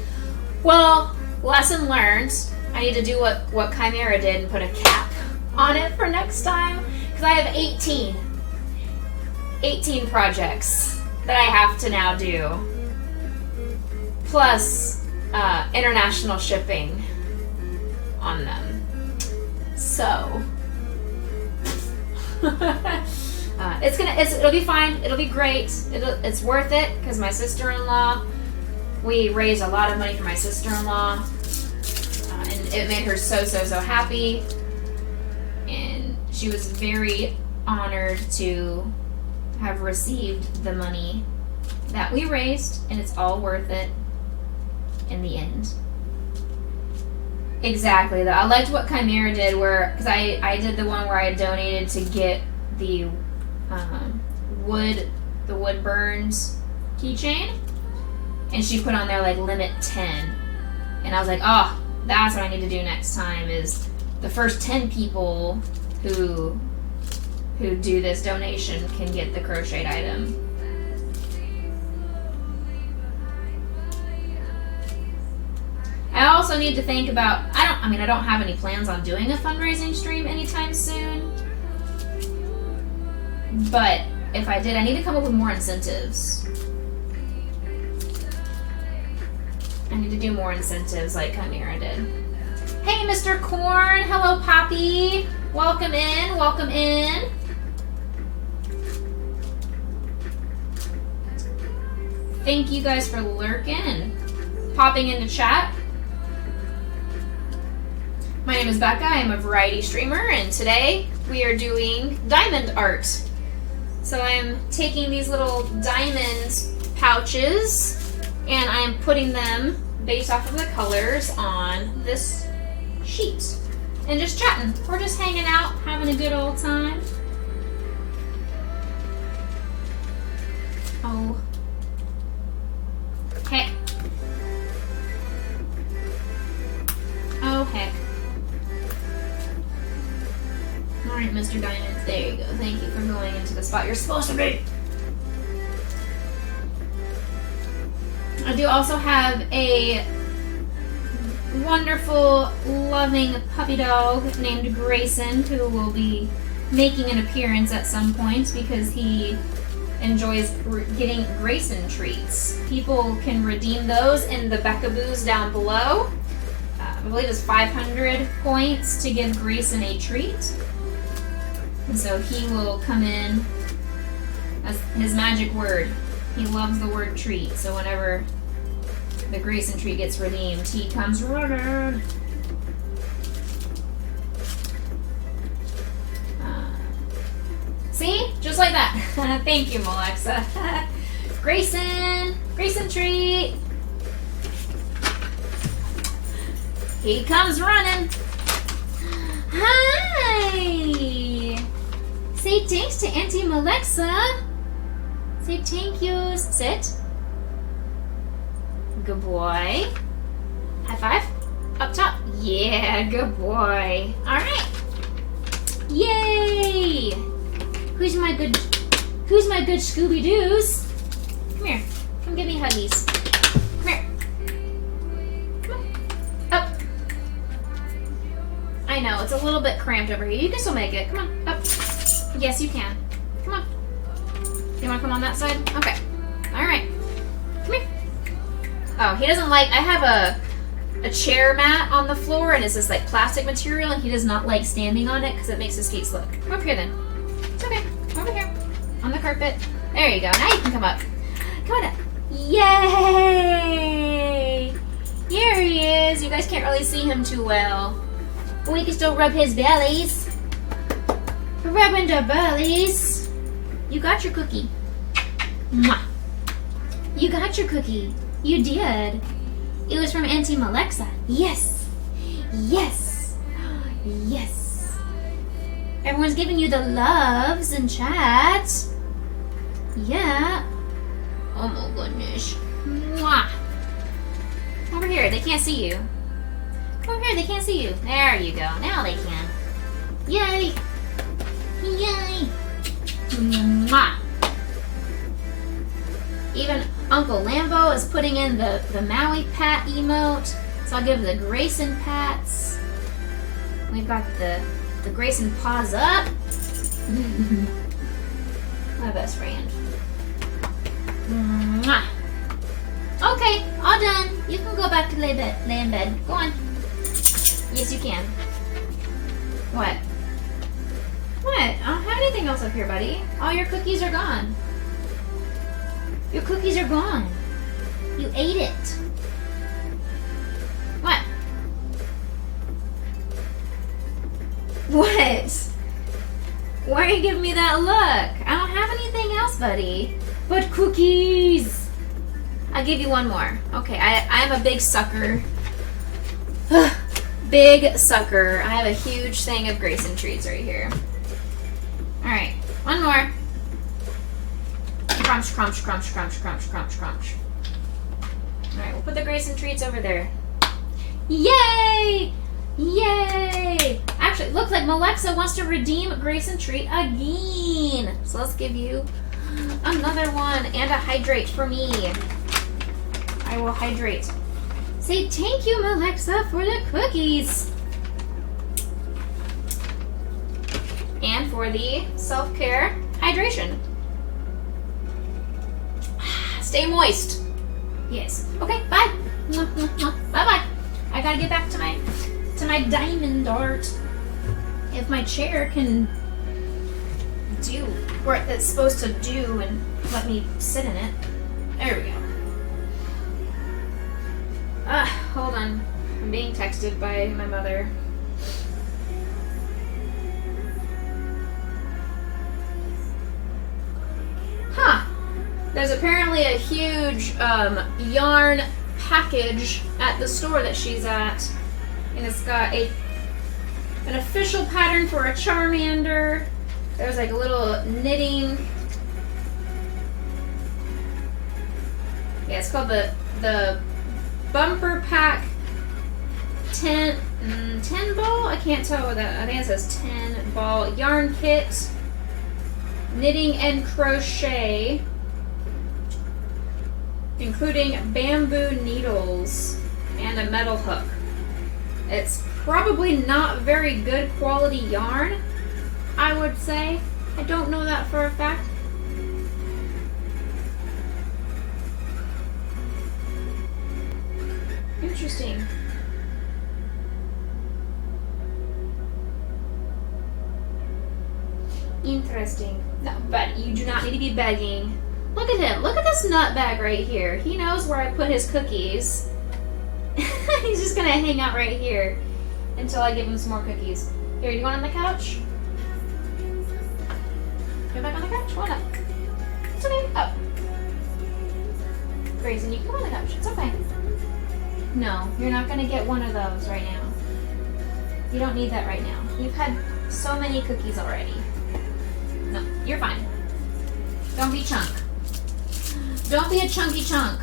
Well, lesson learned. I need to do what Chimera did and put a cap on it for next time, because I have 18 projects that I have to now do, plus international shipping on them. So it'll be fine. It'll be great. It's worth it because my sister-in-law, we raised a lot of money for my sister-in-law. And it made her so happy, and she was very honored to have received the money that we raised, and it's all worth it in the end. Exactly, though. I liked what Chimera did, because I did the one where I donated to get the wood burns keychain, and she put on there like limit 10, and I was like, oh, that's what I need to do next time, is the first 10 people who do this donation can get the crocheted item. I also need to think about, I don't have any plans on doing a fundraising stream anytime soon, but if I did, I need to come up with more incentives. I need to do more incentives like Chimera did. Hey, Mr. Corn. Hello, Poppy. Welcome in. Welcome in. Thank you guys for lurking and popping into chat. My name is Becca. I am a variety streamer, and today we are doing diamond art. So I'm taking these little diamond pouches, and I am putting them based off of the colors on this sheet. And just chatting. We're just hanging out, having a good old time. Oh. Heck. Oh, heck. Mr. Diamond. There you go. Thank you for going into the spot you're supposed to be. I do also have a wonderful, loving puppy dog named Grayson who will be making an appearance at some point because he enjoys getting Grayson treats. People can redeem those in the Beckaboos down below. I believe it's 500 points to give Grayson a treat. And so he will come in as his magic word. He loves the word treat, so whenever the Grayson treat gets redeemed, he comes running. See? Just like that. Thank you, Malexa. Grayson treat. He comes running. Hi! Say thanks to Auntie Malexa. Say thank yous. Sit. Good boy. High five. Up top. Yeah, good boy. Alright. Yay! Who's my good Scooby-Doos? Come here. Come give me huggies. Come here. Come on. Up. I know, it's a little bit cramped over here. You can still make it. Come on. Up. Yes, you can. Come on. You want to come on that side? Okay. Alright. Come here. Oh, he doesn't like... I have a chair mat on the floor, and it's this, like, plastic material, and he does not like standing on it because it makes his feet slip. Come over here, then. It's okay. Come over here. On the carpet. There you go. Now you can come up. Come on up. Yay! Here he is. You guys can't really see him too well. But we can still rub his bellies. Rubbing the bellies. You got your cookie. Mwah. You got your cookie. You did. It was from Auntie Malexa. Yes. Yes. Yes. Everyone's giving you the loves in chat. Yeah. Oh my goodness. Mwah. Over here, they can't see you. Come over here, they can't see you. There you go. Now they can. Yay. Yay. Mwah. Even Uncle Lambo is putting in the Maui Pat emote. So I'll give the Grayson pats. We've got the Grayson paws up. My best friend. Mwah. Okay, all done. You can go back to lay in bed. Go on. Yes, you can. What? What? I don't have anything else up here, buddy. All your cookies are gone. Your cookies are gone. You ate it. What? What? Why are you giving me that look? I don't have anything else, buddy. But cookies. I'll give you one more. Okay, I'm a big sucker. Big sucker. I have a huge thing of Grayson treats right here. Alright, one more. Crunch, crunch, crunch, crunch, crunch, crunch, crunch. Alright, we'll put the Grayson treats over there. Yay! Yay! Actually, it looks like Malexa wants to redeem Grayson treat again. So let's give you another one and a hydrate for me. I will hydrate. Say thank you, Malexa, for the cookies. And for the self-care hydration. Stay moist. Yes. Okay, bye. Bye-bye. I gotta get back to my diamond art. If my chair can do what it's supposed to do and let me sit in it. There we go. Hold on. I'm being texted by my mother. Huh. There's apparently a huge yarn package at the store that she's at. And it's got an official pattern for a Charmander. There's like a little knitting. Yeah, it's called the Bumper Pack 10 10 ball? I can't tell what that. I think it says 10 ball yarn kit, knitting and crochet, including bamboo needles and a metal hook. It's probably not very good quality yarn, I would say. I don't know that for a fact. Interesting. Interesting. No, but you do not need to be begging. Look at him. Look at this nut bag right here. He knows where I put his cookies. He's just gonna hang out right here until I give him some more cookies. Here, you want on the couch? Go back on the couch. Come on up. It's okay. Up. Grayson, you can come on the couch. It's okay. No, you're not gonna get one of those right now. You don't need that right now. You've had so many cookies already. No, you're fine. Don't be chunk. Don't be a chunky chunk.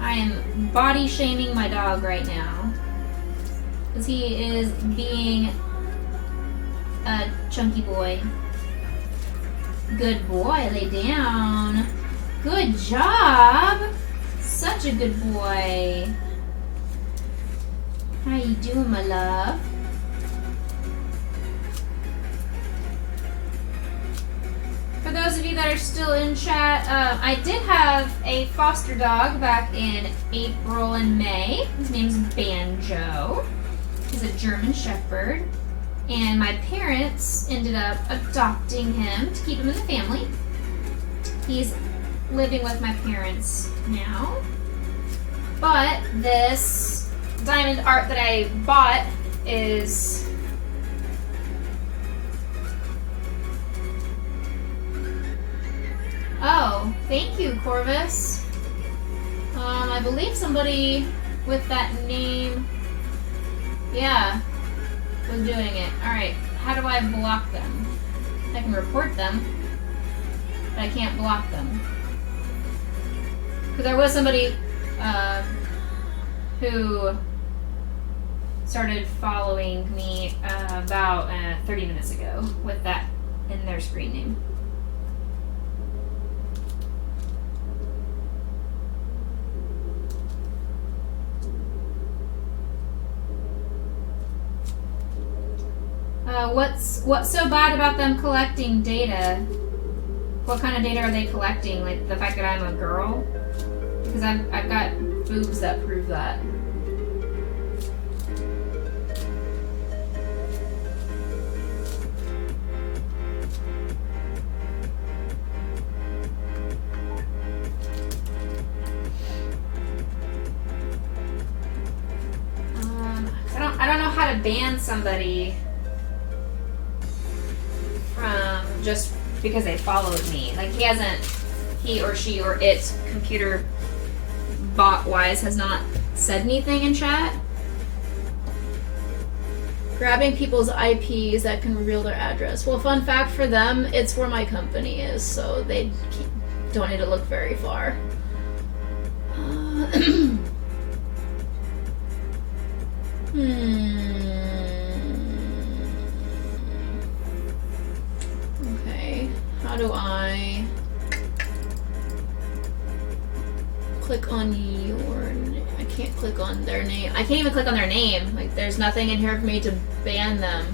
I am body shaming my dog right now because he is being a chunky boy. Good boy, lay down. Good job. Such a good boy. How you doing, my love? For those of you that are still in chat, I did have a foster dog back in April and May. His name's Banjo. He's a German Shepherd. And my parents ended up adopting him to keep him in the family. He's living with my parents now. But this diamond art that I bought is oh, thank you, Corvus. I believe somebody with that name, yeah, was doing it. Alright, how do I block them? I can report them, but I can't block them. Because there was somebody who started following me about 30 minutes ago with that in their screen name. What's so bad about them collecting data? What kind of data are they collecting? Like the fact that I'm a girl? Because I've got boobs that prove that. I don't know how to ban somebody from just because they followed me. Like he or she or it computer bot wise has not said anything in chat. Grabbing people's IPs that can reveal their address. Well, fun fact for them, it's where my company is, so they don't need to look very far. Okay, how do I click on your name? I can't click on their name. I can't even click on their name. Like, there's nothing in here for me to ban them.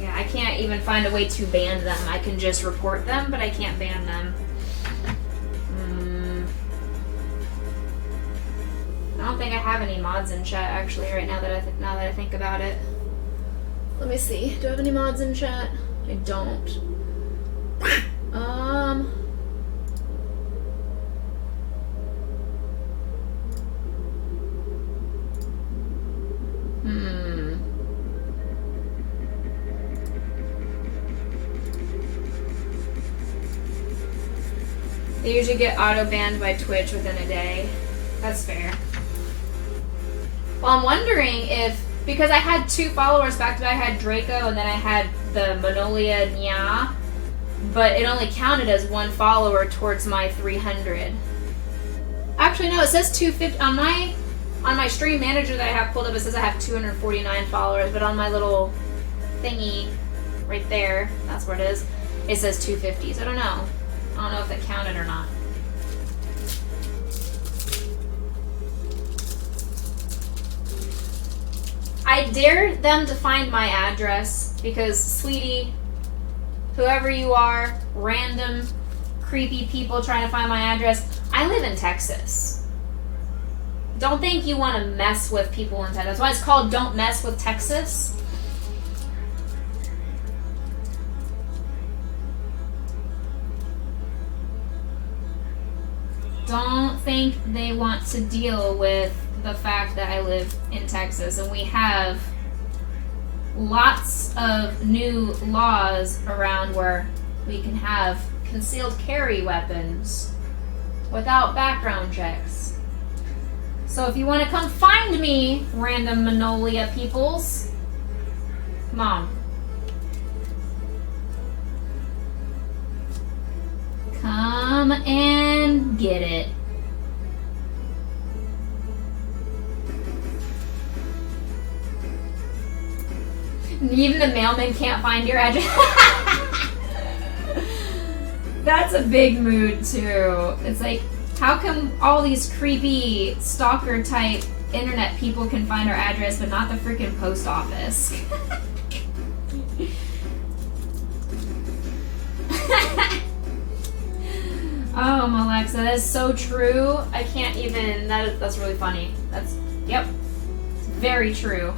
Yeah, I can't even find a way to ban them. I can just report them, but I can't ban them. I don't think I have any mods in chat actually right now that I think about it. Let me see. Do I have any mods in chat? I don't. They usually get auto-banned by Twitch within a day. That's fair. Well, I'm wondering if, because I had two followers back to back, I had Draco and then I had the Manolia Nya, but it only counted as 1 follower towards my 300. Actually, no, it says 250 on my stream manager that I have pulled up. It says I have 249 followers, but on my little thingy right there, that's where it is. It says 250. So I don't know. I don't know if it counted or not. I dare them to find my address because, sweetie, whoever you are, random, creepy people trying to find my address, I live in Texas. Don't think you want to mess with people in Texas. That's why it's called Don't Mess with Texas. Don't think they want to deal with the fact that I live in Texas, and we have lots of new laws around where we can have concealed carry weapons without background checks. So if you want to come find me, random Manolia peoples, come on. Come and get it. Even the mailman can't find your address. That's a big mood too. It's like, how come all these creepy stalker type internet people can find our address but not the freaking post office? Oh, Alexa, that is so true. I can't even, that's really funny. Yep. It's very true.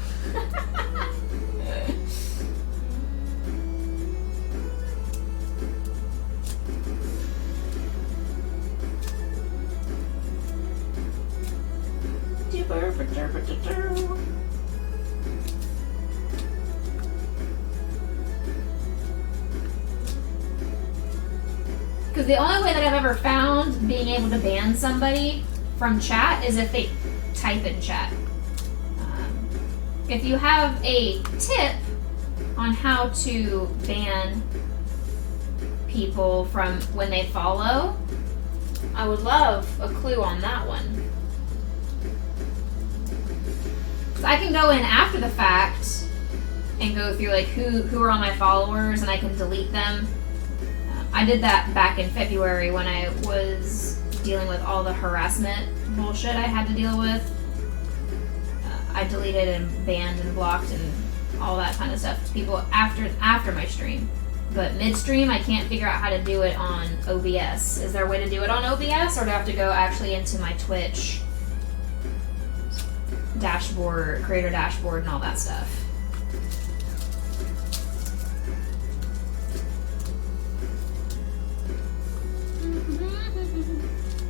Because the only way that I've ever found being able to ban somebody from chat is if they type in chat. If you have a tip on how to ban people from when they follow, I would love a clue on that one. I can go in after the fact and go through like who are all my followers, and I can delete them. I did that back in February when I was dealing with all the harassment bullshit I had to deal with. I deleted and banned and blocked and all that kind of stuff to people after my stream. But mid-stream, I can't figure out how to do it on OBS. Is there a way to do it on OBS, or do I have to go actually into my Twitch dashboard, creator dashboard, and all that stuff?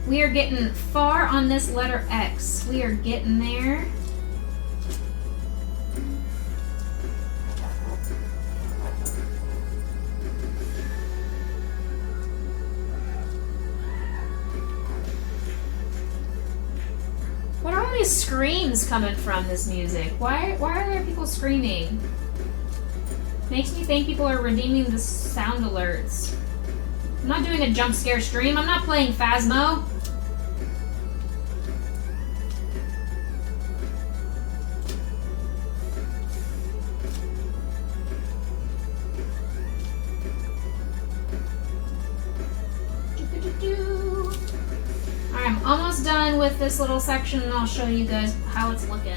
We are getting far on this letter X. We are getting there. What are all these screams coming from this music? Why are there people screaming? Makes me think people are redeeming the sound alerts. I'm not doing a jump scare stream. I'm not playing Phasmo. Alright, I'm almost done with this little section, and I'll show you guys how it's looking.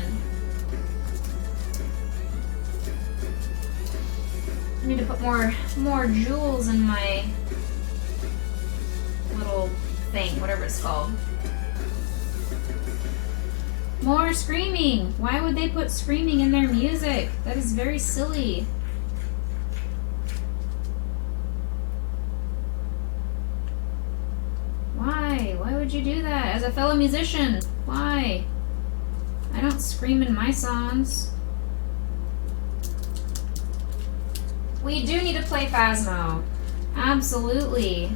I need to put more jewels in my little thing, whatever it's called. More screaming! Why would they put screaming in their music? That is very silly. Why? Why would you do that? As a fellow musician, why? I don't scream in my songs. We do need to play Phasmo. Absolutely.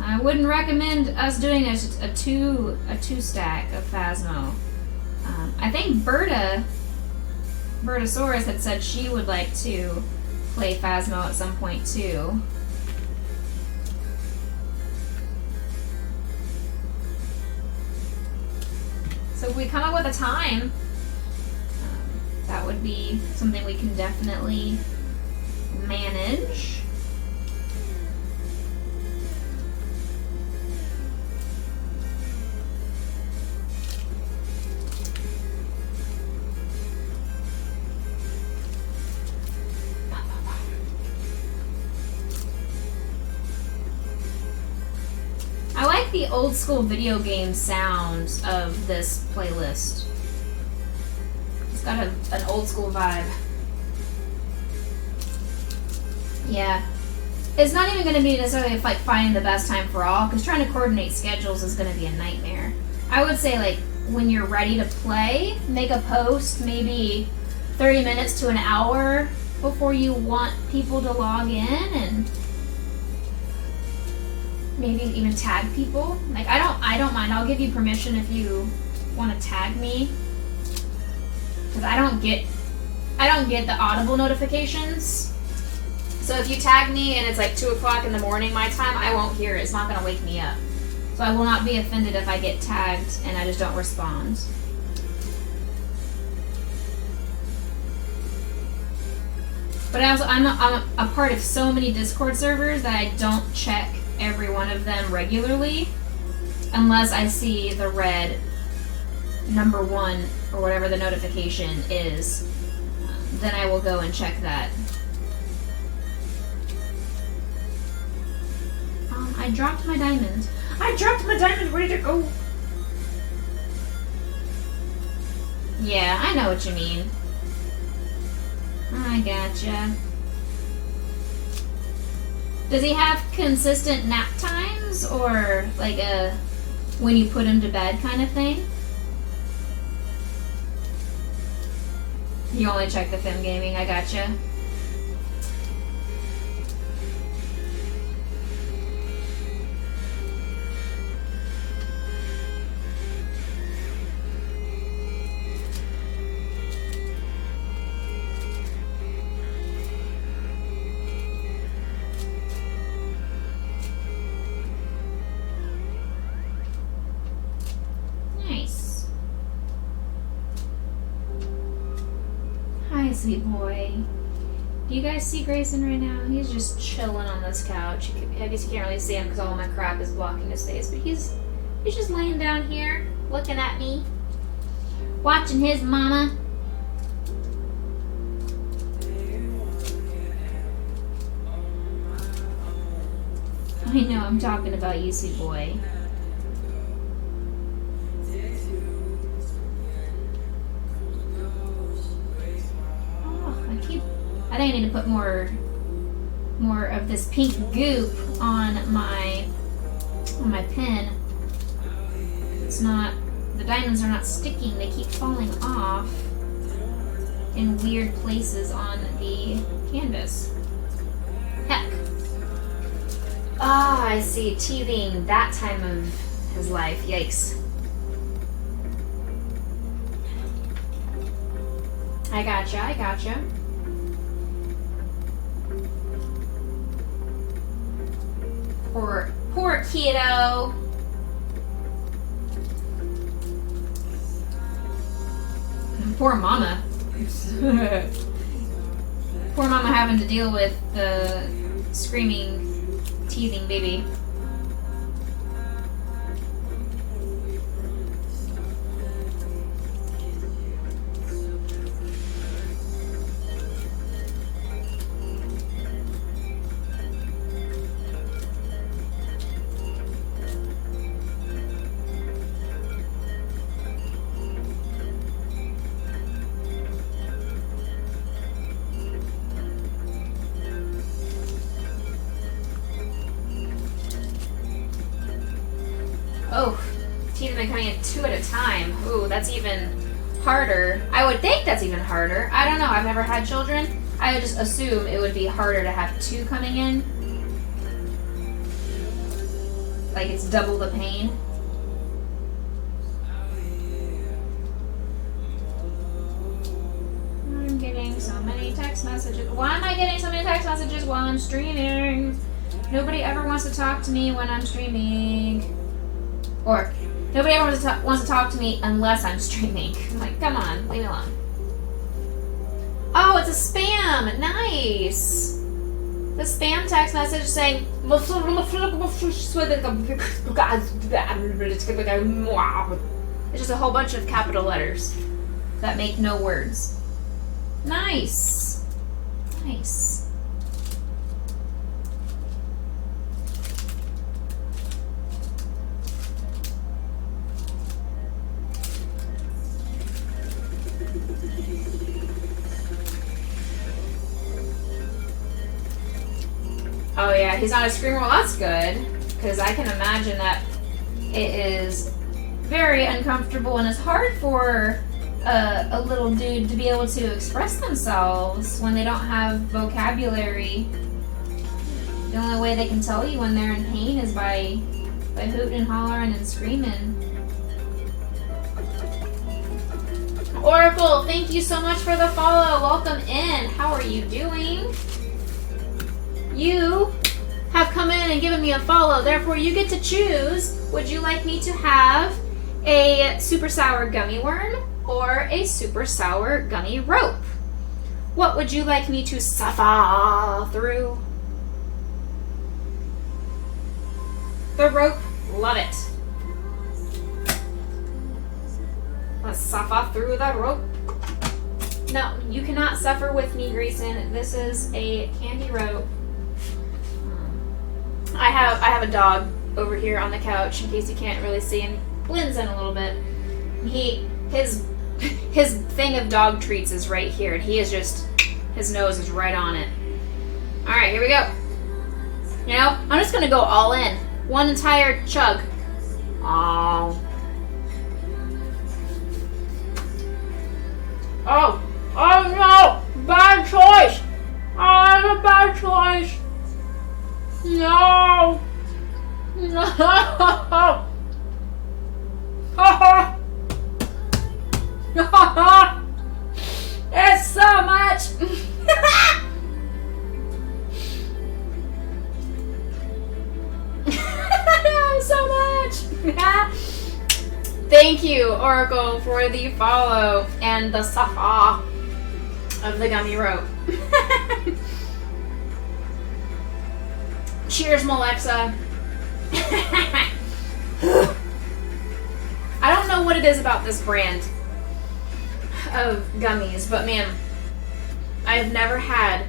I wouldn't recommend us doing a two stack of Phasmo. I think Bertasaurus had said she would like to play Phasmo at some point too. if we come up with a time, that would be something we can definitely manage. I like the old school video game sounds of this playlist. It's got an old school vibe. Yeah. It's not even going to be necessarily like finding the best time for all, because trying to coordinate schedules is going to be a nightmare. I would say, like, when you're ready to play, make a post maybe 30 minutes to an hour before you want people to log in, and maybe even tag people. Like, I don't mind. I'll give you permission if you want to tag me, because I don't get the Audible notifications. So if you tag me and it's like 2 o'clock in the morning my time, I won't hear it. It's not going to wake me up. So I will not be offended if I get tagged and I just don't respond. But I'm a part of so many Discord servers that I don't check every one of them regularly unless I see the red number 1 or whatever the notification is. Then I will go and check that. I dropped my diamond. I dropped my diamond. Where did it go? Yeah, I know what you mean. I gotcha. Does he have consistent nap times, or like a when you put him to bed kind of thing? You only check the Fem Gaming. I gotcha. Sweet boy. Do you guys see Grayson right now? He's just chilling on this couch. I guess you can't really see him because all my crap is blocking his face, but he's just laying down here, looking at me, watching his mama. I know, I'm talking about you, sweet boy. I think I need to put more of this pink goop on my pen. It's not, the diamonds are not sticking, they keep falling off in weird places on the canvas. Heck. Ah, I see, teething that time of his life, yikes. I gotcha. Poor kiddo. Poor mama. Poor mama having to deal with the screaming, teething baby. Oh, teeth have been coming in 2 at a time. Ooh, that's even harder. I would think that's even harder. I don't know. I've never had children. I would just assume it would be harder to have 2 coming in. Like it's double the pain. I'm getting so many text messages. Why am I getting so many text messages while I'm streaming? Nobody ever wants to talk to me when I'm streaming. Or Nobody ever wants to talk to me unless I'm streaming. I'm like, come on, leave me alone. Oh, it's a spam. Nice. The spam text message saying, it's just a whole bunch of capital letters that make no words. Nice. Nice. Oh yeah, he's not a screamer. Well, that's good, because I can imagine that it is very uncomfortable and it's hard for a little dude to be able to express themselves when they don't have vocabulary. The only way they can tell you when they're in pain is by hooting and hollering and screaming. Oracle, thank you so much for the follow. Welcome in. How are you doing? You have come in and given me a follow, therefore you get to choose. Would you like me to have a super sour gummy worm or a super sour gummy rope? What would you like me to suffer through? The rope, love it. Let's suffer through the rope. No, you cannot suffer with me, Grayson. This is a candy rope. I have a dog over here on the couch in case you can't really see him. Blends in a little bit. His thing of dog treats is right here, and he is just, his nose is right on it. All right, here we go. You know, I'm just gonna go all in. One entire chug. Oh. Oh. Oh no! Bad choice! Oh, that's a bad choice! No! No! It's so much! So much! Thank you, Oracle, for the follow and the safa of the gummy rope. Cheers, Malexa. I don't know what it is about this brand of gummies, but man, I have never had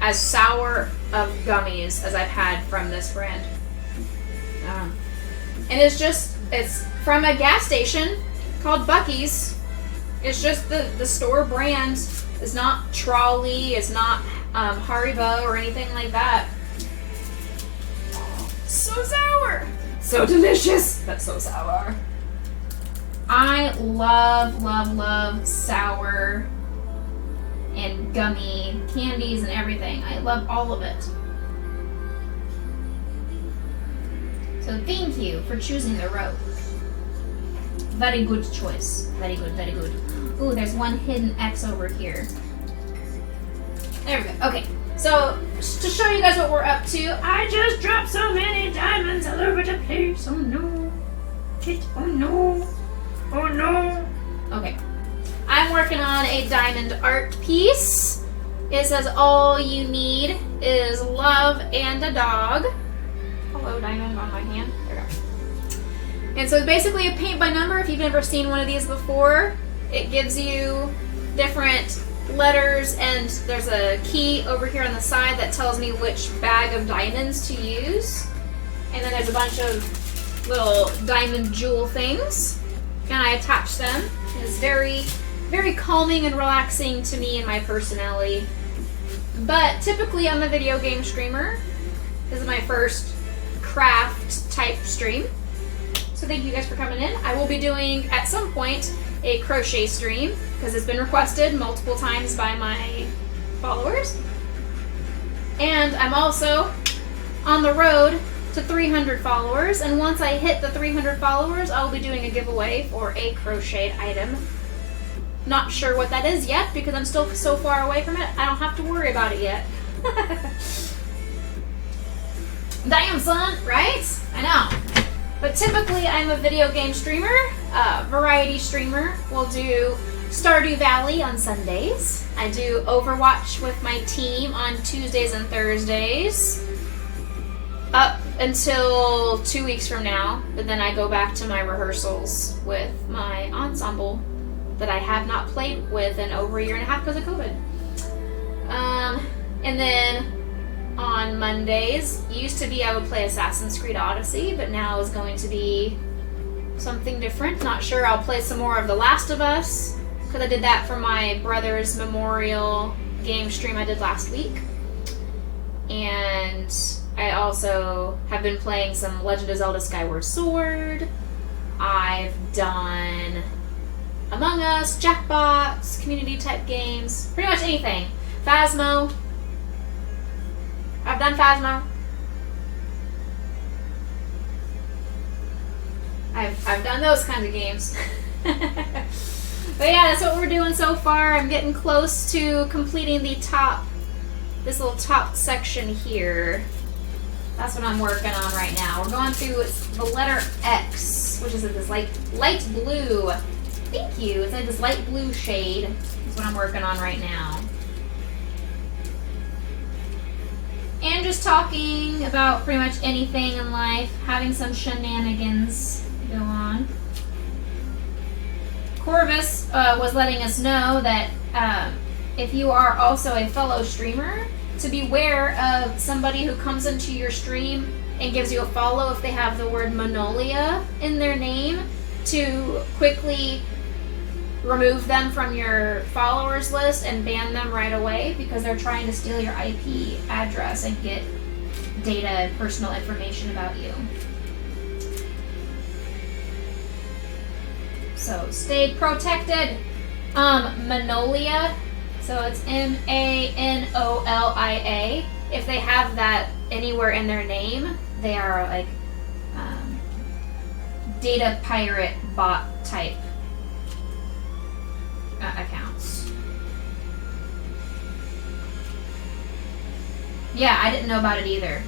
as sour of gummies as I've had from this brand. And it's from a gas station called Buc-ee's. It's just the store brand. It's not Trolley, it's not Haribo or anything like that. So sour! So delicious, but so sour. I love, love, love sour and gummy candies and everything. I love all of it. So thank you for choosing the rope. Very good choice. Very good, very good. Ooh, there's one hidden X over here. There we go. Okay, so to show you guys what we're up to, I just dropped so many diamonds all over the place. Oh no. Shit. Oh no. Oh no. Okay. I'm working on a diamond art piece. It says all you need is love and a dog. Hello, diamond on my hand. There we go. And so it's basically a paint by number. If you've never seen one of these before, it gives you different letters, and there's a key over here on the side that tells me which bag of diamonds to use. And then there's a bunch of little diamond jewel things, and I attach them. It's very, very calming and relaxing to me and my personality. But typically I'm a video game streamer. This is my first craft type stream. So thank you guys for coming in. I will be doing at some point a crochet stream because it's been requested multiple times by my followers. And I'm also on the road to 300 followers, and once I hit the 300 followers, I'll be doing a giveaway for a crocheted item. Not sure what that is yet because I'm still so far away from it, I don't have to worry about it yet. Damn, son, right? I know. But typically I'm a video game streamer, variety streamer. We'll do Stardew Valley on Sundays. I do Overwatch with my team on Tuesdays and Thursdays. Up until 2 weeks from now, but then I go back to my rehearsals with my ensemble that I have not played with in over a year and a half because of COVID. And then on Mondays, used to be I would play Assassin's Creed Odyssey, but now is going to be something different. Not sure. I'll play some more of The Last of Us because I did that for my brother's memorial game stream I did last week. And I also have been playing some Legend of Zelda Skyward Sword. I've done Among Us, Jackbox, community type games, pretty much anything. Phasmo. I've done Phasmo. I've done those kinds of games. But yeah, that's what we're doing so far. I'm getting close to completing this little top section here. That's what I'm working on right now. We're going through the letter X, which is this light blue. Thank you. It's like this light blue shade. That's what I'm working on right now. And just talking about pretty much anything in life, having some shenanigans go on. Corvus was letting us know that if you are also a fellow streamer, to beware of somebody who comes into your stream and gives you a follow if they have the word Manolia in their name, to quickly remove them from your followers list and ban them right away because they're trying to steal your IP address and get data and personal information about you. So stay protected. Manolia, so it's Manolia. If they have that anywhere in their name, they are like data pirate bot type accounts. Yeah, I didn't know about it either.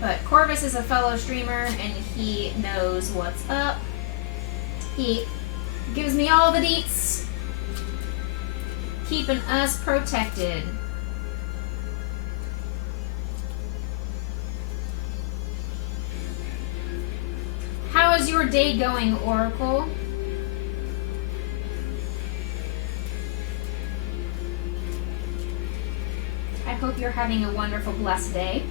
But Corvus is a fellow streamer and he knows what's up. He gives me all the deets, keeping us protected. How is your day going, Oracle? I hope you're having a wonderful, blessed day.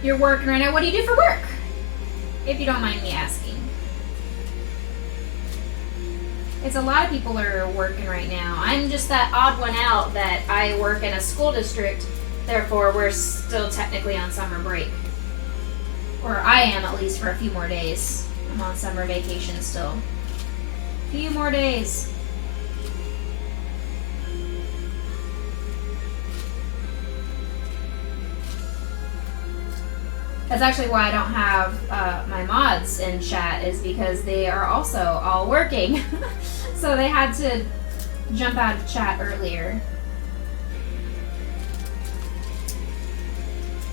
You're working right now. What do you do for work? If you don't mind me asking. It's a lot of people are working right now. I'm just that odd one out that I work in a school district. Therefore, we're still technically on summer break. Or I am, at least, for a few more days. I'm on summer vacation still. A few more days. That's actually why I don't have my mods in chat, is because they are also all working. So they had to jump out of chat earlier.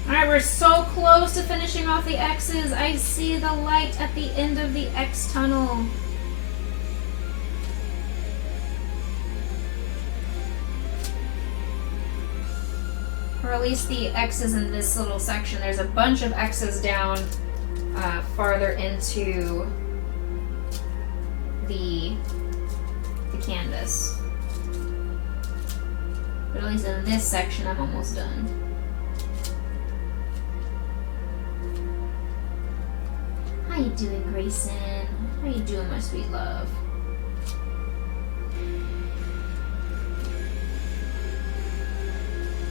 Alright, we're so close to finishing off the X's. I see the light at the end of the X tunnel. Or at least the X's in this little section. There's a bunch of X's down farther into the canvas. But at least in this section, I'm almost done. How you doing, Grayson? How you doing, my sweet love?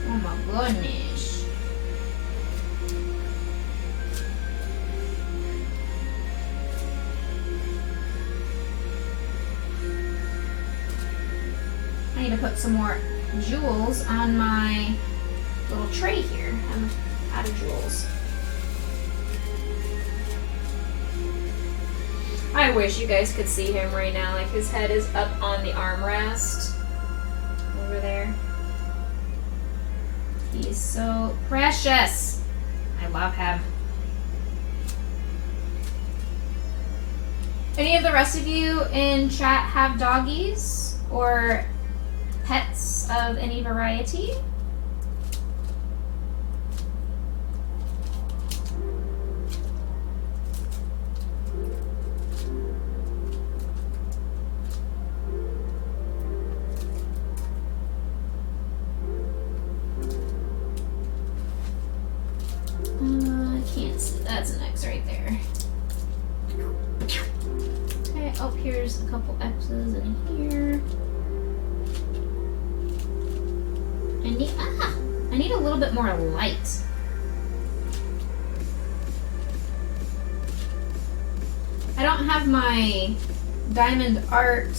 Oh my goodness. I need to put some more jewels on my little tray here. I'm out of jewels. I wish you guys could see him right now. Like, his head is up on the armrest over there. He's so precious. I love him. Any of the rest of you in chat have doggies or pets of any variety? I can't see. That's an X right there. Okay, oh, here's a couple X's in here. I need a little bit more light. I don't have my diamond art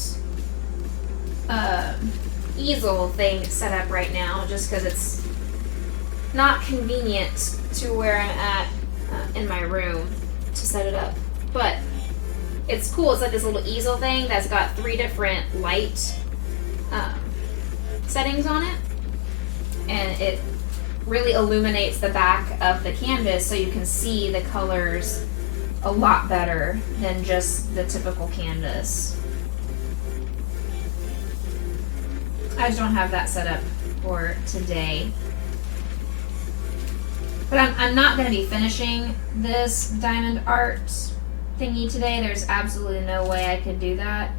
easel thing set up right now just because it's not convenient to where I'm at in my room to set it up. But it's cool. It's like this little easel thing that's got 3 different light settings on it. And it really illuminates the back of the canvas so you can see the colors a lot better than just the typical canvas. I just don't have that set up for today. But I'm not going to be finishing this diamond art thingy today. There's absolutely no way I could do that.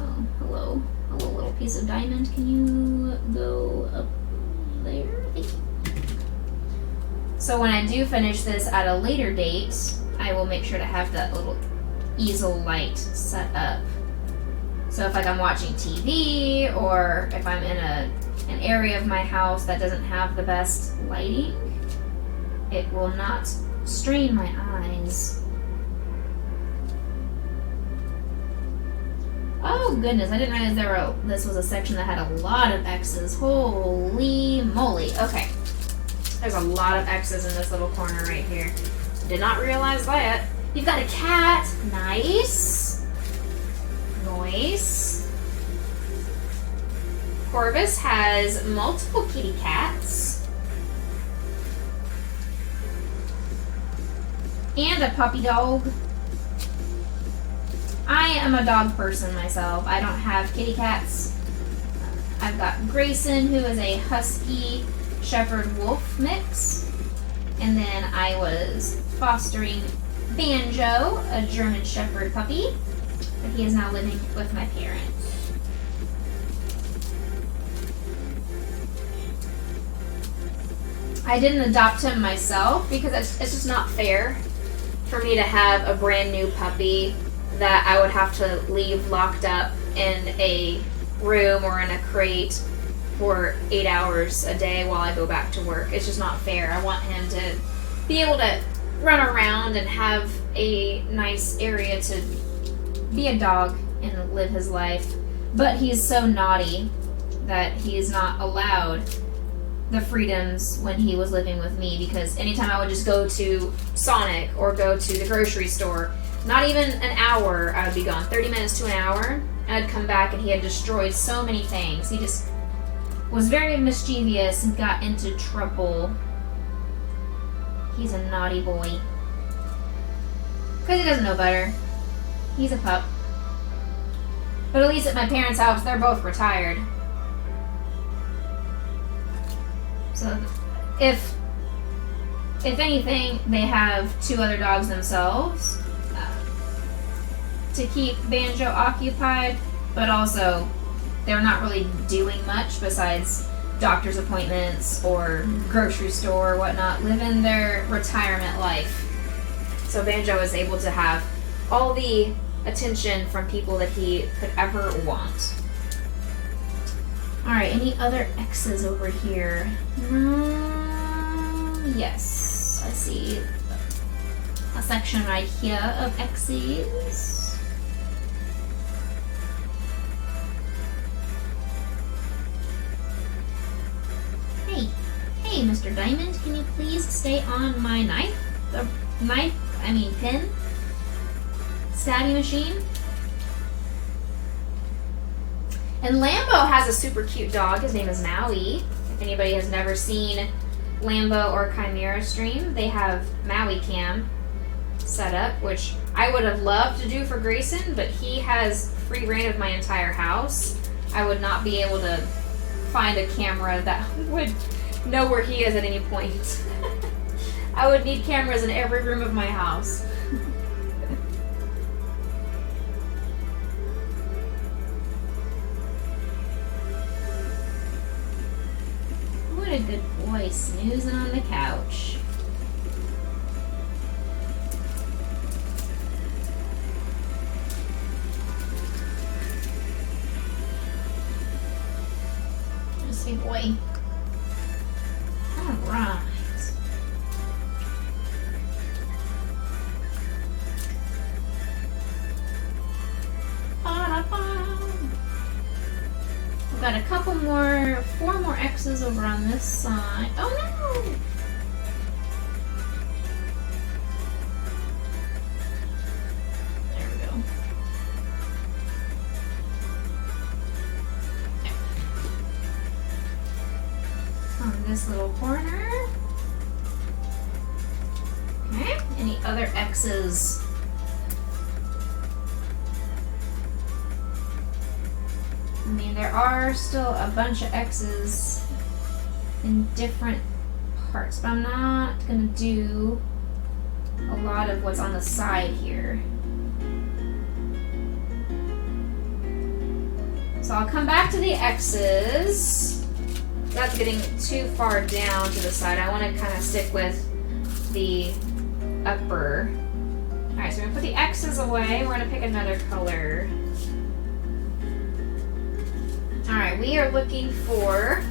Oh, hello. Hello, little piece of diamond. Can you go up there? Thank you. So when I do finish this at a later date, I will make sure to have that little easel light set up. So if like I'm watching TV or if I'm in an area of my house that doesn't have the best lighting, it will not strain my eyes. Oh goodness, I didn't realize this was a section that had a lot of X's. Holy moly. Okay. There's a lot of X's in this little corner right here. Did not realize that. You've got a cat. Nice. Nice. Corvus has multiple kitty cats. And a puppy dog. I am a dog person myself. I don't have kitty cats. I've got Grayson, who is a husky shepherd wolf mix. And then I was fostering Banjo, a German shepherd puppy. But he is now living with my parents. I didn't adopt him myself because it's just not fair for me to have a brand new puppy that I would have to leave locked up in a room or in a crate for 8 hours a day while I go back to work. It's just not fair. I want him to be able to run around and have a nice area to be a dog and live his life. But he's so naughty that he's not allowed the freedoms when he was living with me, because anytime I would just go to Sonic or go to the grocery store, not even an hour, I would be gone. 30 minutes to an hour, I'd come back and he had destroyed so many things. He just was very mischievous and got into trouble. He's a naughty boy. Because he doesn't know better. He's a pup. But at least at my parents' house, they're both retired. So if anything, they have 2 other dogs themselves to keep Banjo occupied, but also they're not really doing much besides doctor's appointments or grocery store or whatnot, living their retirement life. So Banjo is able to have all the attention from people that he could ever want. Alright, any other X's over here? Yes, I see a section right here of X's. Hey, Mr. Diamond, can you please stay on my knife? Pin? stabby machine. And Lambo has a super cute dog. His name is Maui. If anybody has never seen Lambo or Chimera stream, they have Maui Cam set up, which I would have loved to do for Grayson, but he has free reign of my entire house. I would not be able to find a camera that would know where he is at any point. I would need cameras in every room of my house. What a good boy, snoozing on the couch. Sweet boy. All right. We've got a couple more, 4 more X's over on this side. Oh no! There we go. Okay. On this little corner. Okay, any other X's? I mean, there are still a bunch of X's in different parts, but I'm not gonna do a lot of what's on the side here. So I'll come back to the X's. That's getting too far down to the side. I want to kind of stick with the upper. Alright, so we're gonna put the X's away. We're gonna pick another color. Alright, we are looking for,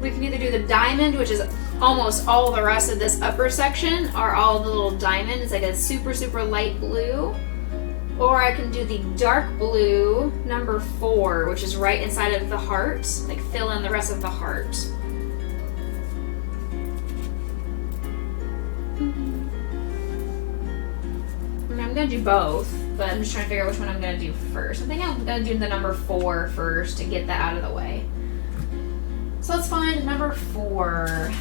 we can either do the diamond, which is almost all the rest of this upper section, are all the little diamonds, like a super, super light blue. Or I can do the dark blue, number 4, which is right inside of the heart, like fill in the rest of the heart. I'm gonna do both, but I'm just trying to figure out which one I'm gonna do first. I think I'm gonna do the number 4 first to get that out of the way. So let's find number 4.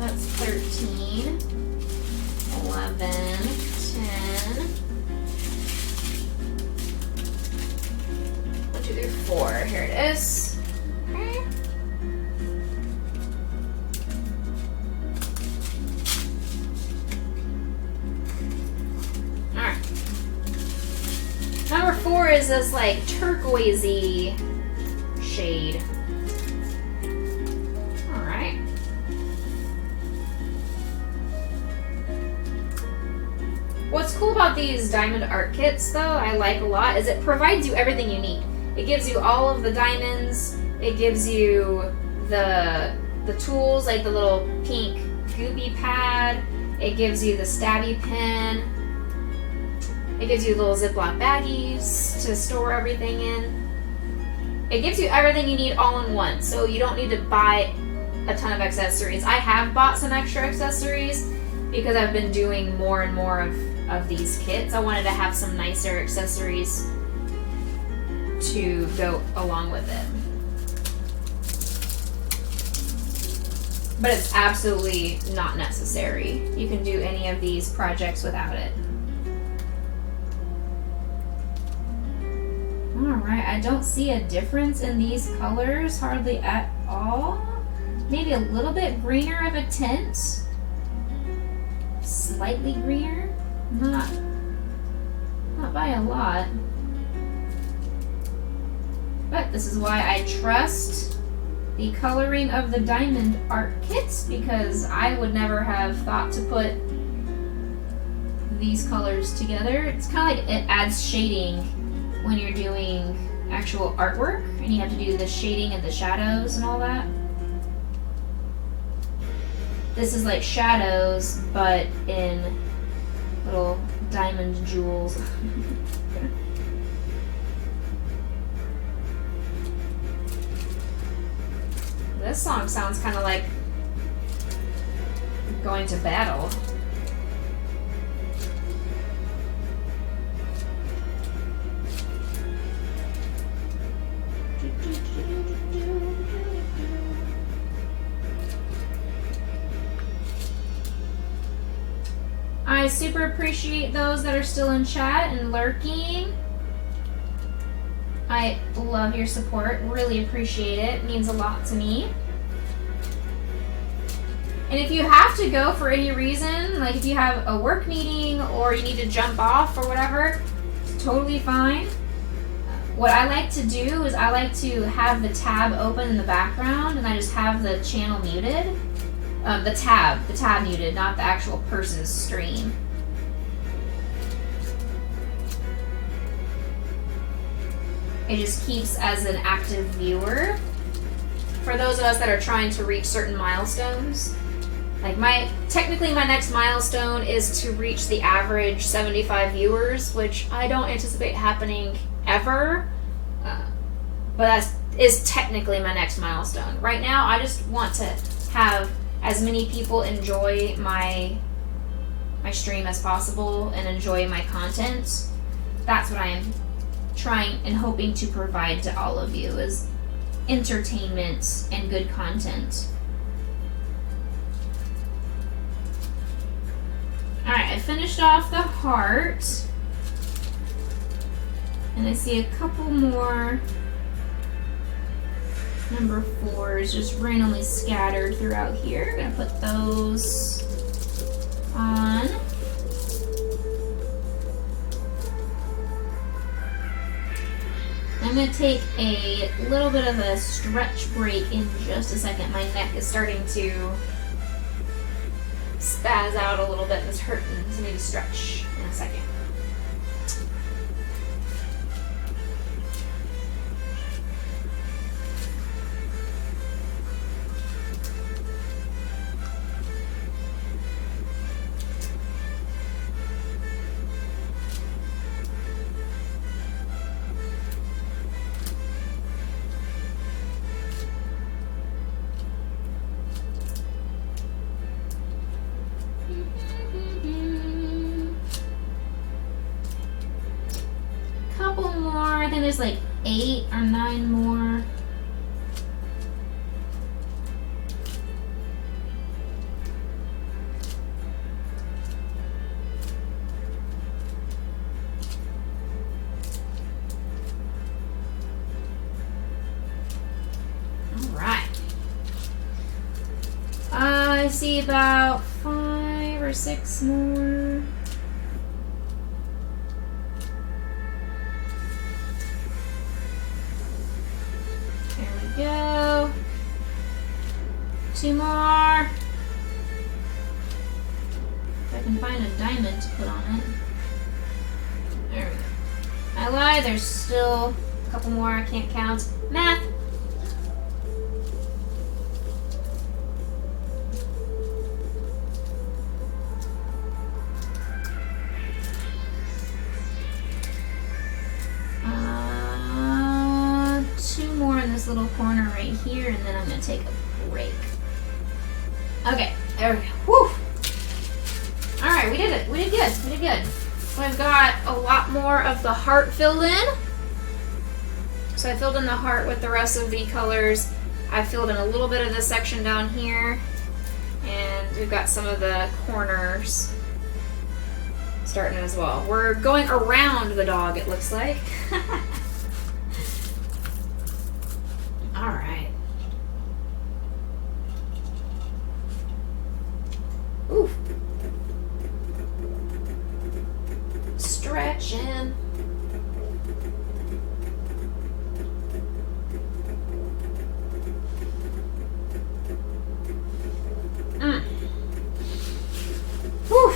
That's 13, 11, 10. 1, 2, 3, 4. Here it is. Okay. Alright. Number 4 is this like turquoisey shade. Alright. What's cool about these diamond art kits though, I like a lot, is it provides you everything you need. It gives you all of the diamonds, it gives you the tools like the little pink goopy pad, it gives you the stabby pen, it gives you little Ziploc baggies to store everything in. It gives you everything you need all in one, so you don't need to buy a ton of accessories. I have bought some extra accessories because I've been doing more and more of these kits. I wanted to have some nicer accessories to go along with it. But it's absolutely not necessary. You can do any of these projects without it. Alright, I don't see a difference in these colors hardly at all. Maybe a little bit greener of a tint. Slightly greener. Not by a lot. But this is why I trust the coloring of the diamond art kits, because I would never have thought to put these colors together. It's kind of like it adds shading when you're doing actual artwork and you have to do the shading and the shadows and all that. This is like shadows, but in little diamond jewels. This song sounds kind of like going to battle. I super appreciate those that are still in chat and lurking. I love your support. Really appreciate it. It means a lot to me. And if you have to go for any reason, like if you have a work meeting or you need to jump off or whatever, it's totally fine. What I like to do is I like to have the tab open in the background and I just have the channel muted. The tab muted, not the actual person's stream. It just keeps as an active viewer. For those of us that are trying to reach certain milestones, like technically my next milestone is to reach the average 75 viewers, which I don't anticipate happening ever, but that is technically my next milestone. Right now, I just want to have as many people enjoy my stream as possible and enjoy my content. That's what I am trying and hoping to provide to all of you, is entertainment and good content. Alright, I finished off the heart. And I see a couple more number 4s just randomly scattered throughout here. I'm gonna put those on. I'm gonna take a little bit of a stretch break in just a second. My neck is starting to spaz out a little bit and it's hurting, so I need to stretch in a second. I think there's like 8 or 9 more. All right. I see about 5 or 6 more. Go. 2 more. If I can find a diamond to put on it. There we go. I lied, there's still a couple more I can't count. Math. Little corner right here, and then I'm gonna take a break. Okay, there we go. Whew. All right, we did it. We did good. We did good. We've got a lot more of the heart filled in. So I filled in the heart with the rest of the colors. I filled in a little bit of this section down here, and we've got some of the corners starting as well. We're going around the dog, it looks like. All right. Ooh. Stretching. Whew.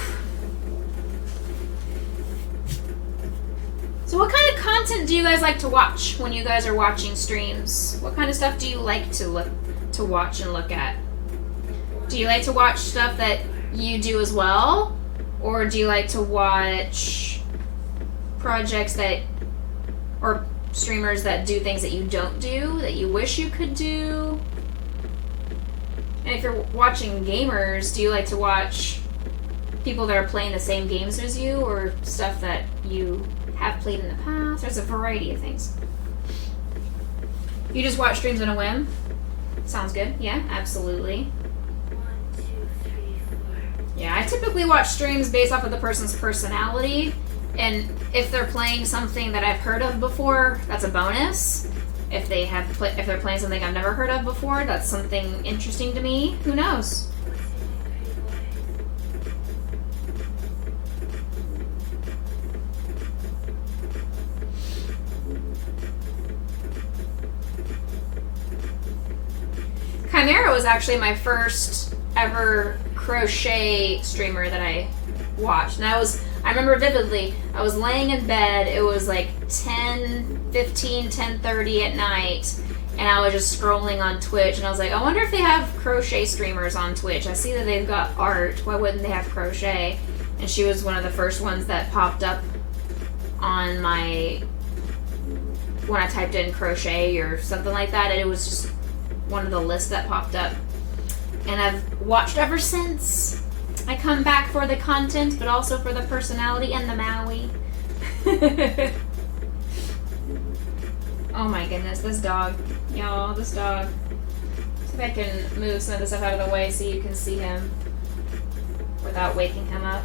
So what kind of content do you guys like to watch when you guys are watching streams? What kind of stuff do you like to watch and look at? Do you like to watch stuff that you do as well? Or do you like to watch projects that, or streamers that do things that you don't do, that you wish you could do? And if you're watching gamers, do you like to watch people that are playing the same games as you, or stuff that you have played in the past? There's a variety of things. You just watch streams on a whim? Sounds good. Yeah, absolutely. 1, 2, 3, 4. Yeah, I typically watch streams based off of the person's personality, and if they're playing something that I've heard of before, that's a bonus. If they're playing something I've never heard of before, that's something interesting to me. Who knows? Chimera was actually my first ever crochet streamer that I watched. And I remember vividly, I was laying in bed, it was like 10:30 at night, and I was just scrolling on Twitch, and I was like, I wonder if they have crochet streamers on Twitch. I see that they've got art, why wouldn't they have crochet? And she was one of the first ones that popped up on my, when I typed in crochet or something like that, and it was just one of the lists that popped up. And I've watched ever since. I come back for the content, but also for the personality and the Maui. Oh my goodness, this dog. Y'all, this dog. See if I can move some of the stuff out of the way so you can see him without waking him up.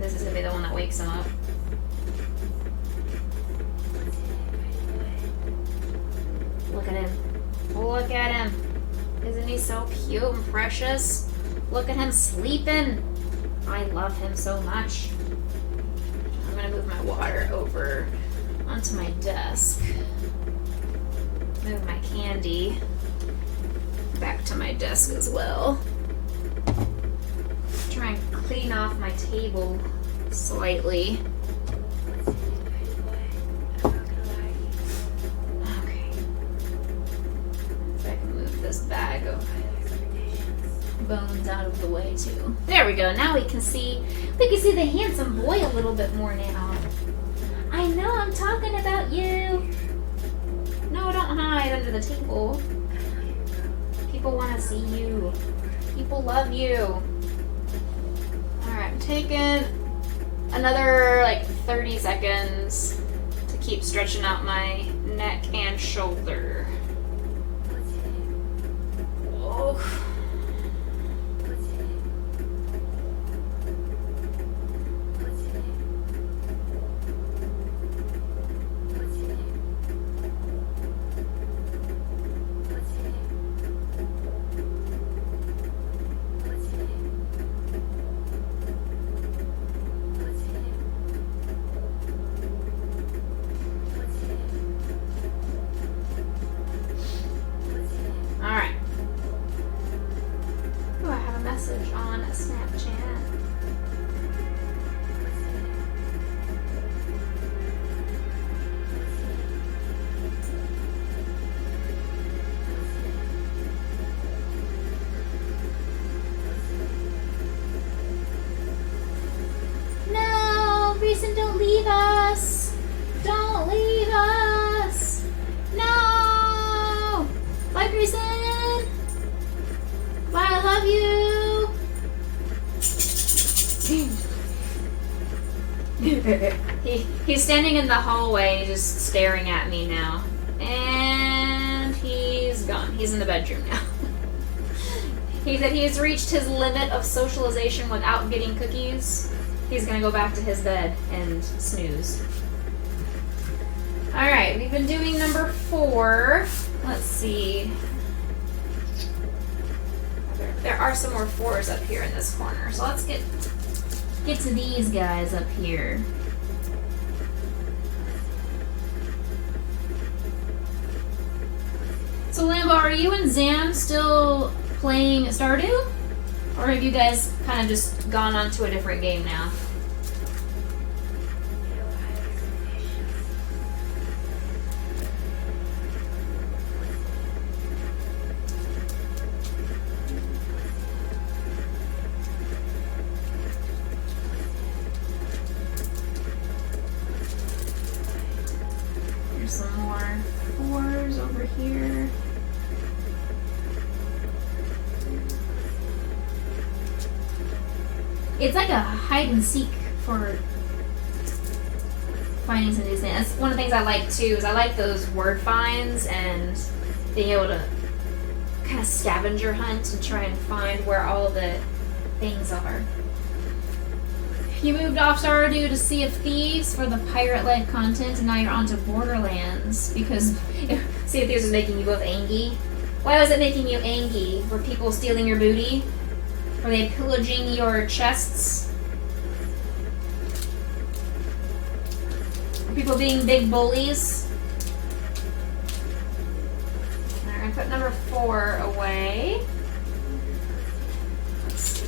This is gonna be the one that wakes him up. Look at him. Look at him. Isn't he so cute and precious? Look at him sleeping. I love him so much. I'm gonna move my water over onto my desk. Move my candy back to my desk as well. Try and clean off my table slightly. Okay. So I can move this bag of bones out of the way too. There we go. Now we can see the handsome boy a little bit more now. I know I'm talking about you. No, don't hide under the table. People want to see you. People love you. Alright, I'm taking another like 30 seconds to keep stretching out my neck and shoulder. Oh. Alright. Oh, I have a message on Snapchat. No, Reason, don't leave us. Don't leave us. No. Bye, Reason. Bye, I love you. He's standing in the hallway just staring at me now. And he's gone. He's in the bedroom now. He said he's reached his limit of socialization without getting cookies. He's gonna go back to his bed and snooze. Alright, we've been doing number 4. Let's see. There are some more 4s up here in this corner. So let's get to these guys up here. So Lambo, are you and Zam still playing Stardew? Or have you guys kind of just gone on to a different game now? It's like a hide and seek for finding some new things. That's one of the things I like too. Is I like those word finds and being able to kind of scavenger hunt and try and find where all the things are. You moved off Stardew to Sea of Thieves for the pirate-led content, and now you're onto Borderlands because Sea of Thieves is making you both angry. Why was it making you angry? Were people stealing your booty? Were they pillaging your chests? Were people being big bullies? Alright, I'm gonna put number 4 away. Let's see.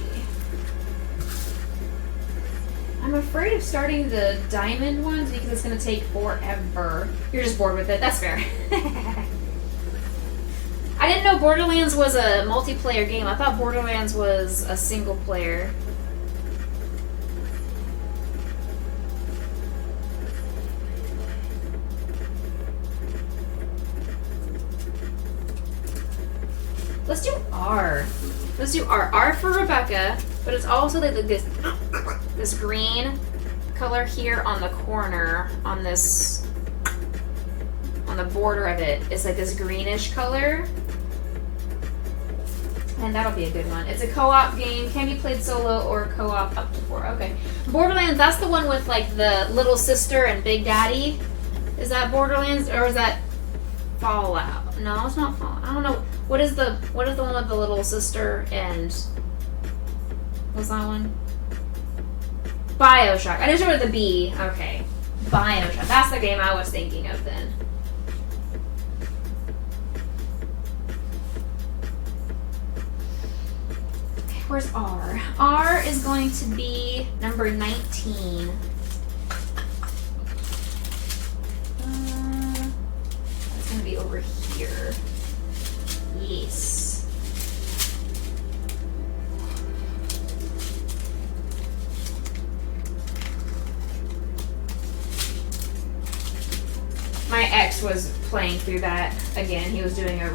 I'm afraid of starting the diamond ones because it's gonna take forever. You're just bored with it, that's fair. I didn't know Borderlands was a multiplayer game. I thought Borderlands was a single player. Let's do R. Let's do R. R for Rebecca, but it's also like this green color here on the corner, on the border of it. It's like this greenish color. And that'll be a good one. It's a co-op game, can be played solo or co-op up to 4. Okay. Borderlands, that's the one with like the little sister and Big Daddy. Is that Borderlands or is that Fallout? No, it's not Fallout. I don't know. What is the one with the little sister and what's that one? BioShock. I just remember the B. Okay. BioShock. That's the game I was thinking of then. Where's R? R is going to be number 19. That's going to be over here. Yes. My ex was playing through that again. He was doing a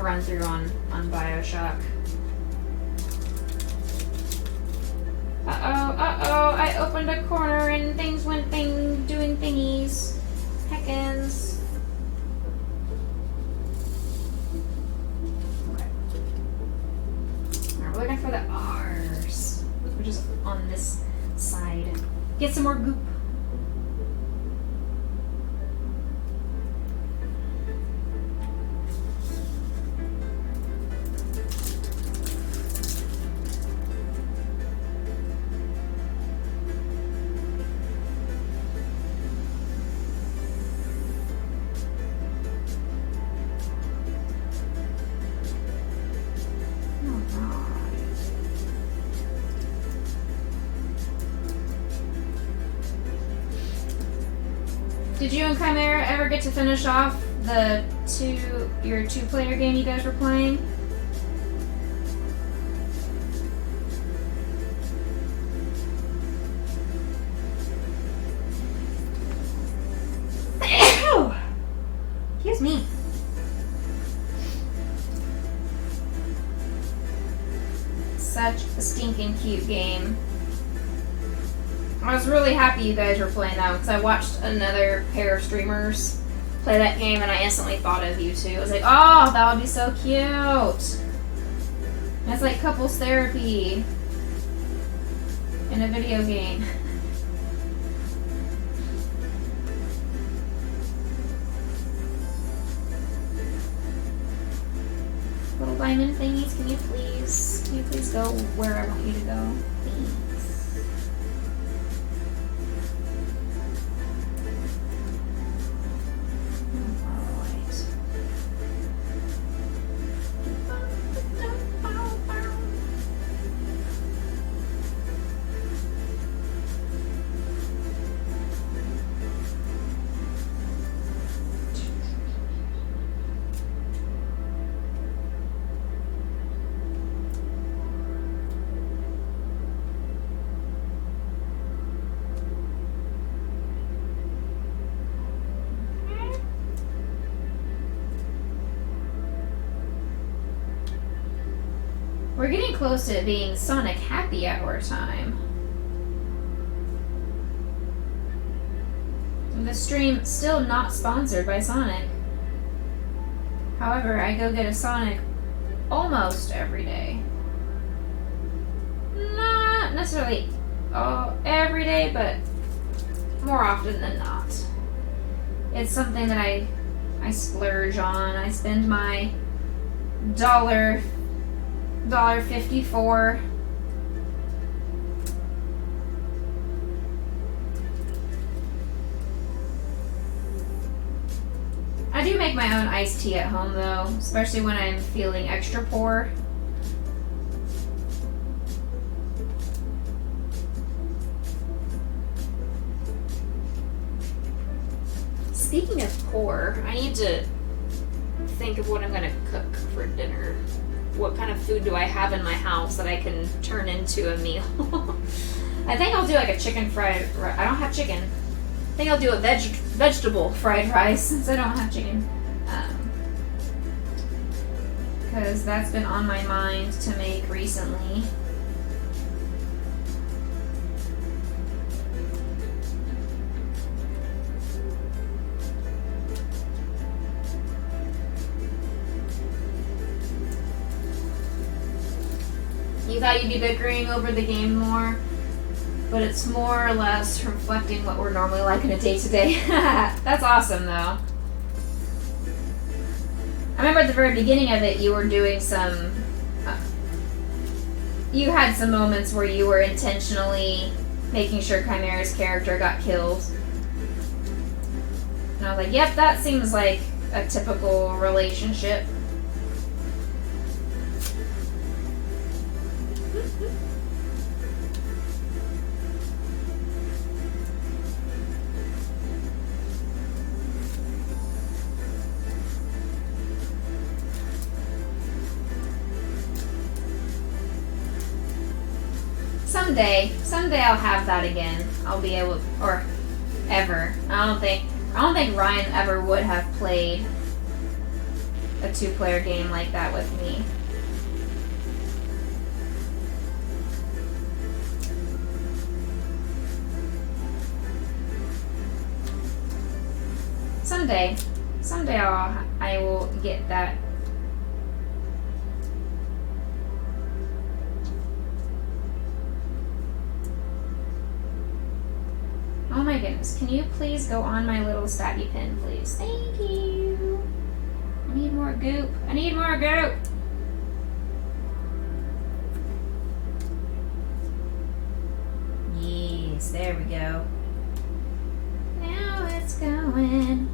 run through on BioShock. Uh-oh, I opened a corner and things went doing thingies. Heckins. Okay. Alright, we're looking for the R's, which is on this side. Get some more goop. Did you and Chimera ever get to finish off your two-player game you guys were playing? Excuse me. Such a stinking cute game. I was really happy you guys were playing that because I watched another pair of streamers play that game and I instantly thought of you two. I was like, oh, that would be so cute. That's like couples therapy in a video game. Little diamond thingies, can you please go where I want you to go? Please. We're getting close to it being Sonic Happy Hour time. And the stream still not sponsored by Sonic. However, I go get a Sonic almost every day. Not necessarily every day, but more often than not. It's something that I splurge on. I spend my $1.54. I do make my own iced tea at home though, especially when I'm feeling extra poor. Speaking of poor, I need to think of what I'm gonna cook for dinner. What kind of food do I have in my house that I can turn into a meal? I think I'll do like a chicken fried rice. I don't have chicken. I think I'll do a vegetable fried rice since I don't have chicken. Because that's been on my mind to make recently. You thought you'd be bickering over the game more, but it's more or less reflecting what we're normally like in a day-to-day. That's awesome, though. I remember at the very beginning of it, you were doing some... you had some moments where you were intentionally making sure Chimera's character got killed. And I was like, yep, that seems like a typical relationship. Someday I'll have that again. I'll be able, or ever. I don't think Ryan ever would have played a 2-player game like that with me. Someday I will get that. Oh my goodness, can you please go on my little stabby pin, please? Thank you. I need more goop. I need more goop. Yes, there we go. Now it's going.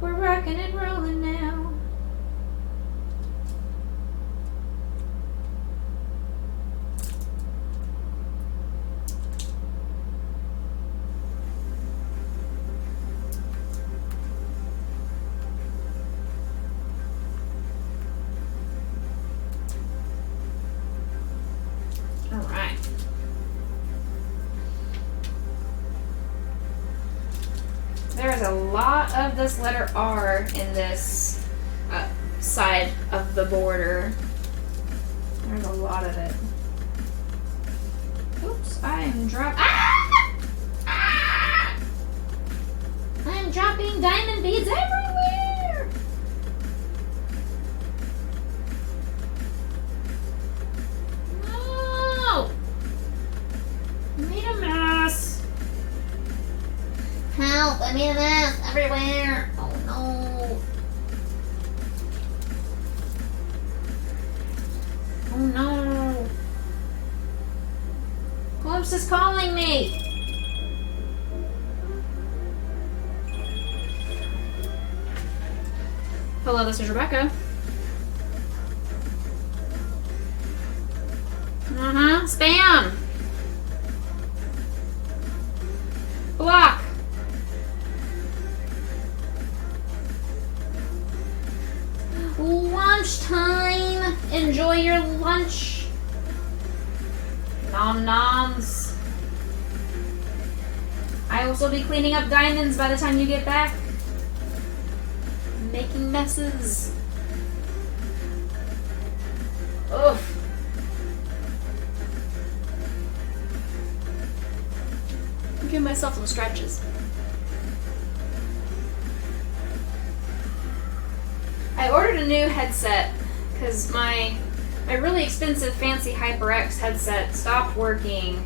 We're rocking and rolling now. Alright. There is a lot of this letter R in this side of the border. There's a lot of it. Oops, I'm dropping. I'm dropping diamond beads everywhere! No! I made a mess. Help, I made a mess everywhere. Oh no. Oh no. Whoops is calling me. Hello, this is Rebecca. Spam. Block. Lunchtime. Enjoy your lunch. Nom noms. I will still be cleaning up diamonds by the time you get back. Making messes. Oof. Give myself some stretches. I ordered a new headset because my really expensive fancy HyperX headset stopped working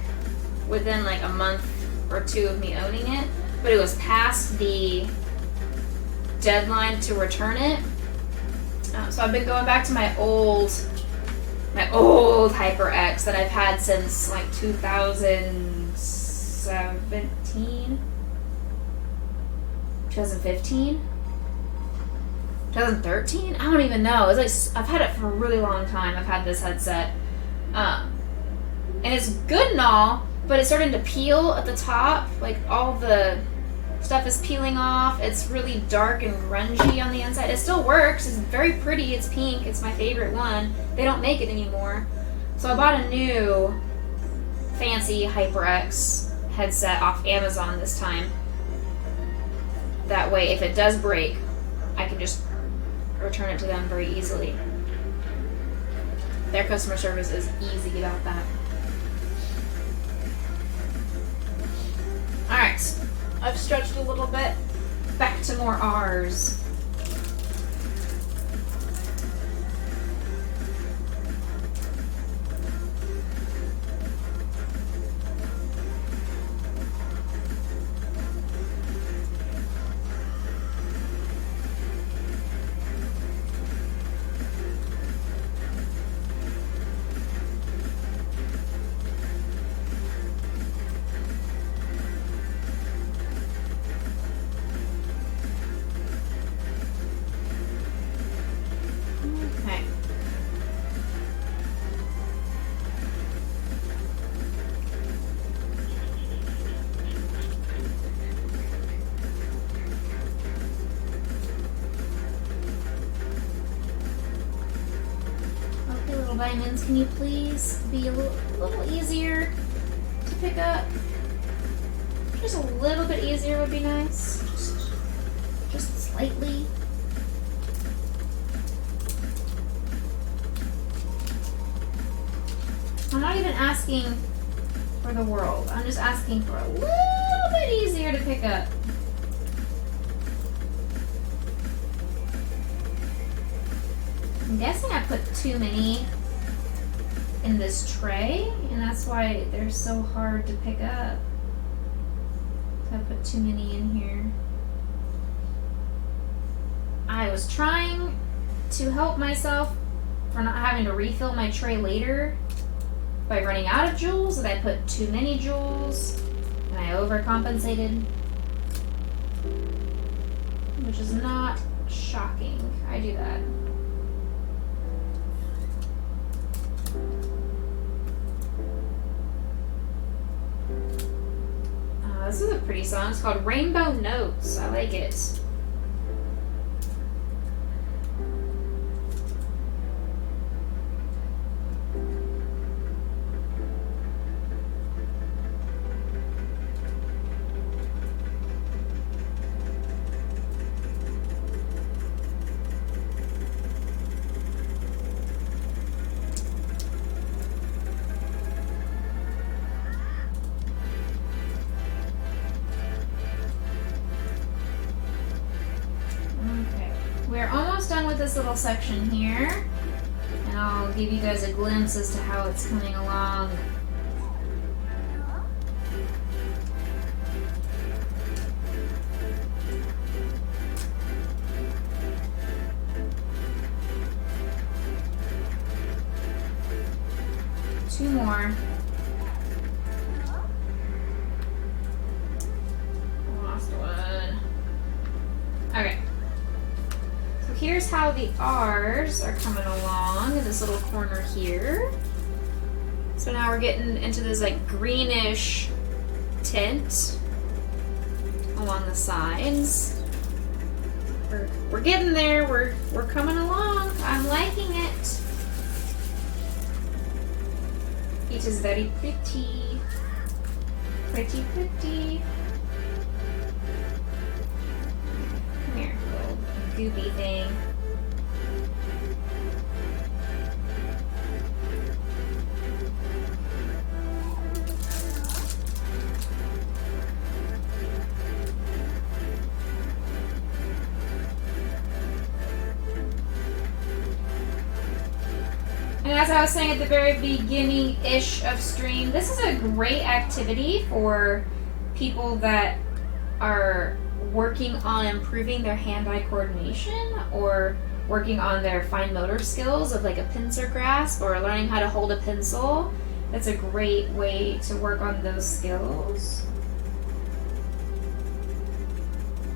within like a month or two of me owning it, but it was past the deadline to return it. So I've been going back to my old HyperX that I've had since like 2017, 2015. 2013? I don't even know. It's like I've had it for a really long time. I've had this headset, and it's good and all, but it's starting to peel at the top. Like all the stuff is peeling off. It's really dark and grungy on the inside. It still works. It's very pretty. It's pink. It's my favorite one. They don't make it anymore, so I bought a new fancy HyperX headset off Amazon this time. That way, if it does break, I can just return it to them very easily. Their customer service is easy about that. Alright, I've stretched a little bit. Back to more R's. Okay. Okay, little diamonds, can you please be a little easier to pick up? Just a little bit easier would be nice. Just slightly. I'm not even asking for the world. I'm just asking for a little bit easier to pick up. I'm guessing I put too many in this tray, and that's why they're so hard to pick up. So I put too many in here. I was trying to help myself for not having to refill my tray later by running out of jewels, and I put too many jewels, and I overcompensated, which is not shocking. I do that. This is a pretty song. It's called Rainbow Notes. I like it. We're almost done with this little section here, and I'll give you guys a glimpse as to how it's coming along. Two more. Lost one. Okay. Here's how the R's are coming along in this little corner here. So now we're getting into this like greenish tint along the sides. We're getting there. We're coming along. I'm liking it. It is very pretty. Pretty, pretty. Come here, little goopy thing. And as I was saying at the very beginning-ish of stream, this is a great activity for people that are working on improving their hand-eye coordination or working on their fine motor skills of like a pincer grasp or learning how to hold a pencil. That's a great way to work on those skills.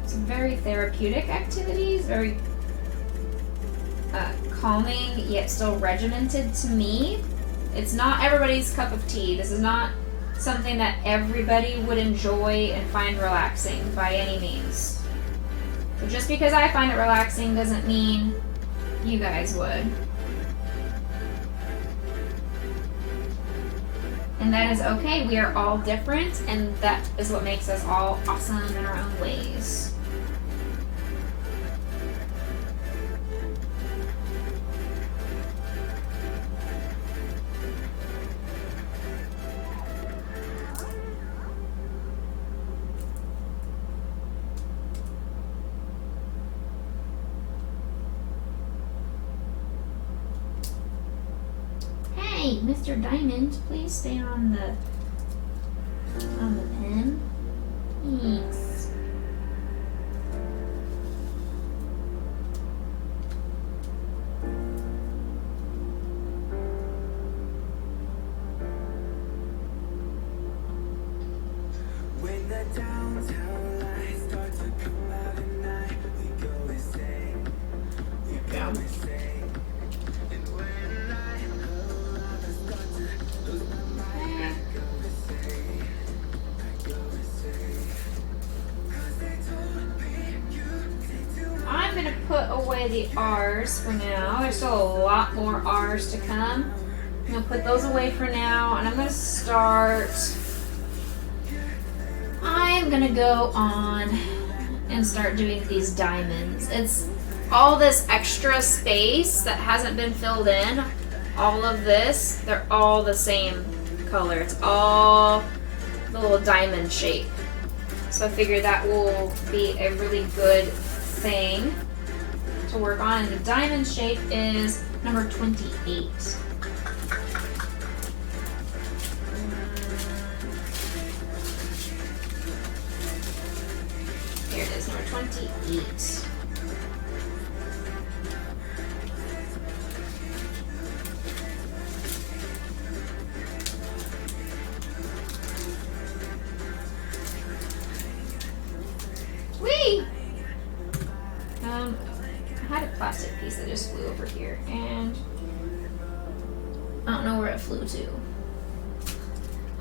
It's very therapeutic activities, very calming yet still regimented to me. It's not everybody's cup of tea. This is not something that everybody would enjoy and find relaxing by any means. So just because I find it relaxing doesn't mean you guys would. And that is okay. We are all different, and that is what makes us all awesome in our own ways. Hey, Mr. Diamond, please stay on the pen. Thanks. When the downtown lights start to come out at night, we go insane. We go insane. And when I start to lose my mind, I go insane. I go insane. 'Cause they told me you take too long. I'm gonna put away the R's for now. There's still a lot more R's to come. I'm gonna put those away for now, and I'm gonna start. I'm gonna go on and start doing these diamonds. It's all this extra space that hasn't been filled in. All of this, they're all the same color. It's all the little diamond shape. So I figure that will be a really good thing to work on. And the diamond shape is number 28. Here it is, number 28. Whee! I had a plastic piece that just flew over here, and I don't know where it flew to.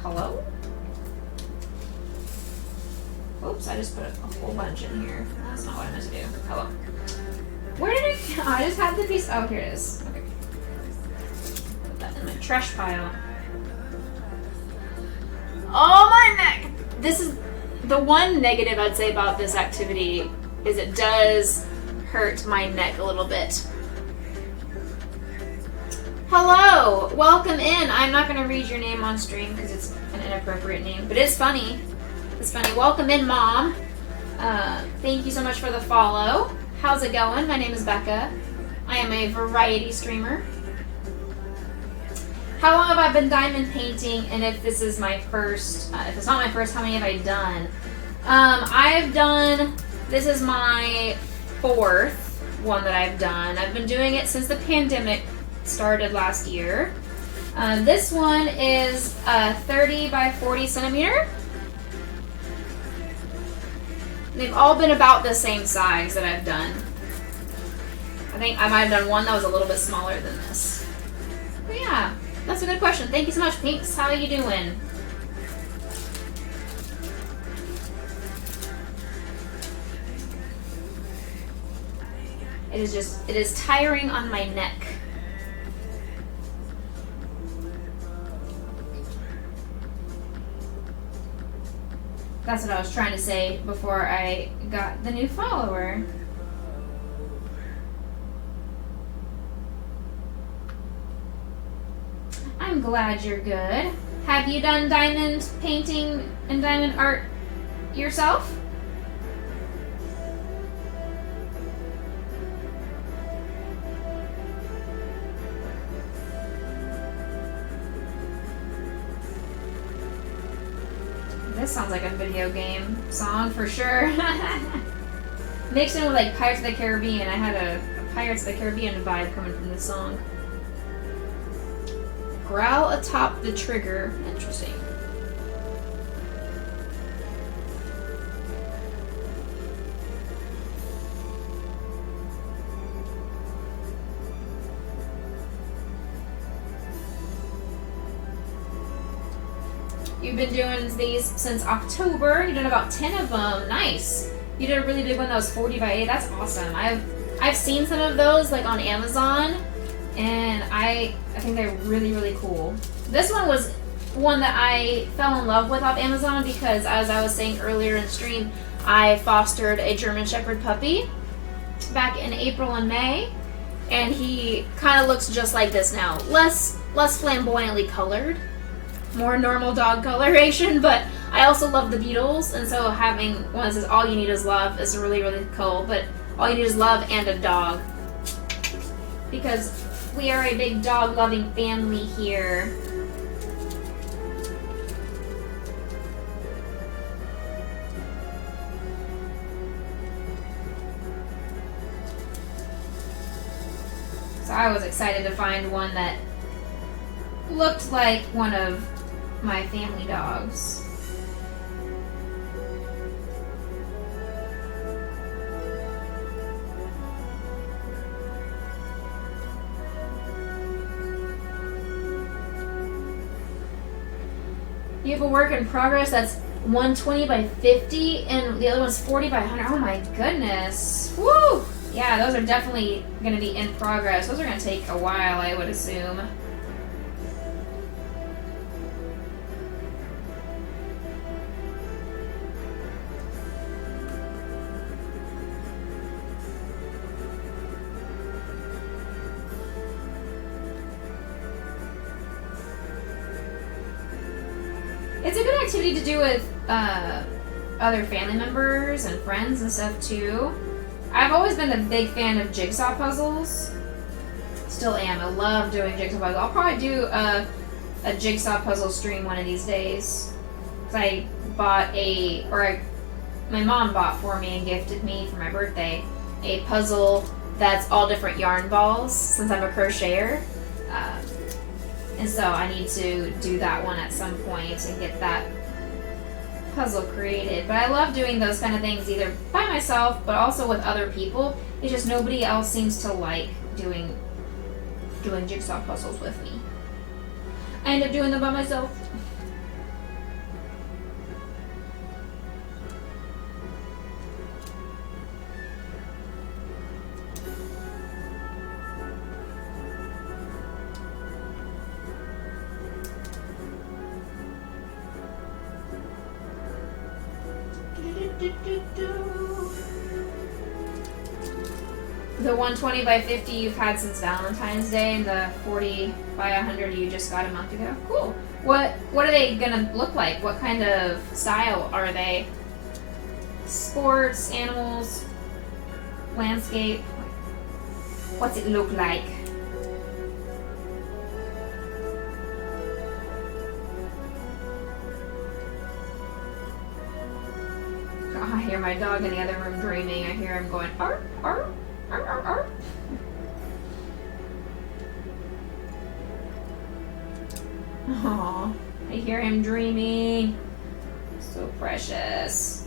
Hello? Oops, I just put a whole bunch in here. That's not what I meant to do. Hello. Where did it? I just had the piece. Oh, here it is. Okay. Put that in my trash pile. Oh, my neck! This is the one negative I'd say about this activity is it does hurt my neck a little bit. Hello! Welcome in. I'm not going to read your name on stream because it's an inappropriate name, but it's funny. It's funny. Welcome in, Mom. Thank you so much for the follow. How's it going? My name is Becca. I am a variety streamer. How long have I been diamond painting? And if this is my first, if it's not my first, how many have I done? I've done, this is my 4th one that I've done. I've been doing it since the pandemic started last year. This one is 30 by 40 centimeter. They've all been about the same size that I've done. I think I might have done one that was a little bit smaller than this. But yeah, that's a good question. Thank you so much, Pinks. How are you doing? It is tiring on my neck. That's what I was trying to say before I got the new follower. I'm glad you're good. Have you done diamond painting and diamond art yourself? This sounds like a video game song for sure. Mixed in with like Pirates of the Caribbean. I had a Pirates of the Caribbean vibe coming from this song. Growl atop the trigger. Interesting. You've been doing these since October. You've done about 10 of them. Nice. You did a really big one that was 40 by 8. That's awesome. I've seen some of those like on Amazon, and I think they're really, really cool. This one was one that I fell in love with off Amazon because, as I was saying earlier in stream, I fostered a German Shepherd puppy back in April and May, and he kind of looks just like this now. Less flamboyantly colored. More normal dog coloration, but I also love the Beatles, and so having one that says all you need is love is really, really cool. But all you need is love and a dog, because we are a big dog loving family here. So I was excited to find one that looked like one of my family dogs. You have a work in progress that's 120 by 50 and the other one's 40 by 100. Oh my goodness. Woo! Yeah, those are definitely going to be in progress. Those are going to take a while, I would assume. It's a good activity to do with other family members and friends and stuff too. I've always been a big fan of jigsaw puzzles. Still am. I love doing jigsaw puzzles. I'll probably do a jigsaw puzzle stream one of these days. Cause I bought my mom bought for me and gifted me for my birthday a puzzle that's all different yarn balls since I'm a crocheter. And so I need to do that one at some point and get that puzzle created. But I love doing those kind of things either by myself but also with other people. It's just nobody else seems to like doing jigsaw puzzles with me. I end up doing them by myself. The 120 by 50 you've had since Valentine's Day, and the 40 by 100 you just got a month ago. Cool. What are they gonna look like? What kind of style are they? Sports, animals, landscape? What's it look like? Oh, I hear my dog in the other room dreaming. I hear him going, arr, arr, arr, arr, arr. Aww, I hear him dreaming. So precious.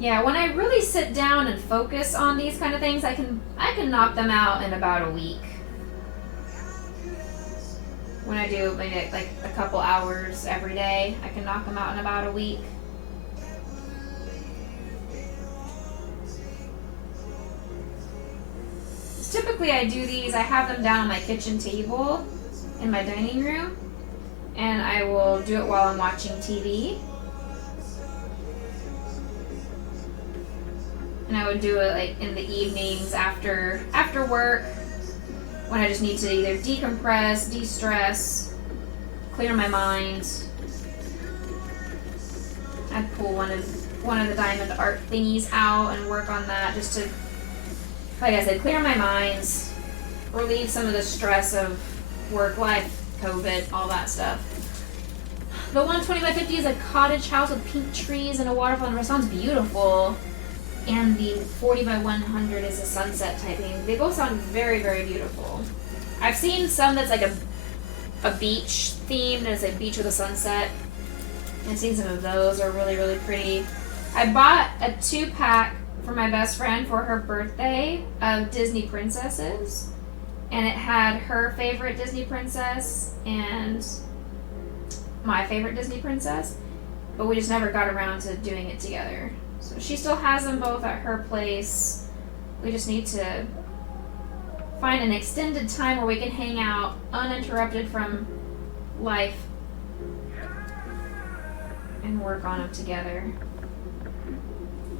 Yeah, when I really sit down and focus on these kind of things, I can knock them out in about a week. When I do maybe like a couple hours every day, I can knock them out in about a week. Typically I do these, I have them down on my kitchen table in my dining room, and I will do it while I'm watching TV. And I would do it like in the evenings after work, when I just need to either decompress, de-stress, clear my mind. I'd pull one of one of the diamond art thingies out and work on that just to, like I said, clear my mind, relieve some of the stress of work life, COVID, all that stuff. The 120 by 50 is a cottage house with pink trees and a waterfall, and it sounds beautiful. And the 40 by 100 is a sunset type thing. They both sound very, very beautiful. I've seen some that's like a beach themed, and it's a beach with a sunset. I've seen some of those are really, really pretty. I bought a 2-pack for my best friend for her birthday of Disney princesses. And it had her favorite Disney princess and my favorite Disney princess. But we just never got around to doing it together. So she still has them both at her place. We just need to find an extended time where we can hang out uninterrupted from life and work on them together.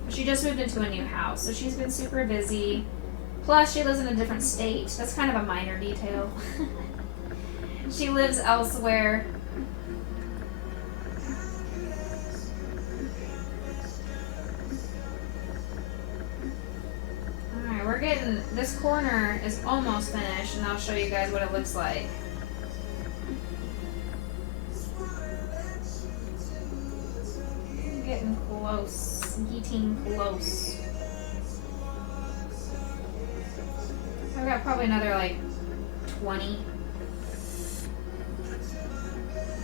But she just moved into a new house, so she's been super busy. Plus, she lives in a different state. That's kind of a minor detail. She lives elsewhere. Alright, we're getting... This corner is almost finished, and I'll show you guys what it looks like. Getting close. Getting close. I've got probably another like 20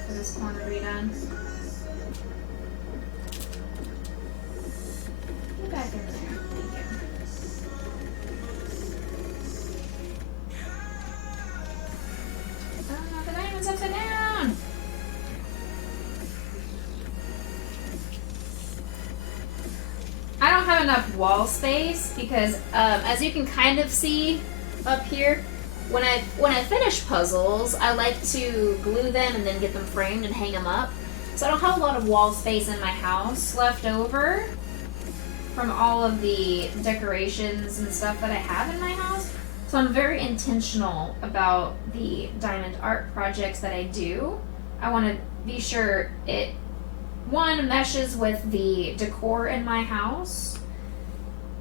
for this corner to be done. Get back in there. Thank you. Oh no, the diamond's upside down! I don't have enough wall space because, as you can kind of see up here, when I finish puzzles, I like to glue them and then get them framed and hang them up. So I don't have a lot of wall space in my house left over from all of the decorations and stuff that I have in my house. So I'm very intentional about the diamond art projects that I do. I want to be sure it, one, meshes with the decor in my house,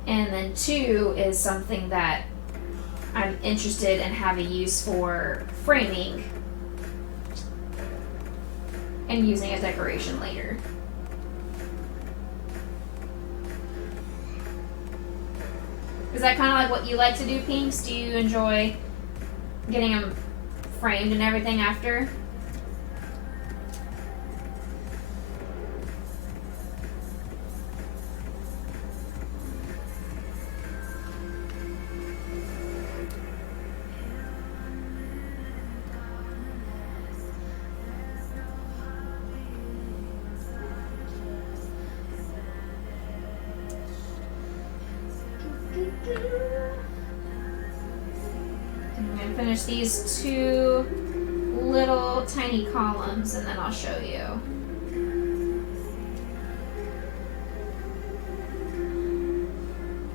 and then 2 is something that I'm interested and have a use for framing and using as decoration later. Is that kind of like what you like to do, Pinks? Do you enjoy getting them framed and everything after? I'm going to finish these 2 little tiny columns and then I'll show you.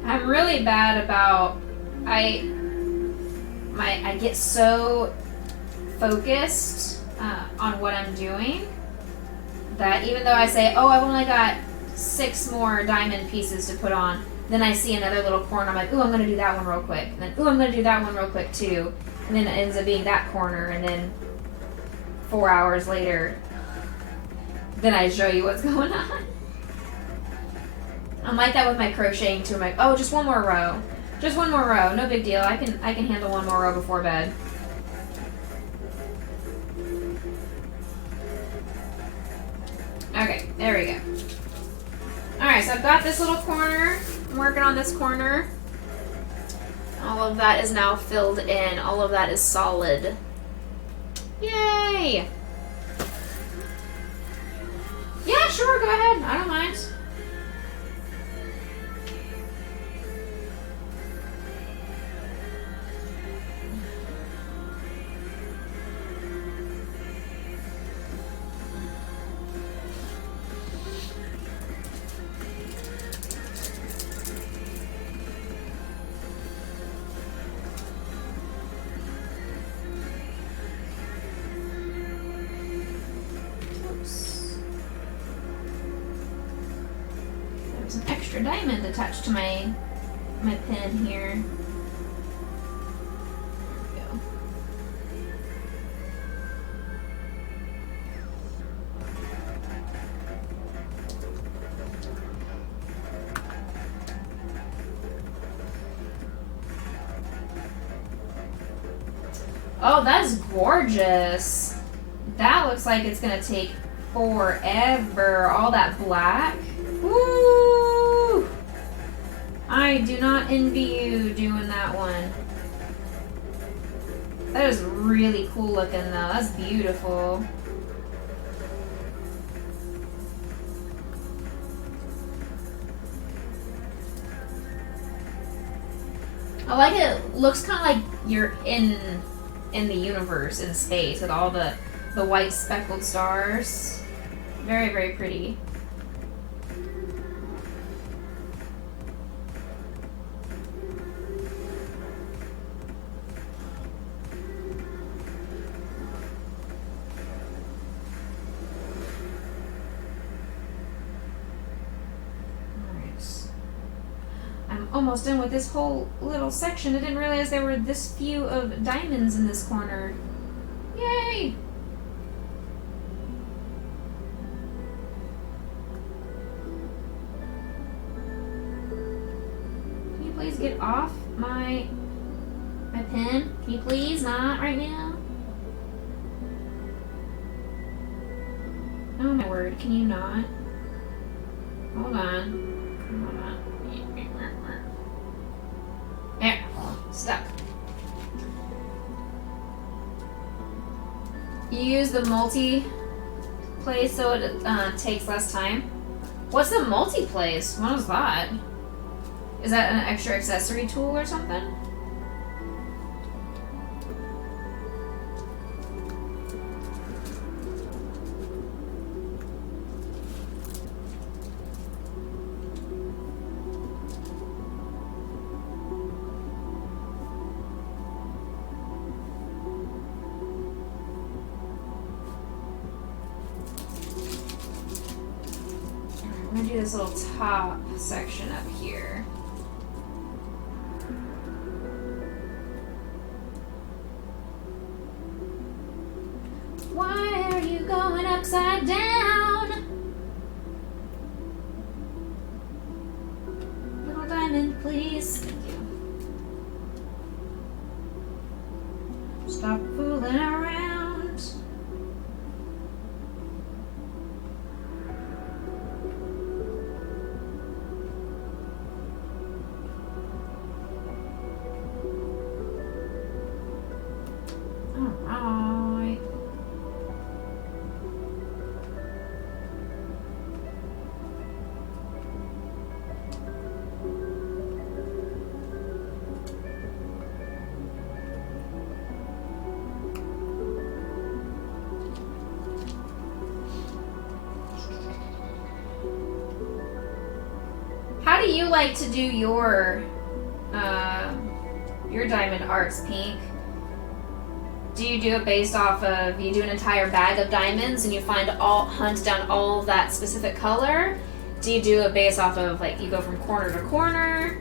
I'm really bad about, I get so focused on what I'm doing that even though I say, oh, I've only got 6 more diamond pieces to put on, then I see another little corner, I'm like, ooh, I'm going to do that one real quick. And then, ooh, I'm going to do that one real quick too. And then it ends up being that corner, and then 4 hours later, then I show you what's going on. I'm like that with my crocheting too. I'm like, oh, just one more row. Just one more row. No big deal. I can handle one more row before bed. Okay, there we go. Alright, so I've got this little corner. I'm working on this corner. All of that is now filled in. All of that is solid. Yay! Yeah, sure, go ahead. I don't mind. some extra diamond attached to my pin here. There we go. Oh, that's gorgeous. That looks like it's gonna take forever. All that black. Woo! I do not envy you doing that one. That is really cool looking though. That's beautiful. I like it. It looks kind of like you're in the universe, in space, with all the white speckled stars. Very, very pretty. Almost done with this whole little section. I didn't realize there were this few of diamonds in this corner. Yay! Can you please get off my pen? Can you please not right now? Oh my word, can you not? Hold on. Hold on. There. Stuck. You use the multi-play so it takes less time. What's the multi-plays? What is that? Is that an extra accessory tool or something? I'm gonna do this little top section up here. Why are you going upside down? Little diamond, please. Thank you. Stop fooling around. Alright. How do you like to do your diamond arts, Pink? Do you do it based off of, you do an entire bag of diamonds and you hunt down all that specific color? Do you do it based off of, like, you go from corner to corner?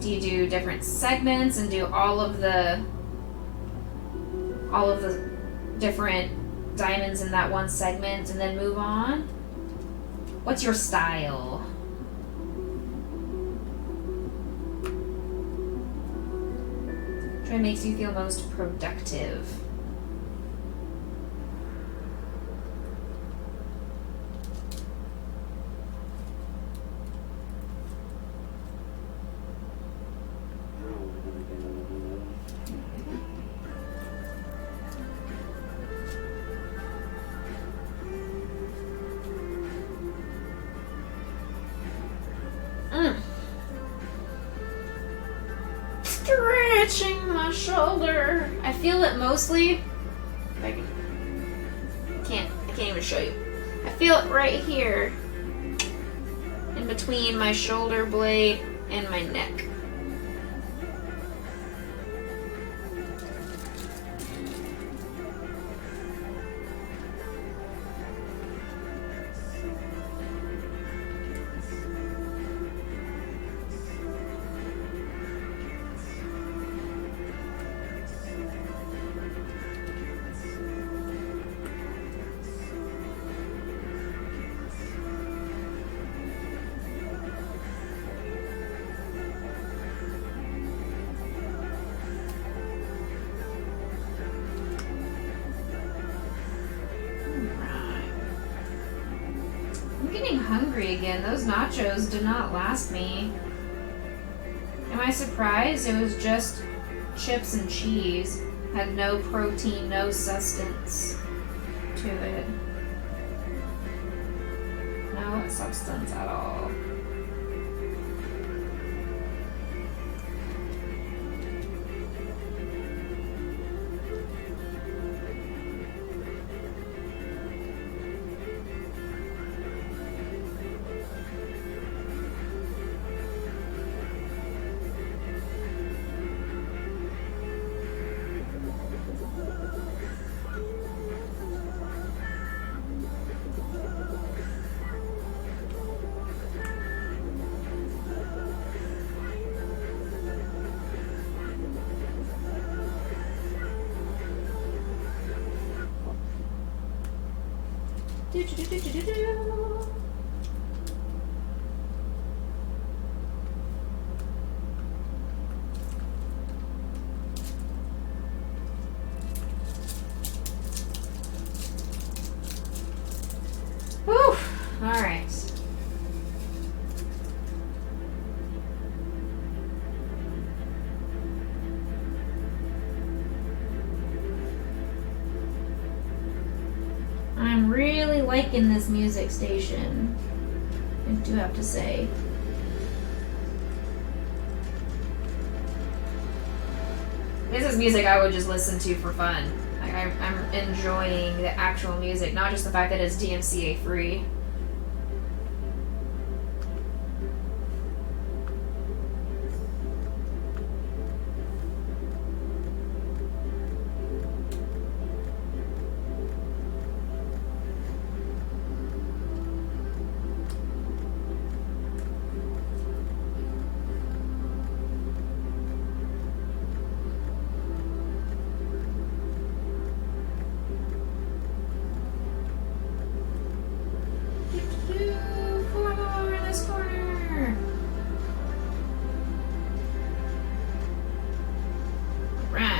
Do you do different segments and do all of the different diamonds in that one segment and then move on? What's your style? What makes you feel most productive? Stretching my shoulder. I feel it mostly. I can't even show you. I feel it right here, in between my shoulder blade and my neck. getting hungry again. Those nachos did not last me. Am I surprised? It was just chips and cheese. Had no protein, no sustenance to it. No substance at all. Whew. All right. I'm really liking this music station, I do have to say. This is music I would just listen to for fun. Like I'm enjoying the actual music, not just the fact that it's DMCA free. Four more in this corner. Right.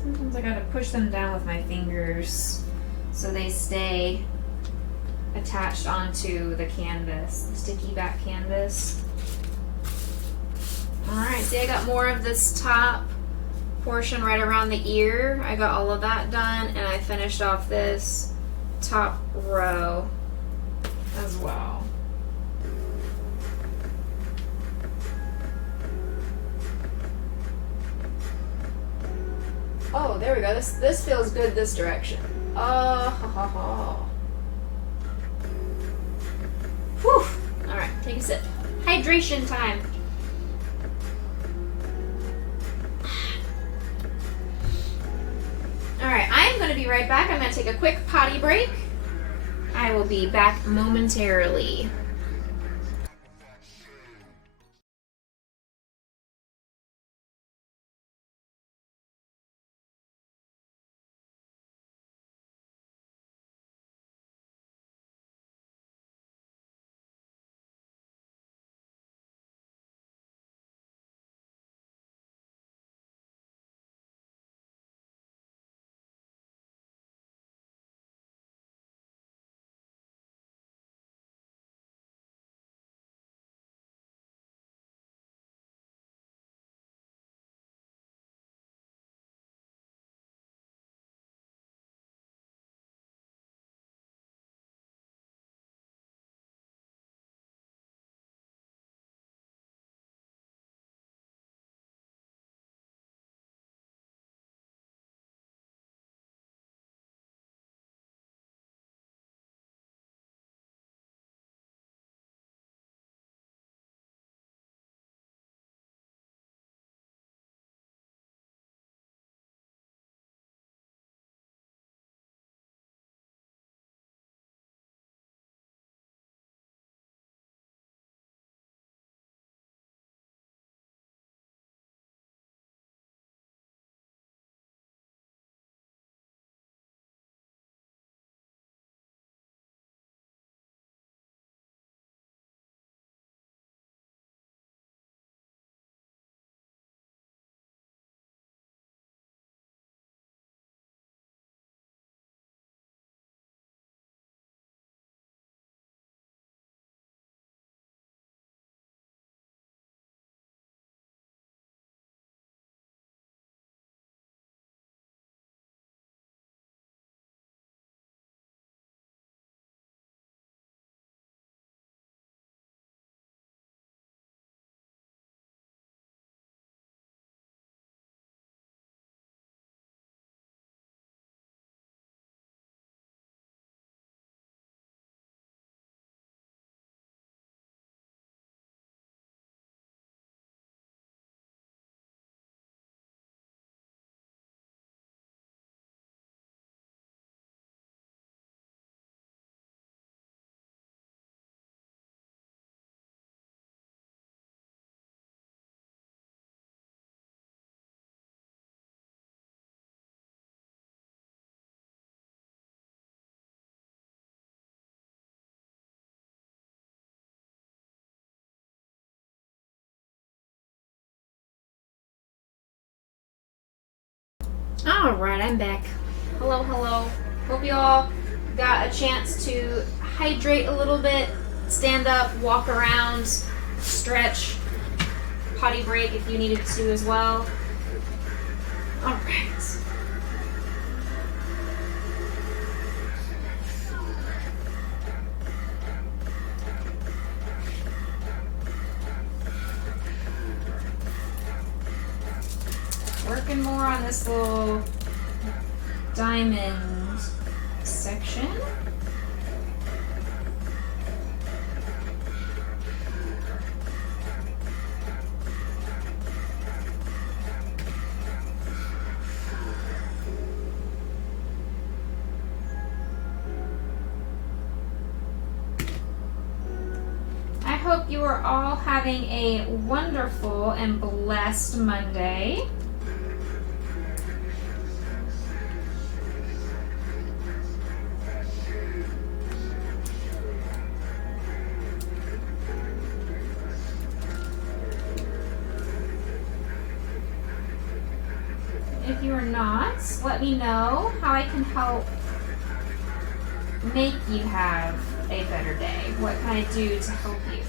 Sometimes I gotta push them down with my fingers so they stay attached onto the canvas, the sticky back canvas. Alright, see I got more of this top portion right around the ear. I got all of that done, and I finished off this top row as well. Oh, there we go. This feels good this direction. Oh, ha ha ha. Whew. Alright, take a sip. Hydration time. Alright, I am going to be right back. I'm going to take a quick potty break. I will be back momentarily. Alright, I'm back. Hello, hello. Hope you all got a chance to hydrate a little bit, stand up, walk around, stretch, potty break if you needed to as well. Alright. Working more on this little diamond section. I hope you are all having a wonderful and blessed Monday. If you are not, let me know how I can help make you have a better day. What can I do to help you?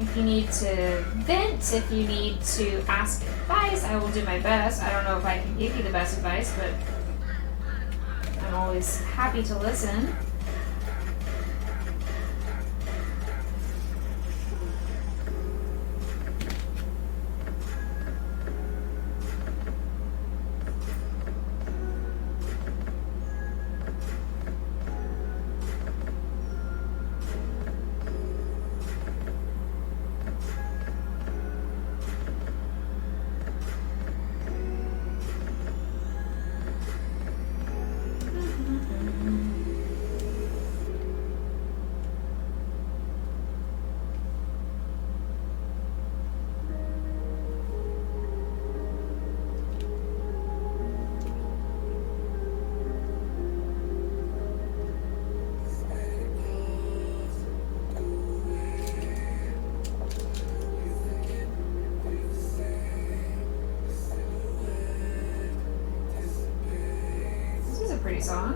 If you need to vent, if you need to ask advice, I will do my best. I don't know if I can give you the best advice, but I'm always happy to listen. Pretty song.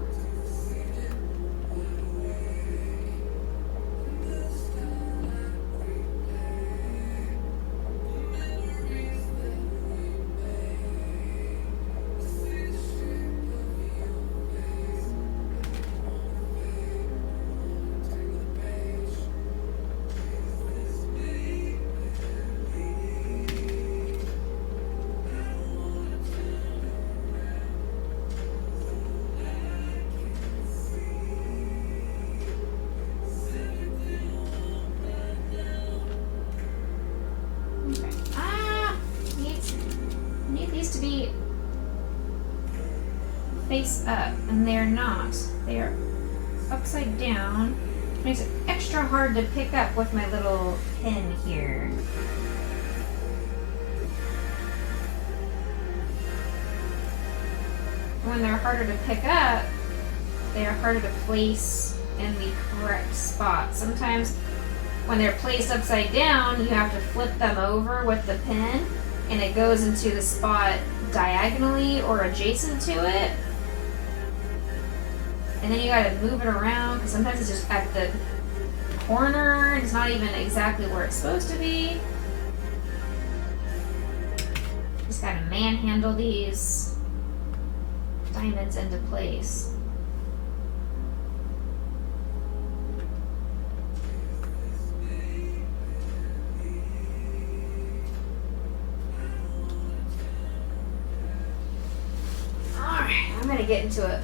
To be face up, and they're not. They are upside down. Makes it extra hard to pick up with my little pin here. When they're harder to pick up, they are harder to place in the correct spot. Sometimes when they're placed upside down, you have to flip them over with the pin, and it goes into the spot diagonally or adjacent to it. And then you gotta move it around, because sometimes it's just at the corner, and it's not even exactly where it's supposed to be. Just gotta manhandle these diamonds into place. I'm gonna get into a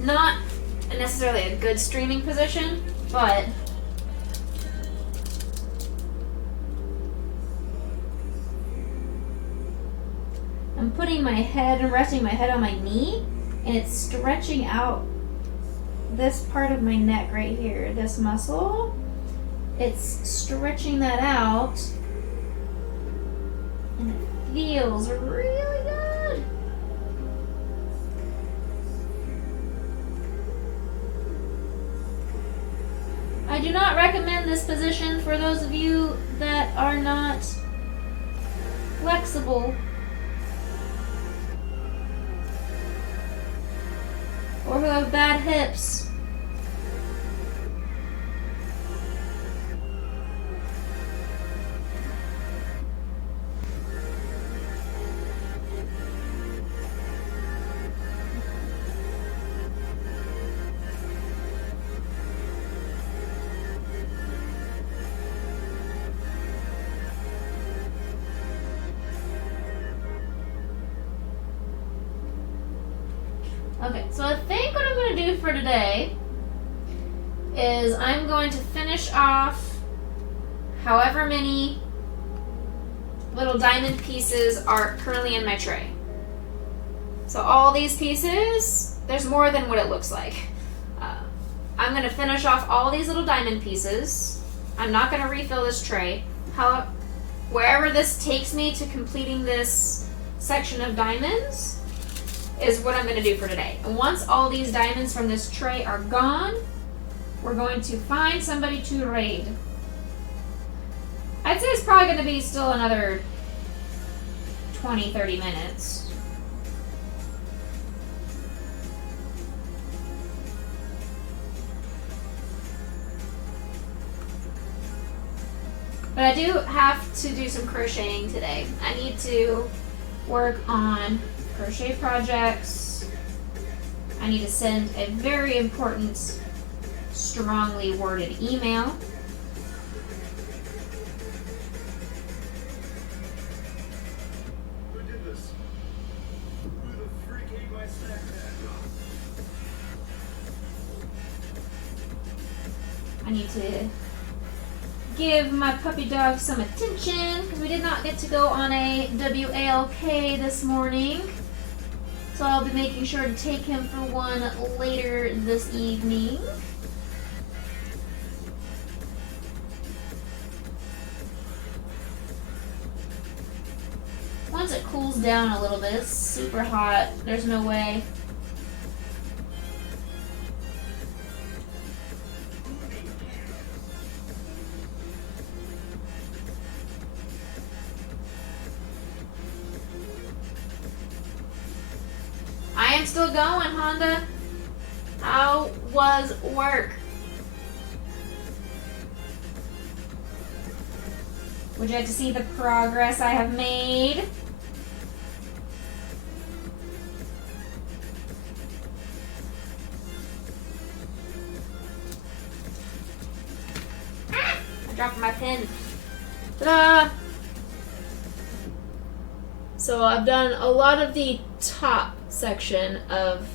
not necessarily a good streaming position, but I'm putting my head and resting my head on my knee, and it's stretching out this part of my neck right here, this muscle. It's stretching that out, and it feels really good. I do not recommend this position for those of you that are not flexible or who have bad hips. Okay, so I think what I'm going to do for today is I'm going to finish off however many little diamond pieces are currently in my tray. So all these pieces, there's more than what it looks like. I'm going to finish off all these little diamond pieces. I'm not going to refill this tray. Wherever this takes me to completing this section of diamonds is what I'm going to do for today. And once all these diamonds from this tray are gone, we're going to find somebody to raid. I'd say it's probably going to be still another 20-30 minutes. But I do have to do some crocheting today. I need to work on crochet projects. I need to send a very important, strongly worded email. Who did this? Who the freak ate my snack pack? I need to give my puppy dog some attention because we did not get to go on a WALK this morning. So I'll be making sure to take him for one later this evening. Once it cools down a little bit, it's super hot. There's no way. I am still going, Honda. How was work? Would you like to see the progress I have made? Ah, I dropped my pen. Ta-da! So I've done a lot of the top section of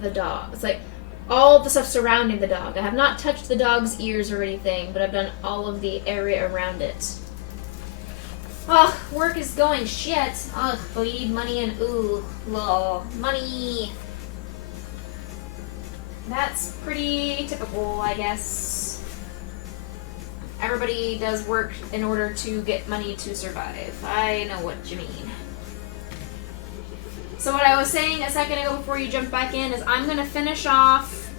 the dog. It's like all the stuff surrounding the dog. I have not touched the dog's ears or anything, but I've done all of the area around it. Oh, work is going shit. Ugh, bleed money and ooh, lol, money. That's pretty typical, I guess. Everybody does work in order to get money to survive. I know what you mean. So what I was saying a second ago before you jump back in is I'm going to finish off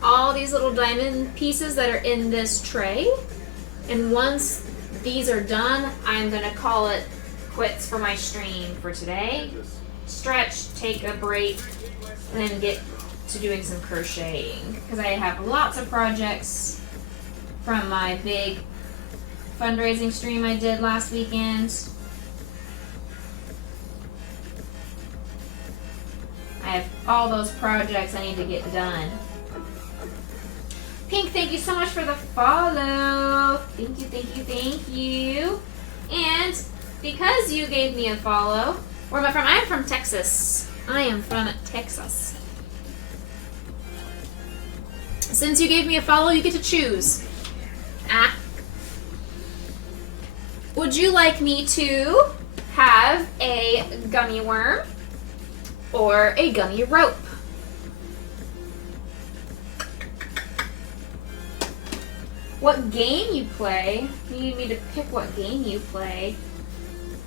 all these little diamond pieces that are in this tray. And once these are done, I'm going to call it quits for my stream for today. Stretch, take a break, and then get to doing some crocheting. Because I have lots of projects from my big fundraising stream I did last weekend. I have all those projects I need to get done. Pink, thank you so much for the follow. Thank you, thank you, thank you. And because you gave me a follow, where am I from? I am from Texas. I am from Texas. Since you gave me a follow, you get to choose. Would you like me to have a gummy worm or a gummy rope? What game you play? You need me to pick what game you play.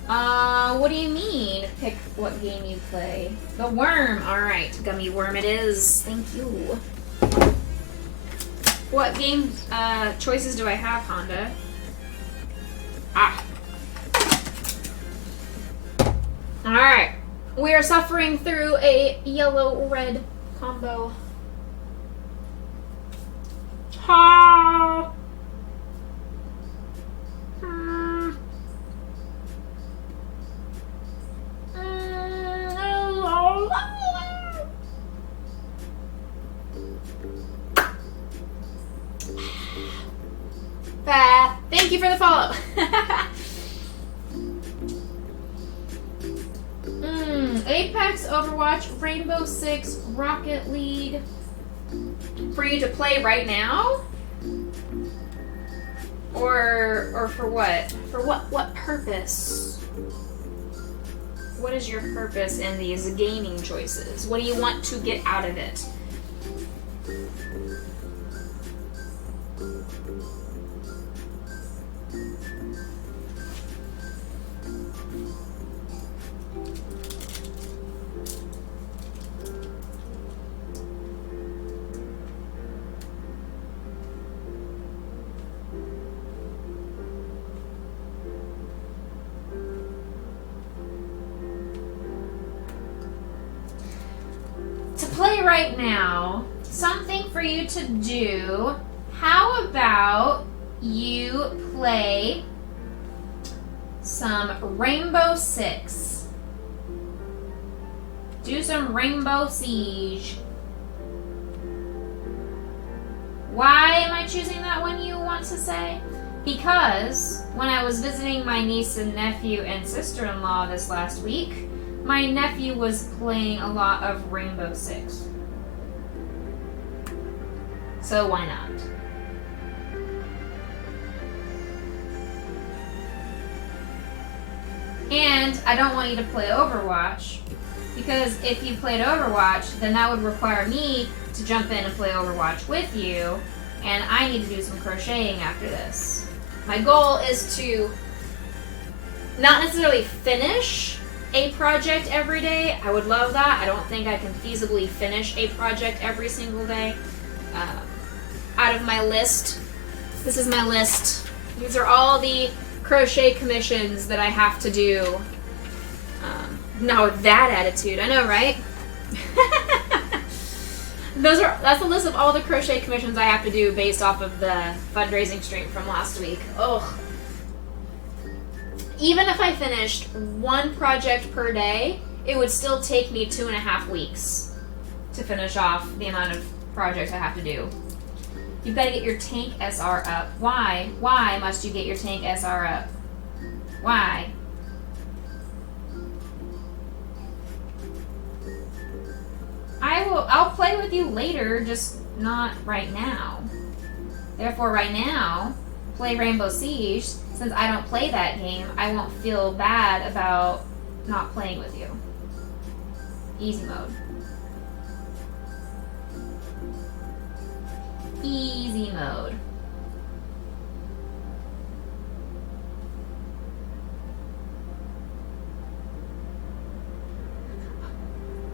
What do you mean, pick what game you play? The worm. Alright, gummy worm it is. Thank you. What game choices do I have, Honda? Ah. Alright. We are suffering through a yellow-red combo. Ha! Thank you for the follow. Apex, Overwatch, Rainbow Six, Rocket League. For you to play right now? Or for what? For what purpose? What is your purpose in these gaming choices? What do you want to get out of it? Play right now, something for you to do. How about you play some Rainbow Six? Do some Rainbow Siege. Why am I choosing that one, you want to say? Because when I was visiting my niece and nephew and sister-in-law this last week, my nephew was playing a lot of Rainbow Six. So why not? And I don't want you to play Overwatch, because if you played Overwatch, then that would require me to jump in and play Overwatch with you, and I need to do some crocheting after this. My goal is to not necessarily finish a project every day. I would love that. I don't think I can feasibly finish a project every single day. Out of my list, this is my list. These are all the crochet commissions that I have to do. Now with that attitude, I know, right? That's the list of all the crochet commissions I have to do based off of the fundraising stream from last week. Ugh. Even if I finished one project per day, it would still take me 2.5 weeks to finish off the amount of projects I have to do. You've got to get your tank SR up. Why? Why must you get your tank SR up? Why? I'll play with you later, just not right now. Therefore, right now, play Rainbow Siege. Since I don't play that game, I won't feel bad about not playing with you. Easy mode. Easy mode.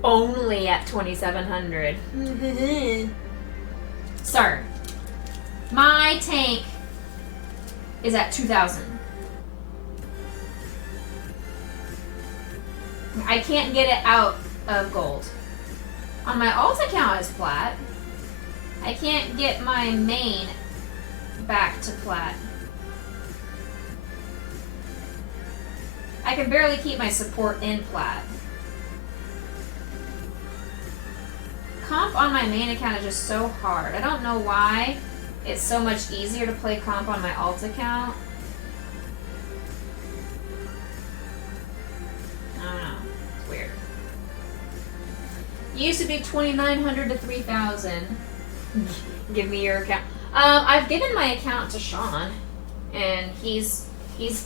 Only at 2,700. Sir, my tank is at 2,000. I can't get it out of gold. On my alt account it's plat. I can't get my main back to plat. I can barely keep my support in plat. Comp on my main account is just so hard. I don't know why it's so much easier to play comp on my alt account. I don't know. It's weird. It used to be 2,900 to 3,000. Give me your account. I've given my account to Sean, and he's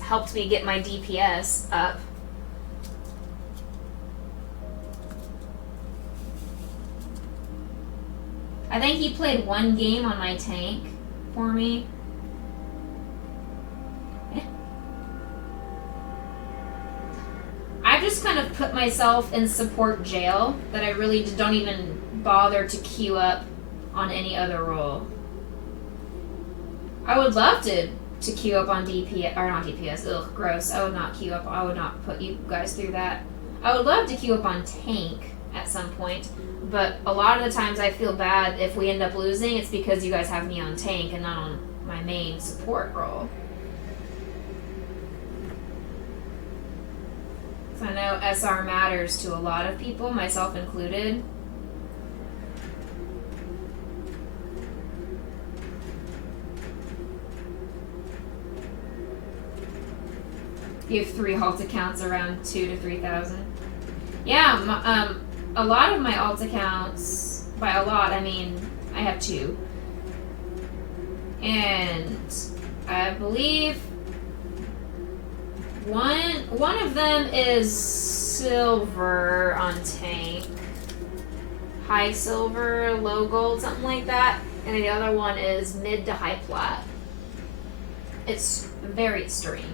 helped me get my DPS up. I think he played one game on my tank for me. I've just kind of put myself in support jail that I really don't even bother to queue up on any other role. I would love to queue up on DPS, or not DPS, ugh, gross. I would not queue up, I would not put you guys through that. I would love to queue up on tank at some point, but a lot of the times I feel bad if we end up losing, it's because you guys have me on tank and not on my main support role. So I know SR matters to a lot of people, myself included. You have 3 alt accounts around 2,000 to 3,000. Yeah, a lot of my alt accounts, by a lot I mean I have 2. And I believe one of them is silver on tank. High silver, low gold, something like that. And the other one is mid to high plat. It's very strange.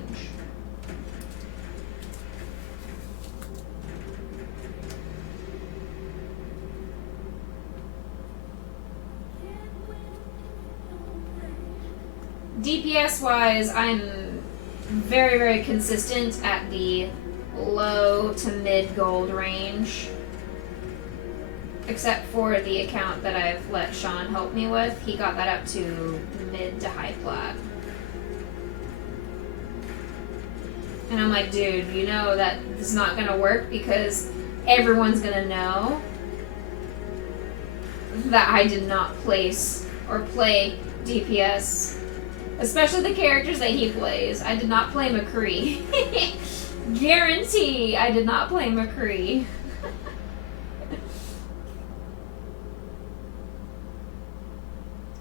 DPS wise, I'm very, very consistent at the low to mid gold range. Except for the account that I've let Sean help me with. He got that up to mid to high plat. And I'm like, dude, you know that it's not gonna work because everyone's gonna know that I did not place or play DPS. Especially the characters that he plays. I did not play McCree. Guarantee I did not play McCree.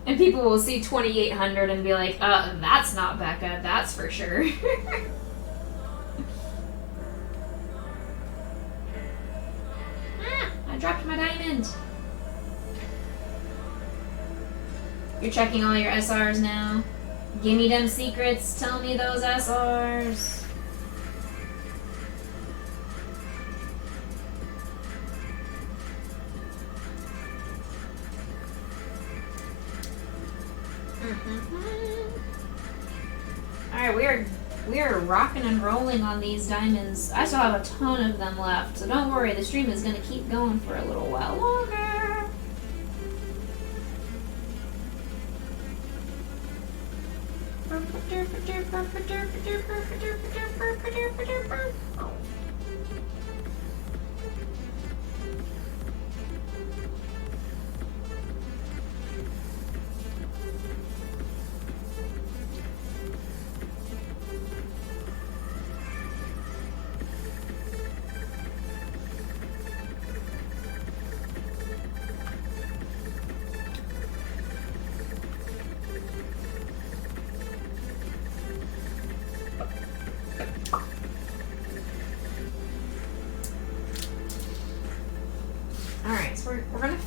And people will see 2800 and be like, that's not Becca, that's for sure. I dropped my diamond. You're checking all your SRs now. Give me them secrets. Tell me those SRs. Alright, we are rocking and rolling on these diamonds. I still have a ton of them left, so don't worry, the stream is gonna keep going for a little while longer. Alright, so we're gonna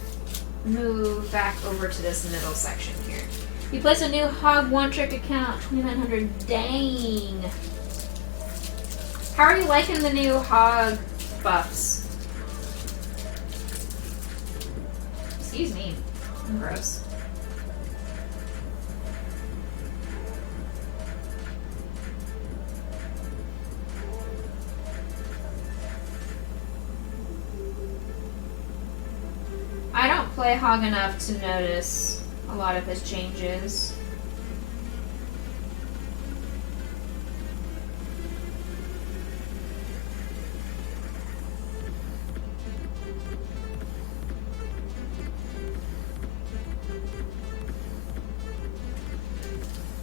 move back over to this middle section here. You place a new Hog one-trick account, 2900. Dang. How are you liking the new Hog buffs? Excuse me. I'm gross. I don't play Hog enough to notice a lot of his changes.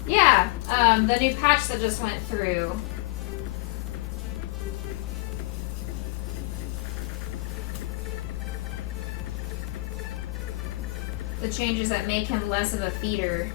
Yeah, the new patch that just went through. The changes that make him less of a feeder.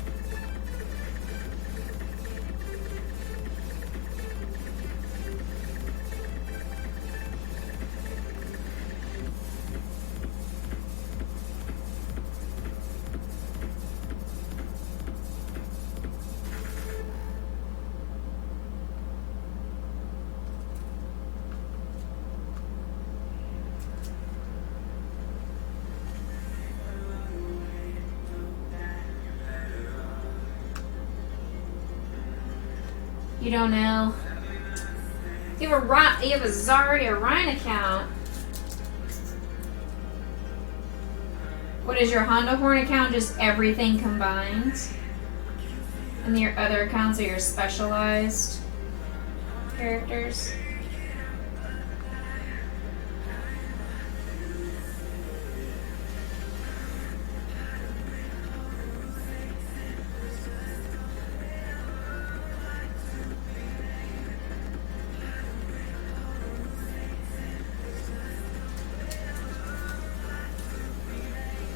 you don't know. If you have a Zarya Rhine account, what is your Honda Horn account? Just everything combined? And your other accounts are your specialized characters?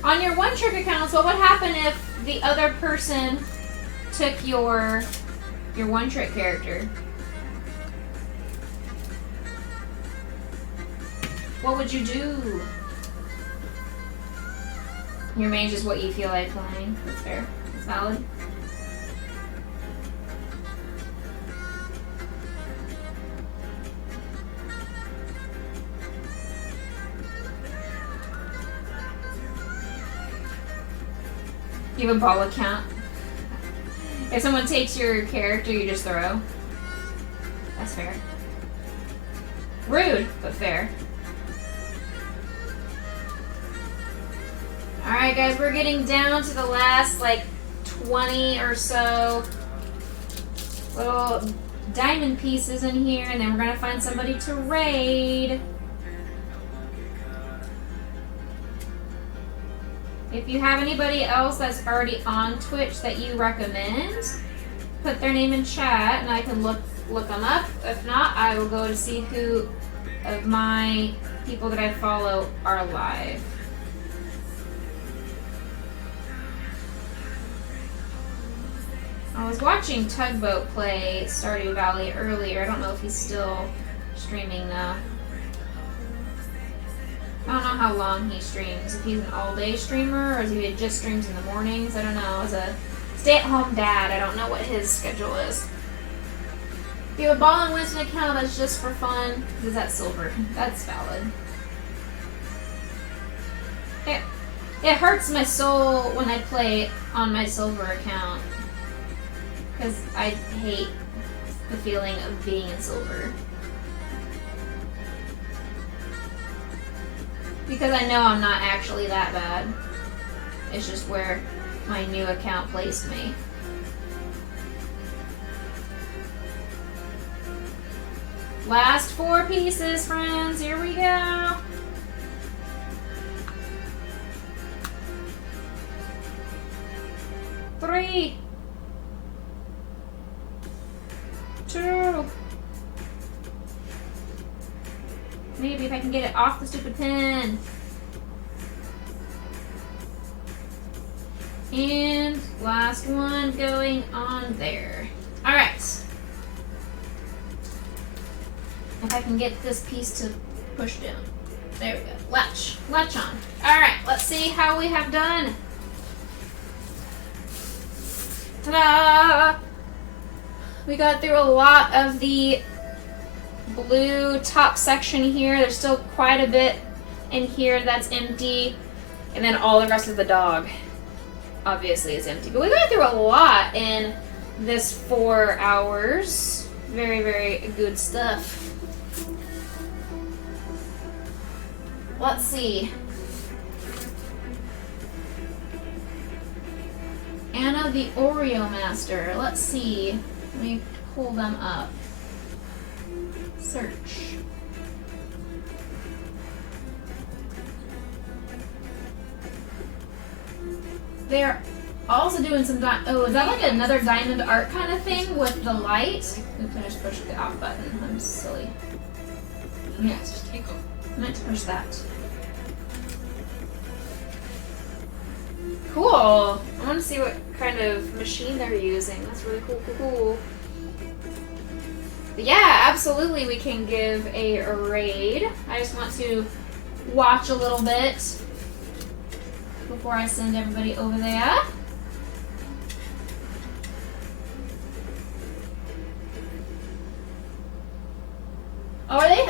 On your one trick accounts, what would happen if the other person took your one trick character? What would you do? Your mage is what you feel like playing. That's fair. That's valid. You have a ball account. If someone takes your character, you just throw. That's fair. Rude, but fair. Alright guys, we're getting down to the last like 20 or so little diamond pieces in here, and then we're gonna find somebody to raid. If you have anybody else that's already on Twitch that you recommend, put their name in chat and I can look them up. If not, I will go to see who of my people that I follow are live. I was watching Tugboat play Stardew Valley earlier. I don't know if he's still streaming though. I don't know how long he streams. If he's an all-day streamer or if he just streams in the mornings. I don't know. As a stay-at-home dad, I don't know what his schedule is. If you have a Ball and Winston account that's just for fun, because that's silver. That's valid. It hurts my soul when I play on my silver account. Because I hate the feeling of being in silver. Because I know I'm not actually that bad. It's just where my new account placed me. Last 4 pieces, friends. Here we go. Three. 2. Maybe if I can get it off the stupid pen. And last one going on there. Alright. If I can get this piece to push down. There we go. Latch. Latch on. Alright, let's see how we have done. Ta-da! We got through a lot of the blue top section here. There's still quite a bit in here that's empty. And then all the rest of the dog obviously is empty. But we got through a lot in this 4 hours. Very, very good stuff. Let's see. Anna the Oreo Master. Let's see. Let me pull them up. Search. They're also doing some oh, is that like another diamond art kind of thing with the light? Oops, I just pushed the off button. I'm silly. Yeah, just take them. I meant to push that. Cool. I want to see what kind of machine they're using. That's really cool. But yeah, absolutely we can give a raid. I just want to watch a little bit before I send everybody over there.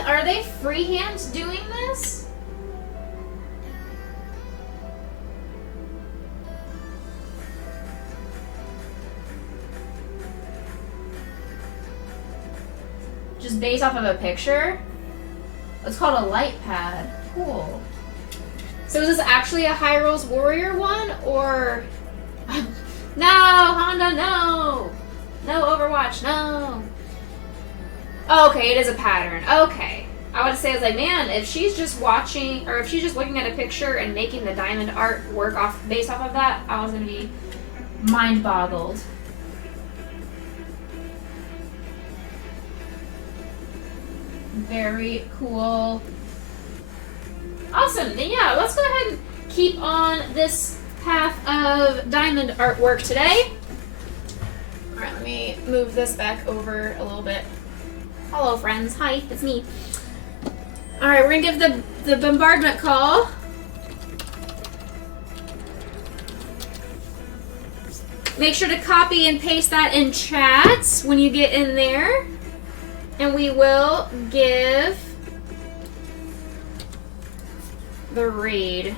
Are they freehand doing this? just based off of a picture. It's called a light pad. Cool. So is this actually a Hyrule's Warrior one, or... No, Honda, no! No Overwatch, no! Oh, okay, it is a pattern. Okay. I would say, I was like, man, if she's just watching, or if she's just looking at a picture and making the diamond art work based off of that, I was going to be mind-boggled. Very cool. Awesome. Then yeah, let's go ahead and keep on this path of diamond artwork today. Alright, let me move this back over a little bit. Hello friends. Hi, it's me. Alright, we're gonna give the bombardment call. Make sure to copy and paste that in chat when you get in there. And we will give the raid.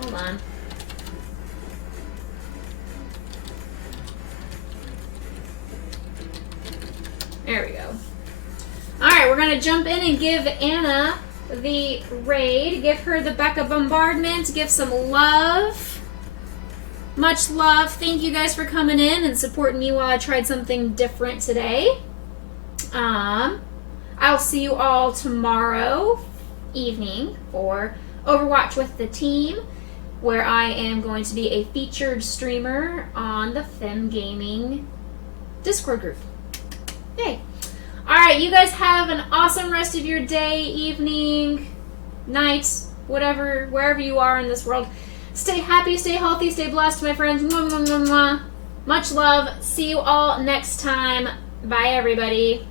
Hold on. There we go. Alright, we're going to jump in and give Anna the raid. Give her the Becca bombardment. Give some love. Much love. Thank you guys for coming in and supporting me while I tried something different today. I'll see you all tomorrow evening for Overwatch with the team, where I am going to be a featured streamer on the Fem Gaming Discord group. Yay. Alright, you guys have an awesome rest of your day, evening, night, whatever, wherever you are in this world. Stay happy, stay healthy, stay blessed, my friends. Mwah, mwah, mwah, mwah. Much love. See you all next time. Bye, everybody.